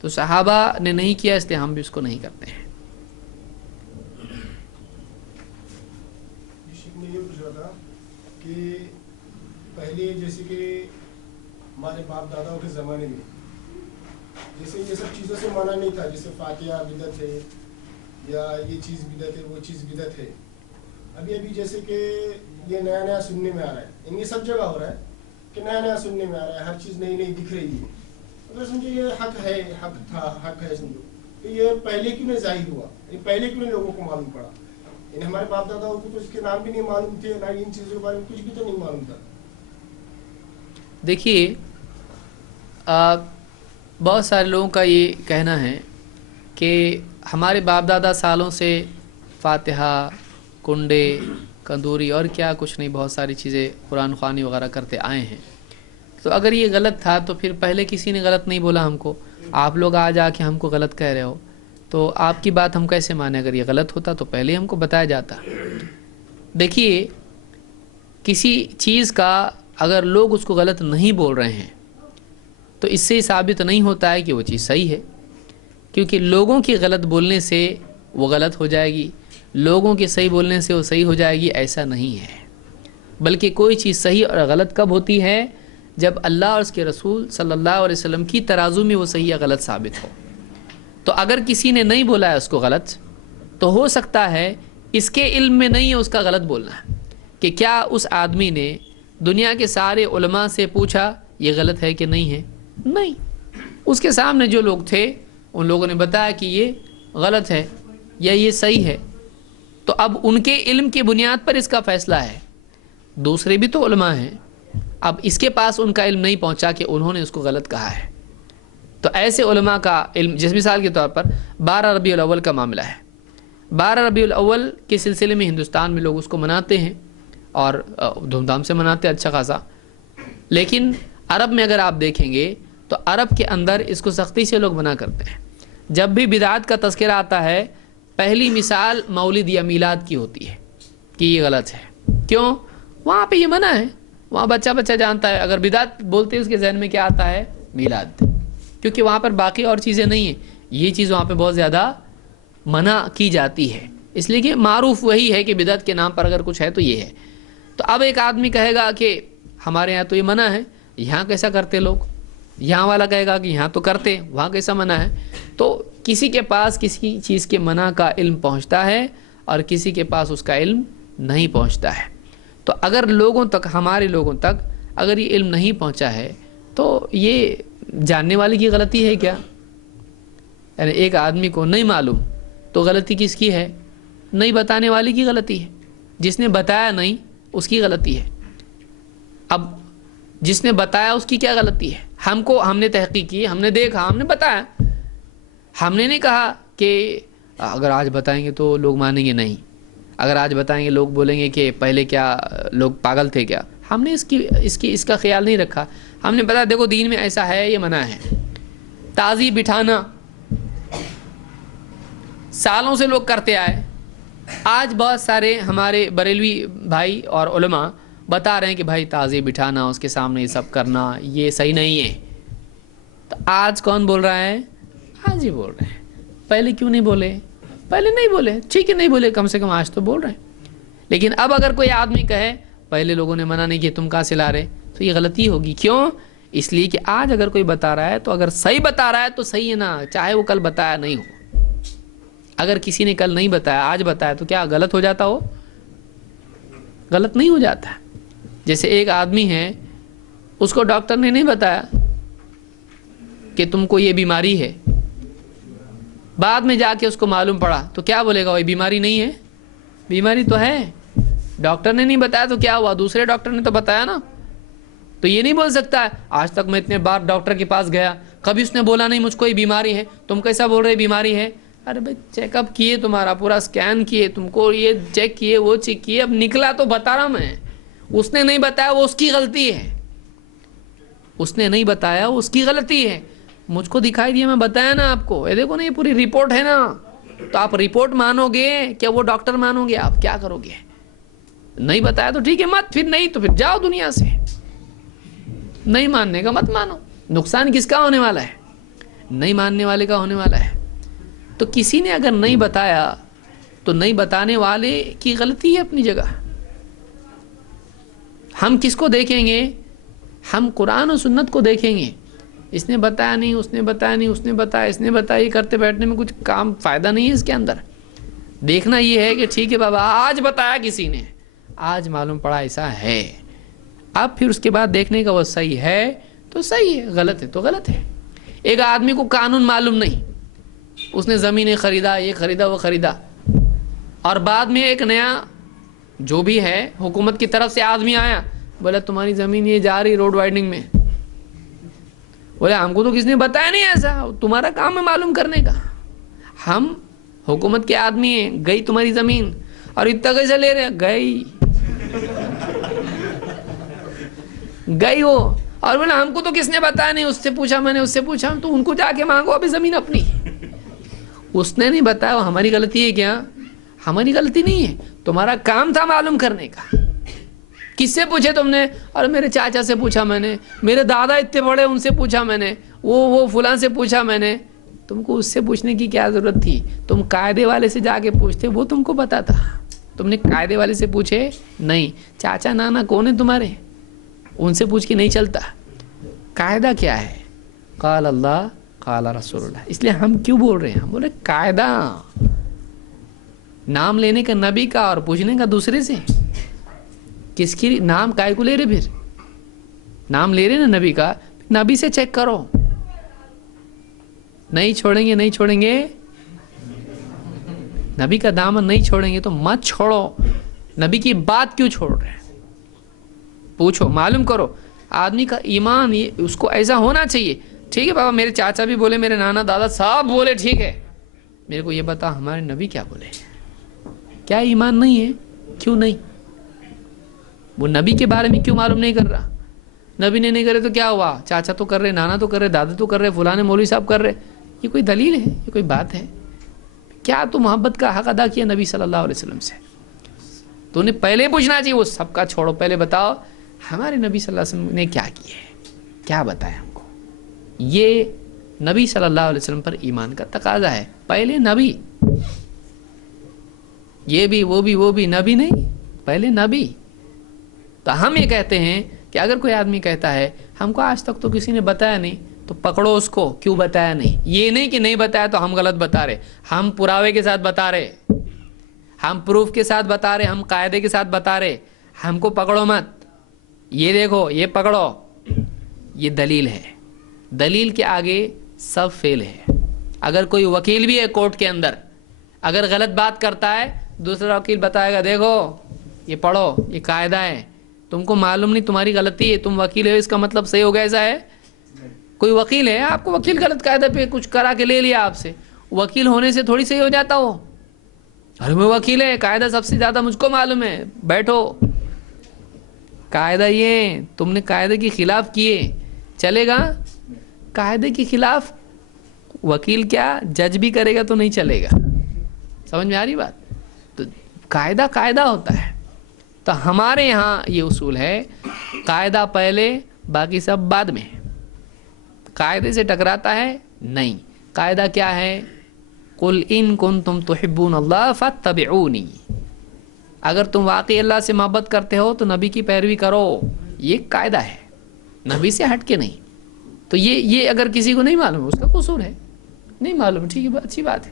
تو صحابہ نے نہیں کیا اس لیے ہم بھی اس کو نہیں کرتے ہیں. میں یہ پوچھ رہا تھا کہ پہلے جیسے کہ ہمارے باپ داداؤں کے زمانے میں جیسے یہ سب چیزوں سے منع نہیں تھا، جیسے فاتحہ بدعت ہے یا یہ چیز بدعت ہے، وہ چیز بدعت ہے. ابھی جیسے کہ یہ نیا نیا سننے میں آ رہا ہے، یہ سب جگہ ہو رہا ہے کہ نیا نیا سننے میں آ رہا ہے، ہر چیز نئی نئی دکھ رہی ہے. اگر سمجھو یہ حق ہے، حق تھا، حق ہے، سمجھو تو یہ پہلے کیوں نہیں ظاہر ہوا؟ یہ پہلے کیوں نہیں لوگوں کو معلوم پڑا؟ یعنی ہمارے باپ داداؤں کو تو اس کے نام بھی نہیں معلوم تھے، نہ ان چیزوں کے بارے میں کچھ بھی تو نہیں معلوم تھا. دیکھیے، بہت سارے لوگوں کا یہ کہنا ہے کہ ہمارے باپ دادا سالوں سے فاتحہ، کنڈے، کندوری اور کیا کچھ نہیں، بہت ساری چیزیں قرآن خوانی وغیرہ کرتے آئے ہیں. تو اگر یہ غلط تھا تو پھر پہلے کسی نے غلط نہیں بولا ہم کو، آپ لوگ آج آ کے ہم کو غلط کہہ رہے ہو، تو آپ کی بات ہم کیسے مانیں؟ اگر یہ غلط ہوتا تو پہلے ہم کو بتایا جاتا. دیکھیے، کسی چیز کا اگر لوگ اس کو غلط نہیں بول رہے ہیں تو اس سے ثابت نہیں ہوتا ہے کہ وہ چیز صحیح ہے، کیونکہ لوگوں کی غلط بولنے سے وہ غلط ہو جائے گی، لوگوں کے صحیح بولنے سے وہ صحیح ہو جائے گی، ایسا نہیں ہے. بلکہ کوئی چیز صحیح اور غلط کب ہوتی ہے؟ جب اللہ اور اس کے رسول صلی اللہ علیہ وسلم کی ترازو میں وہ صحیح یا غلط ثابت ہو. تو اگر کسی نے نہیں بولا ہے اس کو غلط، تو ہو سکتا ہے اس کے علم میں نہیں ہے اس کا غلط بولنا ہے، کہ کیا اس آدمی نے دنیا کے سارے علماء سے پوچھا یہ غلط ہے کہ نہیں ہے؟ نہیں. اس کے سامنے جو لوگ تھے ان لوگوں نے بتایا کہ یہ غلط ہے یا یہ صحیح ہے، تو اب ان کے علم کی بنیاد پر اس کا فیصلہ ہے. دوسرے بھی تو علماء ہیں، اب اس کے پاس ان کا علم نہیں پہنچا کہ انہوں نے اس کو غلط کہا ہے. تو ایسے علماء کا علم، جس مثال کے طور پر 12 ربیع الاول کا معاملہ ہے. 12 ربیع الاول کے سلسلے میں ہندوستان میں لوگ اس کو مناتے ہیں اور دھوم دھام سے مناتے ہیں اچھا خاصا، لیکن عرب میں اگر آپ دیکھیں گے تو عرب کے اندر اس کو سختی سے لوگ منع کرتے ہیں. جب بھی بدعات کا تذکرہ آتا ہے پہلی مثال مولد یا میلاد کی ہوتی ہے کہ یہ غلط ہے. کیوں؟ وہاں پہ یہ منع ہے، وہاں بچہ جانتا ہے. اگر بدعت بولتے اس کے ذہن میں کیا آتا ہے؟ میلاد، کیونکہ وہاں پر باقی اور چیزیں نہیں ہیں. یہ چیز وہاں پہ بہت زیادہ منع کی جاتی ہے، اس لیے کہ معروف وہی ہے کہ بدعت کے نام پر اگر کچھ ہے تو یہ ہے. تو اب ایک آدمی کہے گا کہ ہمارے یہاں تو یہ منع ہے، یہاں کیسا کرتے لوگ؟ یہاں والا کہے گا کہ یہاں تو کرتے، وہاں کیسا منع ہے؟ تو کسی کے پاس کسی چیز کے منع کا علم پہنچتا ہے اور کسی کے پاس اس کا علم نہیں پہنچتا ہے. تو اگر لوگوں تک، ہمارے لوگوں تک اگر یہ علم نہیں پہنچا ہے تو یہ جاننے والے کی غلطی ہے کیا؟ یعنی ایک آدمی کو نہیں معلوم تو غلطی کس کی ہے؟ نہیں بتانے والے کی غلطی ہے. جس نے بتایا نہیں اس کی غلطی ہے. اب جس نے بتایا اس کی کیا غلطی ہے؟ ہم نے تحقیق کی، ہم نے دیکھا، ہم نے بتایا. ہم نے نہیں کہا کہ اگر آج بتائیں گے تو لوگ مانیں گے، نہیں. اگر آج بتائیں گے لوگ بولیں گے کہ پہلے کیا لوگ پاگل تھے کیا؟ ہم نے اس کا خیال نہیں رکھا. ہم نے بتایا دیکھو دین میں ایسا ہے، یہ منع ہے. تعزیہ بٹھانا سالوں سے لوگ کرتے آئے. آج بہت سارے ہمارے بریلوی بھائی اور علماء بتا رہے ہیں کہ بھائی تعزیہ بٹھانا، اس کے سامنے یہ سب کرنا، یہ صحیح نہیں ہے. تو آج کون بول رہا ہے؟ آج ہی بول رہے ہیں. پہلے کیوں نہیں بولے؟ پہلے نہیں بولے، ٹھیک ہے نہیں بولے، کم سے کم آج تو بول رہے ہیں. لیکن اب اگر کوئی آدمی کہے پہلے لوگوں نے منع نہیں کیا، تم کہاں سے لا رہے، تو یہ غلطی ہوگی. کیوں؟ اس لیے کہ آج اگر کوئی بتا رہا ہے تو اگر صحیح بتا رہا ہے تو صحیح ہے نا، چاہے وہ کل بتایا نہیں ہو. اگر کسی نے کل نہیں بتایا آج بتایا تو کیا غلط ہو جاتا ہو؟ غلط نہیں ہو جاتا. جیسے ایک آدمی ہے، اس کو ڈاکٹر نے نہیں بتایا کہ تم کو یہ بیماری ہے، بعد میں جا کے اس کو معلوم پڑا تو کیا بولے گا؟ وہ بیماری نہیں ہے، بیماری تو ہے. ڈاکٹر نے نہیں بتایا تو کیا ہوا؟ دوسرے ڈاکٹر نے تو بتایا نا. تو یہ نہیں بول سکتا آج تک میں اتنے بار ڈاکٹر کے پاس گیا، کبھی اس نے بولا نہیں مجھ کو یہ بیماری ہے، تم کیسا بول رہے بیماری ہے؟ ارے بھائی چیک اپ کیے، تمہارا پورا اسکین کیے، تم کو یہ چیک کیے، وہ چیک کیے، اب نکلا تو بتا رہا میں. اس نے نہیں بتایا وہ اس کی غلطی ہے. اس نے نہیں بتایا وہ اس کی غلطی ہے. مجھ کو دکھائی دیا، میں بتایا نا آپ کو، یہ دیکھو نا یہ پوری رپورٹ ہے نا. تو آپ رپورٹ مانو گے کیا وہ ڈاکٹر مانو گے؟ آپ کیا کرو گے؟ نہیں بتایا تو ٹھیک ہے مت، پھر نہیں تو پھر جاؤ دنیا سے. نہیں ماننے کا مت مانو. نقصان کس کا ہونے والا ہے؟ نہیں ماننے والے کا ہونے والا ہے. تو کسی نے اگر نہیں بتایا تو نہیں بتانے والے کی غلطی ہے اپنی جگہ. ہم کس کو دیکھیں گے؟ ہم قرآن و سنت کو دیکھیں گے. اس نے بتایا نہیں، اس نے بتایا نہیں، اس نے بتایا، اس نے بتایا، یہ کرتے بیٹھنے میں کچھ کام فائدہ نہیں ہے اس کے اندر. دیکھنا یہ ہے کہ ٹھیک ہے بابا آج بتایا کسی نے، آج معلوم پڑا ایسا ہے. اب پھر اس کے بعد دیکھنے کا وہ صحیح ہے تو صحیح ہے، غلط ہے تو غلط ہے. ایک آدمی کو قانون معلوم نہیں، اس نے زمینیں خریدا، یہ خریدا، وہ خریدا، اور بعد میں ایک نیا جو بھی ہے حکومت کی طرف سے آدمی آیا، بولا تمہاری زمین یہ جا رہی روڈ وائڈنگ میں. بولے ہم کو تو کس نے بتایا نہیں ایسا، تمہارا کام ہے معلوم کرنے کا. ہم حکومت کے آدمی ہیں، گئی تمہاری زمین اور اتنا کیسے لے رہے؟ گئی وہ، اور بولا ہم کو تو کس نے بتایا نہیں، اس سے پوچھا میں نے، اس سے پوچھا. تو ان کو جا کے مانگو ابھی زمین اپنی. اس نے نہیں بتایا، وہ ہماری غلطی ہے کیا؟ ہماری غلطی نہیں ہے، تمہارا کام تھا معلوم کرنے کا. کس سے پوچھے تم نے؟ اور میرے چاچا سے پوچھا میں نے، میرے دادا اتنے بڑے ان سے پوچھا میں نے، وہ فلاں سے پوچھا میں نے. تم کو اس سے پوچھنے کی کیا ضرورت تھی؟ تم قاعدے والے سے جا کے پوچھتے، وہ تم کو پتا تھا. تم نے قاعدے والے سے پوچھے نہیں. چاچا نانا کون ہے تمہارے؟ ان سے پوچھ کے نہیں چلتا. قاعدہ کیا ہے؟ قال اللہ قال رسول اللہ. اس لیے ہم کیوں بول رہے ہیں؟ ہم بول رہے قاعدہ، نام لینے کا نبی کا اور پوچھنے کا دوسرے سے. کس کی نام کائے کو لے رہے؟ پھر نام لے رہے نا نبی کا، نبی سے چیک کرو. نہیں چھوڑیں گے، نہیں چھوڑیں گے، نبی کا دامن نہیں چھوڑیں گے تو مت چھوڑو. نبی کی بات کیوں چھوڑ رہے ہیں؟ پوچھو، معلوم کرو. آدمی کا ایمان اس کو ایسا ہونا چاہیے. ٹھیک ہے بابا، میرے چاچا بھی بولے، میرے نانا دادا سب بولے، ٹھیک ہے، میرے کو یہ بتا ہمارے نبی کیا بولے. کیا ایمان نہیں ہے؟ کیوں نہیں؟ وہ نبی کے بارے میں کیوں معلوم نہیں کر رہا؟ نبی نے نہیں کرے تو کیا ہوا؟ چاچا تو کر رہے، نانا تو کر رہے، دادا تو کر رہے، فلانے مولوی صاحب کر رہے. یہ کوئی دلیل ہے؟ یہ کوئی بات ہے؟ کیا تو محبت کا حق ادا کیا نبی صلی اللہ علیہ وسلم سے؟ تو نے پہلے پوچھنا چاہیے. وہ سب کا چھوڑو، پہلے بتاؤ ہمارے نبی صلی اللہ علیہ وسلم نے کیا کیا ہے، کیا بتایا ہم کو. یہ نبی صلی اللہ علیہ وسلم پر ایمان کا تقاضا ہے. پہلے نبی، یہ بھی وہ بھی نبی نہیں، پہلے نبی. تو ہم یہ کہتے ہیں کہ اگر کوئی آدمی کہتا ہے ہم کو آج تک تو کسی نے بتایا نہیں، تو پکڑو اس کو، کیوں بتایا نہیں. یہ نہیں کہ نہیں بتایا تو ہم غلط بتا رہے، ہم پراوے کے ساتھ بتا رہے، ہم پروف کے ساتھ بتا رہے، ہم قاعدے کے ساتھ بتا رہے. ہم کو پکڑو مت. یہ دیکھو، یہ پکڑو، یہ دلیل ہے. دلیل کے آگے سب فیل ہے. اگر کوئی وکیل بھی ہے کورٹ کے اندر، اگر غلط بات کرتا ہے، دوسرا وکیل بتائے گا دیکھو یہ پڑھو، یہ قاعدہ ہے، تم کو معلوم نہیں، تمہاری غلطی ہے، تم وکیل ہو اس کا مطلب صحیح ہو گیا. ایسا ہے؟ کوئی وکیل ہے، آپ کو وکیل غلط قاعدہ پہ کچھ کرا کے لے لیا آپ سے، وکیل ہونے سے تھوڑی صحیح ہو جاتا ہو. ارے وہ وکیل ہے، قاعدہ سب سے زیادہ مجھ کو معلوم ہے، بیٹھو. قاعدہ یہ تم نے قاعدے کے خلاف کیے، چلے گا؟ قاعدے کے خلاف وکیل کیا جج بھی کرے گا تو نہیں چلے گا. سمجھ میں آ رہی بات؟ تو قاعدہ قاعدہ ہوتا ہے. تو ہمارے یہاں یہ اصول ہے، قاعدہ پہلے باقی سب بعد میں. قاعدے سے ٹکراتا ہے نہیں. قاعدہ کیا ہے؟ قل ان کنتم تحبون اللہ فاتبعونی. اگر تم واقعی اللہ سے محبت کرتے ہو تو نبی کی پیروی کرو. یہ قاعدہ ہے، نبی سے ہٹ کے نہیں. تو یہ اگر کسی کو نہیں معلوم، اس کا قصور ہے. نہیں معلوم، ٹھیک ہے، اچھی بات ہے.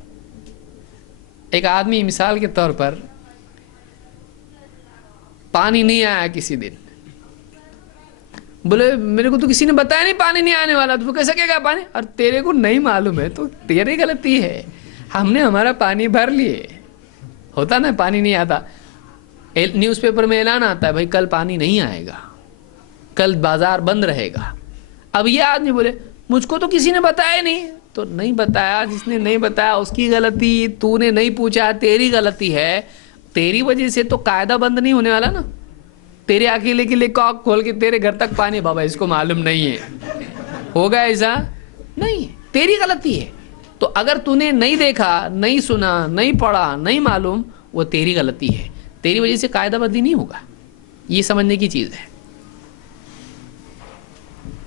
ایک آدمی مثال کے طور پر پانی نہیں آیا کسی دن، بولے میرے کو تو کسی نے بتایا نہیں پانی نہیں آنے والا، تو کیسا کیا پانی؟ اور تیرے کو نہیں معلوم ہے تو تیری غلطی ہے. ہم نے ہمارا پانی بھر لیے. ہوتا نا پانی نہیں آتا، نیوز پیپر میں اعلان آتا ہے بھائی کل پانی نہیں آئے گا، کل بازار بند رہے گا. اب یہ آدمی بولے مجھ کو تو کسی نے بتایا نہیں. تو نہیں بتایا، جس نے نہیں بتایا اس کی غلطی، تو نے نہیں پوچھا تیری غلطی ہے. تیری وجہ سے تو قاعدہ بند نہیں ہونے والا نا. تیرے اکیلے کے لیے کاک کھول کے تیرے گھر تک پانی، بابا اس کو معلوم نہیں ہے، ہوگا ایسا نہیں. تیری غلطی ہے. تو اگر تو نے نہیں دیکھا، نہیں سنا، نہیں پڑھا، نہیں معلوم، وہ تیری غلطی ہے. تیری وجہ سے قاعدہ بندی نہیں ہوگا. یہ سمجھنے کی چیز ہے.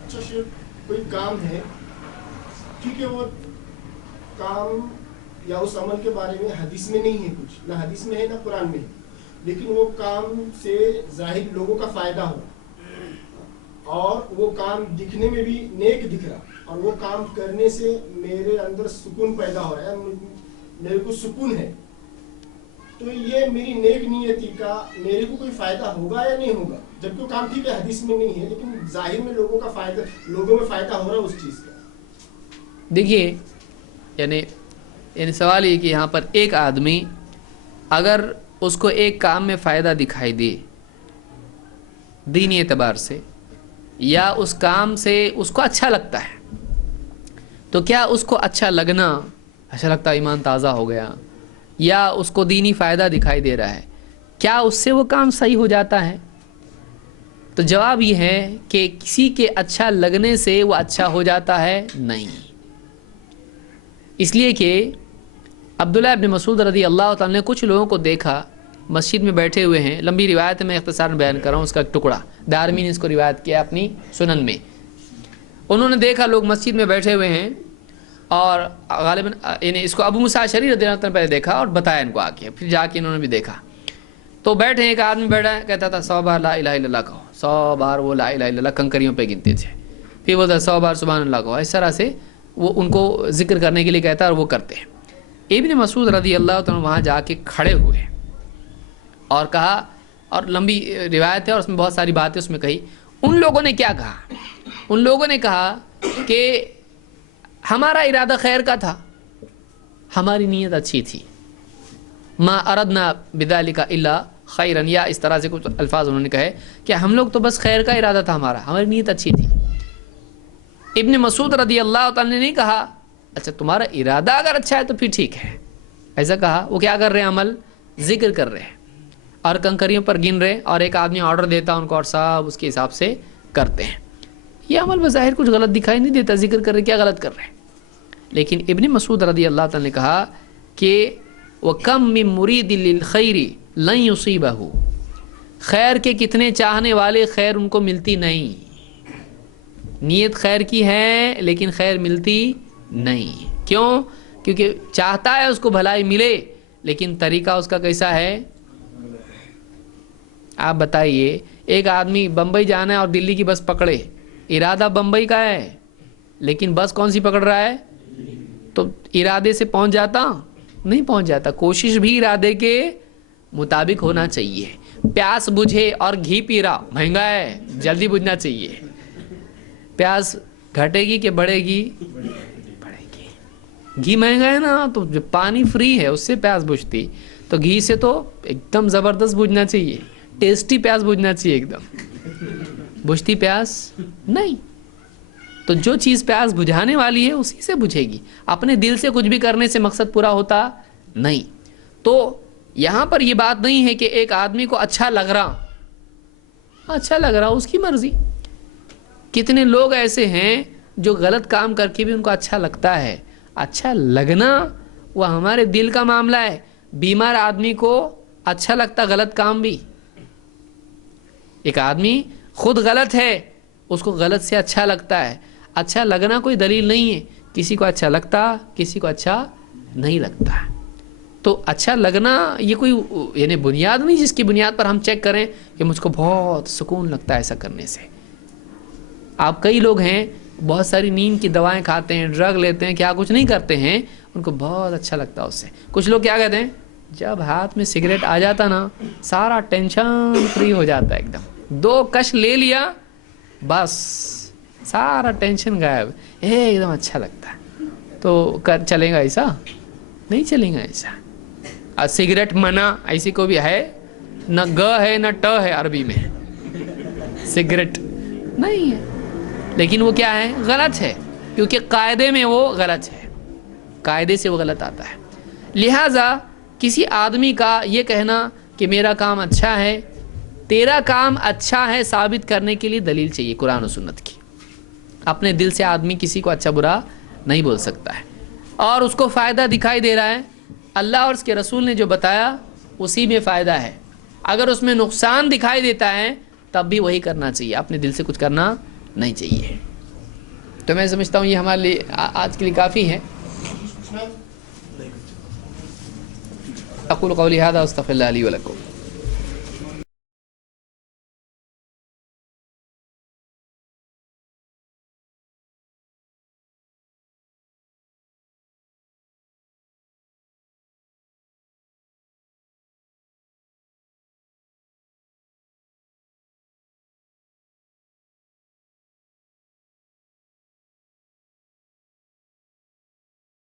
اچھا شیخ، کوئی کام ہے، ٹھیک ہے، وہ کام یا اس عمل کے بارے میں حدیث میں نہیں ہے کچھ، نہ حدیث میں ہے نہ قرآن میں ہے، لیکن وہ کام سے ظاہر لوگوں کا فائدہ ہو اور وہ کام دکھنے میں بھی نیک دکھ رہا اور وہ کام کرنے سے میرے اندر سکون پیدا ہو رہا ہے، میرے کو سکون ہے، تو یہ میری نیک نیتی کا میرے کو کوئی فائدہ ہوگا یا نہیں ہوگا؟ جبکہ وہ کام ٹھیک ہے حدیث میں نہیں ہے، لیکن ظاہر میں لوگوں میں فائدہ ہو رہا ہے اس چیز کا. دیکھیے یعنی سوال یہ کہ یہاں پر ایک آدمی اگر اس کو ایک کام میں فائدہ دکھائی دے دینی اعتبار سے، یا اس کام سے اس کو اچھا لگتا ہے، تو کیا اس کو اچھا لگتا ایمان تازہ ہو گیا، یا اس کو دینی فائدہ دکھائی دے رہا ہے، کیا اس سے وہ کام صحیح ہو جاتا ہے؟ تو جواب یہ ہے کہ کسی کے اچھا لگنے سے وہ اچھا ہو جاتا ہے نہیں. اس لیے کہ عبداللہ ابن مسعود رضی اللہ تعالیٰ نے کچھ لوگوں کو دیکھا مسجد میں بیٹھے ہوئے ہیں. لمبی روایت میں اختصاراً بیان کر رہا ہوں اس کا ایک ٹکڑا، دارمی نے اس کو روایت کیا اپنی سنن میں. انہوں نے دیکھا لوگ مسجد میں بیٹھے ہوئے ہیں، اور غالباً اس کو ابو موسیٰ اشعری رضی اللہ عنہ پہلے دیکھا اور بتایا ان کو آ کے، پھر جا کے انہوں نے بھی دیکھا. تو بیٹھے ایک آدمی بیٹھا ہے، کہتا تھا 100 بار لا الہ الا اللہ کہو. 100 بار وہ لا الہ الا اللہ کنکریوں پہ گنتے تھے. پھر بولتا 100 بار سبحان اللہ کہو. اس طرح سے وہ ان کو ذکر کرنے کے لیے کہتا ہے اور وہ کرتے ہیں. ابن مسعود رضی اللہ عنہ وہاں جا کے کھڑے ہوئے اور کہا، اور لمبی روایت ہے اور اس میں بہت ساری باتیں اس میں کہی. ان لوگوں نے کیا کہا؟ ان لوگوں نے کہا کہ ہمارا ارادہ خیر کا تھا، ہماری نیت اچھی تھی، ما اردنا بذالک الا خیرن، یا اس طرح سے کچھ الفاظ انہوں نے کہے کہ ہم لوگ تو بس خیر کا ارادہ تھا ہمارا، ہماری نیت اچھی تھی۔ ابن مسعود رضی اللہ تعالی نے نہیں کہا اچھا تمہارا ارادہ اگر اچھا ہے تو پھر ٹھیک ہے، ایسا کہا۔ وہ کیا کر رہے ہیں؟ عمل ذکر کر رہے ہیں اور کنکریوں پر گن رہے، اور ایک آدمی آرڈر دیتا ان کو اور سب اس کے حساب سے کرتے ہیں۔ یہ عمل بظاہر کچھ غلط دکھائی نہیں دیتا، ذکر کر رہے کیا غلط کر رہے ہیں؟ لیکن ابن مسعود رضی اللہ تعالی نے کہا کہ وَكَمْ مِن مُرِيدٍ لِلْخَيْرِ لَن يُصِيبَهُ، خیر کے کتنے چاہنے والے خیر ان کو ملتی نہیں، نیت خیر کی ہے لیکن خیر ملتی نہیں۔ کیوں؟ کیونکہ چاہتا ہے اس کو بھلائی ملے لیکن طریقہ اس کا کیسا ہے؟ آپ بتائیے، ایک آدمی بمبئی جانا ہے اور دلی کی بس پکڑے، ارادہ بمبئی کا ہے لیکن بس کون سی پکڑ رہا ہے؟ تو ارادے سے پہنچ جاتا؟ نہیں پہنچ جاتا۔ کوشش بھی ارادے کے مطابق ہونا چاہیے۔ پیاس بجھے اور گھی پی رہا، مہنگا ہے، جلدی بجھنا چاہیے۔ پیاس گھٹے گی کہ بڑھے گی؟ بڑھے گی۔ گھی مہنگا ہے نا، تو جو پانی فری ہے اس سے پیاس بجھتی، تو گھی سے تو ایک دم زبردست بجھنا چاہیے، ٹیسٹی پیاس بجھنا چاہیے ایک دم۔ بجھتی پیاس نہیں۔ تو جو چیز پیاس بجھانے والی ہے اسی سے بجھے گی، اپنے دل سے کچھ بھی کرنے سے مقصد پورا ہوتا نہیں۔ تو یہاں پر یہ بات نہیں ہے کہ ایک آدمی کو اچھا لگ رہا اس کی مرضی۔ کتنے لوگ ایسے ہیں جو غلط کام کر کے بھی ان کو اچھا لگتا ہے۔ اچھا لگنا وہ ہمارے دل کا معاملہ ہے۔ بیمار آدمی کو اچھا لگتا غلط کام بھی۔ ایک آدمی خود غلط ہے، اس کو غلط سے اچھا لگتا ہے۔ اچھا لگنا کوئی دلیل نہیں ہے، کسی کو اچھا لگتا کسی کو اچھا نہیں لگتا۔ تو اچھا لگنا یہ کوئی یعنی بنیاد نہیں جس کی بنیاد پر ہم چیک کریں کہ مجھ کو بہت سکون لگتا ہے ایسا کرنے سے۔ آپ کئی لوگ ہیں بہت ساری نیند کی دوائیں کھاتے ہیں، ڈرگ لیتے ہیں، کیا کچھ نہیں کرتے ہیں، ان کو بہت اچھا لگتا ہے اس سے۔ کچھ لوگ کیا کہتے ہیں، جب ہاتھ میں سگریٹ آ جاتا نا سارا ٹینشن فری ہو جاتا ہے، ایک دم 2 کش لے لیا بس سارا ٹینشن غائب، ایک دم اچھا لگتا ہے۔ تو چلے گا ایسا؟ نہیں چلے گا ایسا۔ اور سگریٹ منع ایسی کو بھی ہے، نہ گ ہے نہ ٹ ہے عربی میں، سگریٹ نہیں ہے، لیکن وہ کیا ہے؟ غلط ہے، کیونکہ قاعدے میں وہ غلط ہے، قاعدے سے وہ غلط آتا ہے۔ لہٰذا کسی آدمی کا یہ کہنا کہ میرا کام اچھا ہے، تیرا کام اچھا ہے ثابت کرنے کے لیے دلیل چاہیے قرآن و سنت کی۔ اپنے دل سے آدمی کسی کو اچھا برا نہیں بول سکتا ہے، اور اس کو فائدہ دکھائی دے رہا ہے، اللہ اور اس کے رسول نے جو بتایا اسی میں فائدہ ہے۔ اگر اس میں نقصان دکھائی دیتا ہے تب بھی وہی کرنا چاہیے، اپنے دل سے کچھ کرنا نہیں چاہیے۔ تو میں سمجھتا ہوں یہ ہمارے لیے آج کے لیے کافی ہے۔ اقول قولی ھذا واستغفر اللہ لی ولکم۔